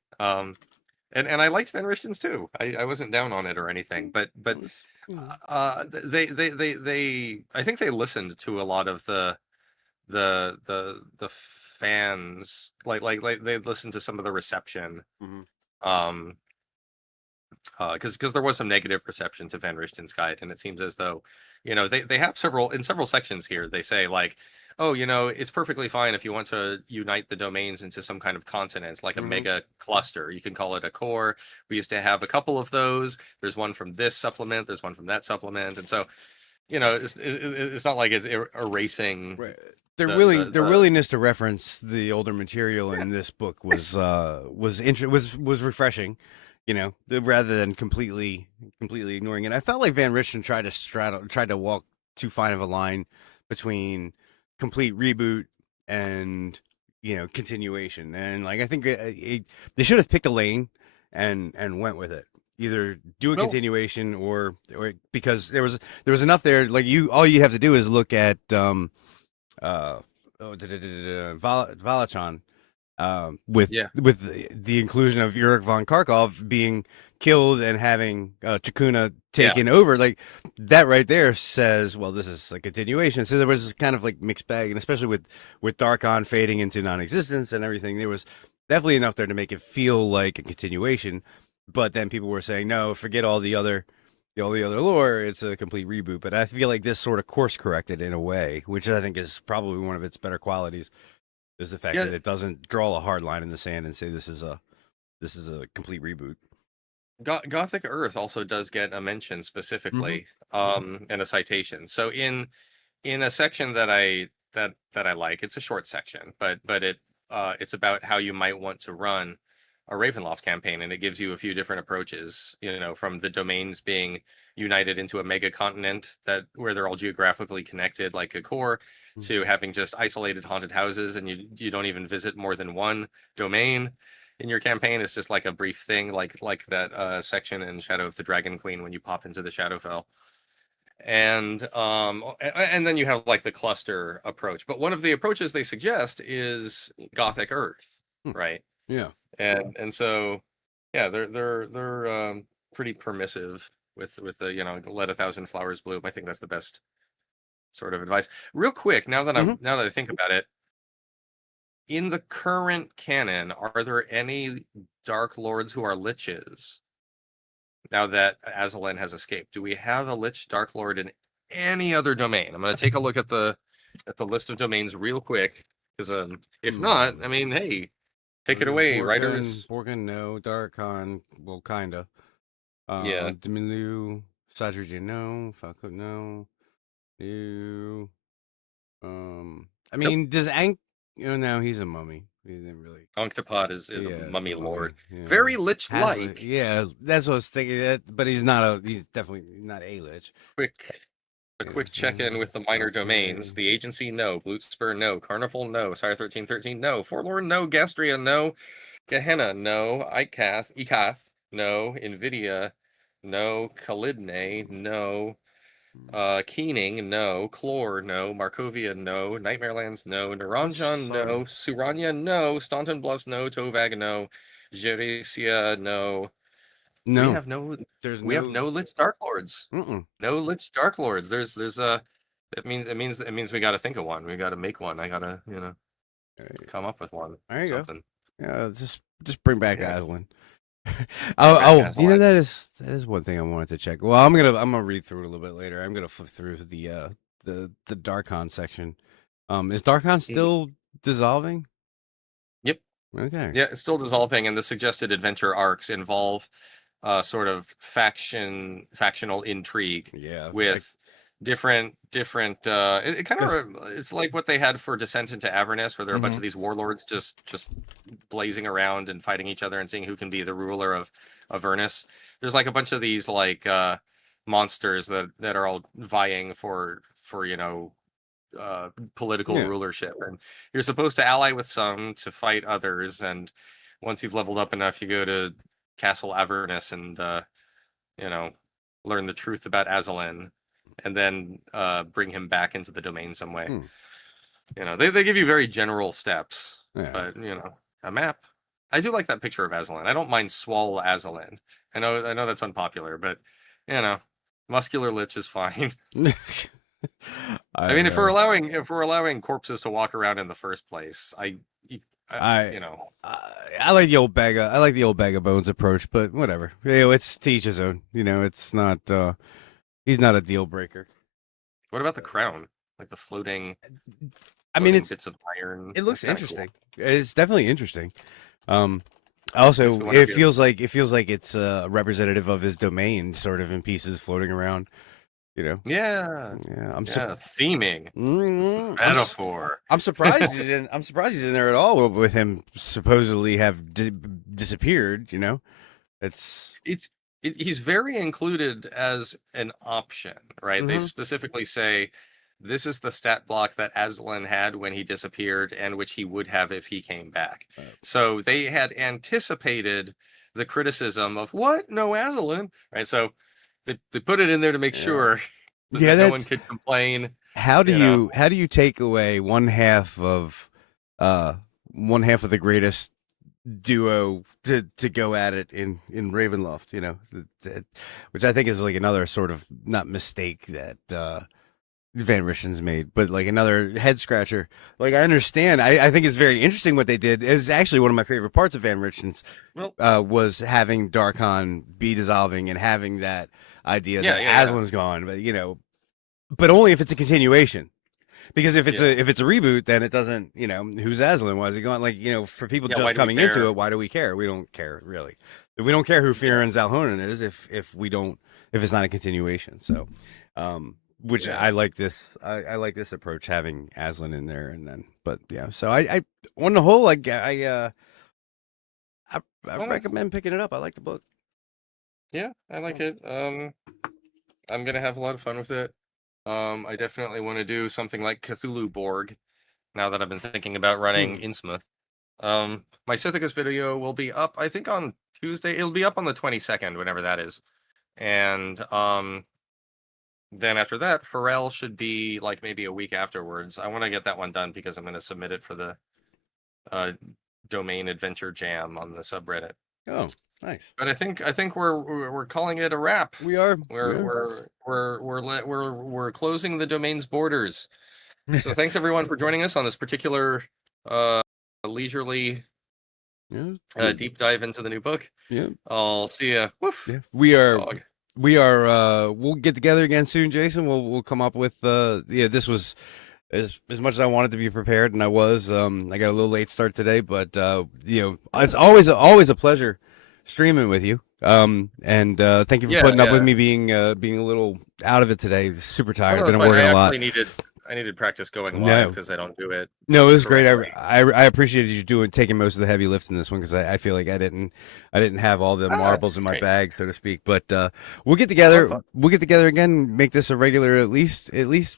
And I liked Van Richten's too. I wasn't down on it or anything, but they I think they listened to a lot of the fans, like they listened to some of the reception. Mhm. Um, because there was some negative reception to Van Richten's guide, and it seems as though, they have several sections here. They say like, oh, it's perfectly fine if you want to unite the domains into some kind of continent, like a Mhm. mega cluster. You can call it a core. We used to have a couple of those. There's one from this supplement. There's one from that supplement, and so it's not like it's erasing Right. Their the willingness to reference the older material in this book was refreshing, rather than completely ignoring it. I felt like Van Richten tried to walk too fine of a line between complete reboot and continuation, and like I think they should have picked a lane and went with it. Either do a no. continuation, or because there was enough there. Like, all you have to do is look at uh, Valachon, with Yeah, the inclusion of Uruk von Karkov being killed and having Chakuna yeah. taken over. Like, that right there says, well, this is a continuation. So there was kind of like mixed bag, and especially with Darkon fading into non-existence and everything, there was definitely enough there to make it feel like a continuation. But then people were saying, no, forget all the other lore. It's a complete reboot. But I feel like this sort of course corrected in a way, which I think is probably one of its better qualities, is the fact Yeah, that it doesn't draw a hard line in the sand and say this is a complete reboot. Gothic Earth also does get a mention Mm-hmm. specifically, and a citation. So in a section that I like, it's a short section, but it's about how you might want to run a Ravenloft campaign, and it gives you a few different approaches, from the domains being united into a mega continent where they're all geographically connected like a core, to having just isolated haunted houses, and you don't even visit more than one domain in your campaign. It's just like a brief thing, like that section in Shadow of the Dragon Queen when you pop into the Shadowfell. And then you have like the cluster approach. But one of the approaches they suggest is Gothic Earth, Hmm. right? Yeah. And so yeah, they're pretty permissive with the, let a thousand flowers bloom. I think that's the best sort of advice. Real quick, Mm-hmm. now that I think about it, in the current canon, are there any Dark Lords who are liches now that Azalen has escaped? Do we have a lich Dark Lord in any other domain? I'm going to take a look at the list of domains real quick, because if not, I mean, hey, take it away, writers. Borgin, no. Darkon, well, kinda. Yeah. Dimilu, Sadridia, no. Falco, no. You. I Nope. mean, does Ank? Oh, no, he's a mummy. He didn't really. Octopod is a Yeah, it's a mummy lord. mummy. Yeah. Very lich-like. Yeah, that's what I was thinking. But he's not a. He's definitely not a lich. Quick. A quick check-in with the minor domains. The Agency, no. Blootspur, no. Carnival, no. Sire 1313, no. Forlorn, no. Gastria, no. Gehenna, no. Ekath, no. Invidia, no. Kalidne, no. Keening, no. Chlor, no. Markovia, no. Nightmarelands, no. Naranjan, no. Suranya, no. Staunton Bluffs, no. Tovag, no. Jeresia, no. We No, have no. there's We have no. no Lich Dark Lords. Mm-mm. No Lich Dark Lords. There's a. It means we got to think of one. We got to make one. I gotta come up with one. There you Something. go. Yeah, just bring back Yeah. Aslan. back You know Aslan. that is one thing I wanted to check. Well, I'm gonna read through it a little bit later. I'm gonna flip through the Darkon section. Is Darkon still dissolving? Yep. Okay. Yeah, it's still dissolving, and the suggested adventure arcs involve sort of factional intrigue Yeah. with different it kind of it's like what they had for Descent into Avernus, where there are a bunch of these warlords just blazing around and fighting each other and seeing who can be the ruler of Avernus. There's like a bunch of these like monsters that are all vying for political rulership, and you're supposed to ally with some to fight others, and once you've leveled up enough, you go to Castle Avernus and learn the truth about Azalin, and then bring him back into the domain some way. They give you very general steps, but a map. I do like that picture of Azalin. I don't mind Swall Azalin. I know that's unpopular, but muscular lich is fine. I mean, if we're allowing corpses to walk around in the first place, I like the old bag. I like the old bag of bones approach, but whatever. It's to each his own. It's not. He's not a deal breaker. What about the crown? Like the floating. I mean, it's bits of iron. It looks That's interesting. cool. It's definitely interesting. Also, it feels like it's representative of his domain, sort of in pieces floating around. Yeah. I'm theming metaphor. I'm surprised he's in. I'm surprised he's in there at all with him supposedly have disappeared. He's very included as an option, right? They specifically say this is the stat block that Aslan had when he disappeared, and which he would have if he came back. So they had anticipated the criticism of what? No Aslan, right? So they put it in there to make sure that no one could complain. How do you take away one half of the greatest duo to go at it in Ravenloft? Which I think is like another sort of not mistake that Van Richten's made, but like another head scratcher. Like I understand. I think it's very interesting what they did. It's actually one of my favorite parts of Van Richten's was having Darkon be dissolving and having that idea that Aslan's gone, but only if it's a continuation. Because if it's a reboot, then it doesn't. Who's Aslan? Why is he gone? Like for people just coming into it, why do we care? We don't care really. We don't care who Firen Zalhonen is if it's not a continuation. So, which I like this. I like this approach, having Aslan in there, and then So I on the whole, I recommend picking it up. I like the book. Yeah, I like it. I'm gonna have a lot of fun with it. I definitely want to do something like Cthulhu Borg, now that I've been thinking about running Innsmouth. My Sithicus video will be up, I think, on Tuesday. It'll be up on the 22nd, whenever that is. And then after that, Pharrell should be like maybe a week afterwards. I want to get that one done because I'm going to submit it for the Domain Adventure Jam on the subreddit. Oh, nice. But I think we're calling it a wrap. We are. We're closing the domain's borders. So thanks everyone for joining us on this particular leisurely deep dive into the new book. Yeah. I'll see ya. Woof. Yeah. We are we'll get together again soon, Jason. We'll come up with this was as much as I wanted to be prepared, and I was. I got a little late start today, but it's always a pleasure streaming with you. And thank you for putting up with me being a little out of it today. Super tired. Been working a lot. I needed practice going No. live because I don't do it. No, it was great. correctly. I appreciated you taking most of the heavy lifts in this one because I feel like I didn't have all the marbles in it's my great. bag, so to speak. But we'll get Have together. fun. We'll get together again. Make this a regular, at least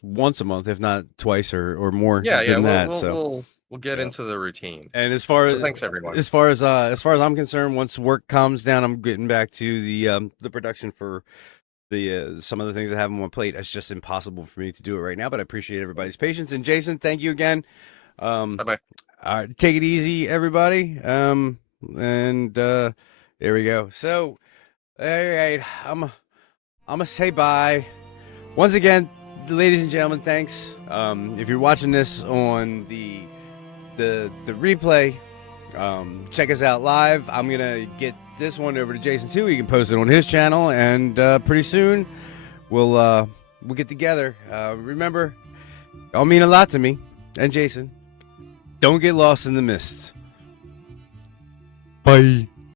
once a month, if not twice or more Yeah, than that. We'll get into the routine. And as far as So thanks everyone. as far as I'm concerned, once work calms down, I'm getting back to the production for the some of the things I have on my plate. It's just impossible for me to do it right now, but I appreciate everybody's patience. And Jason, thank you again. Bye-bye. Take it easy, everybody. And there we go. So, all right, I'm gonna say bye once again, ladies and gentlemen. Thanks. If you're watching this on the replay, check us out live. I'm gonna get this one over to Jason too. He can post it on his channel, and pretty soon we'll get together. Remember, y'all mean a lot to me, and Jason. Don't get lost in the mists. Bye.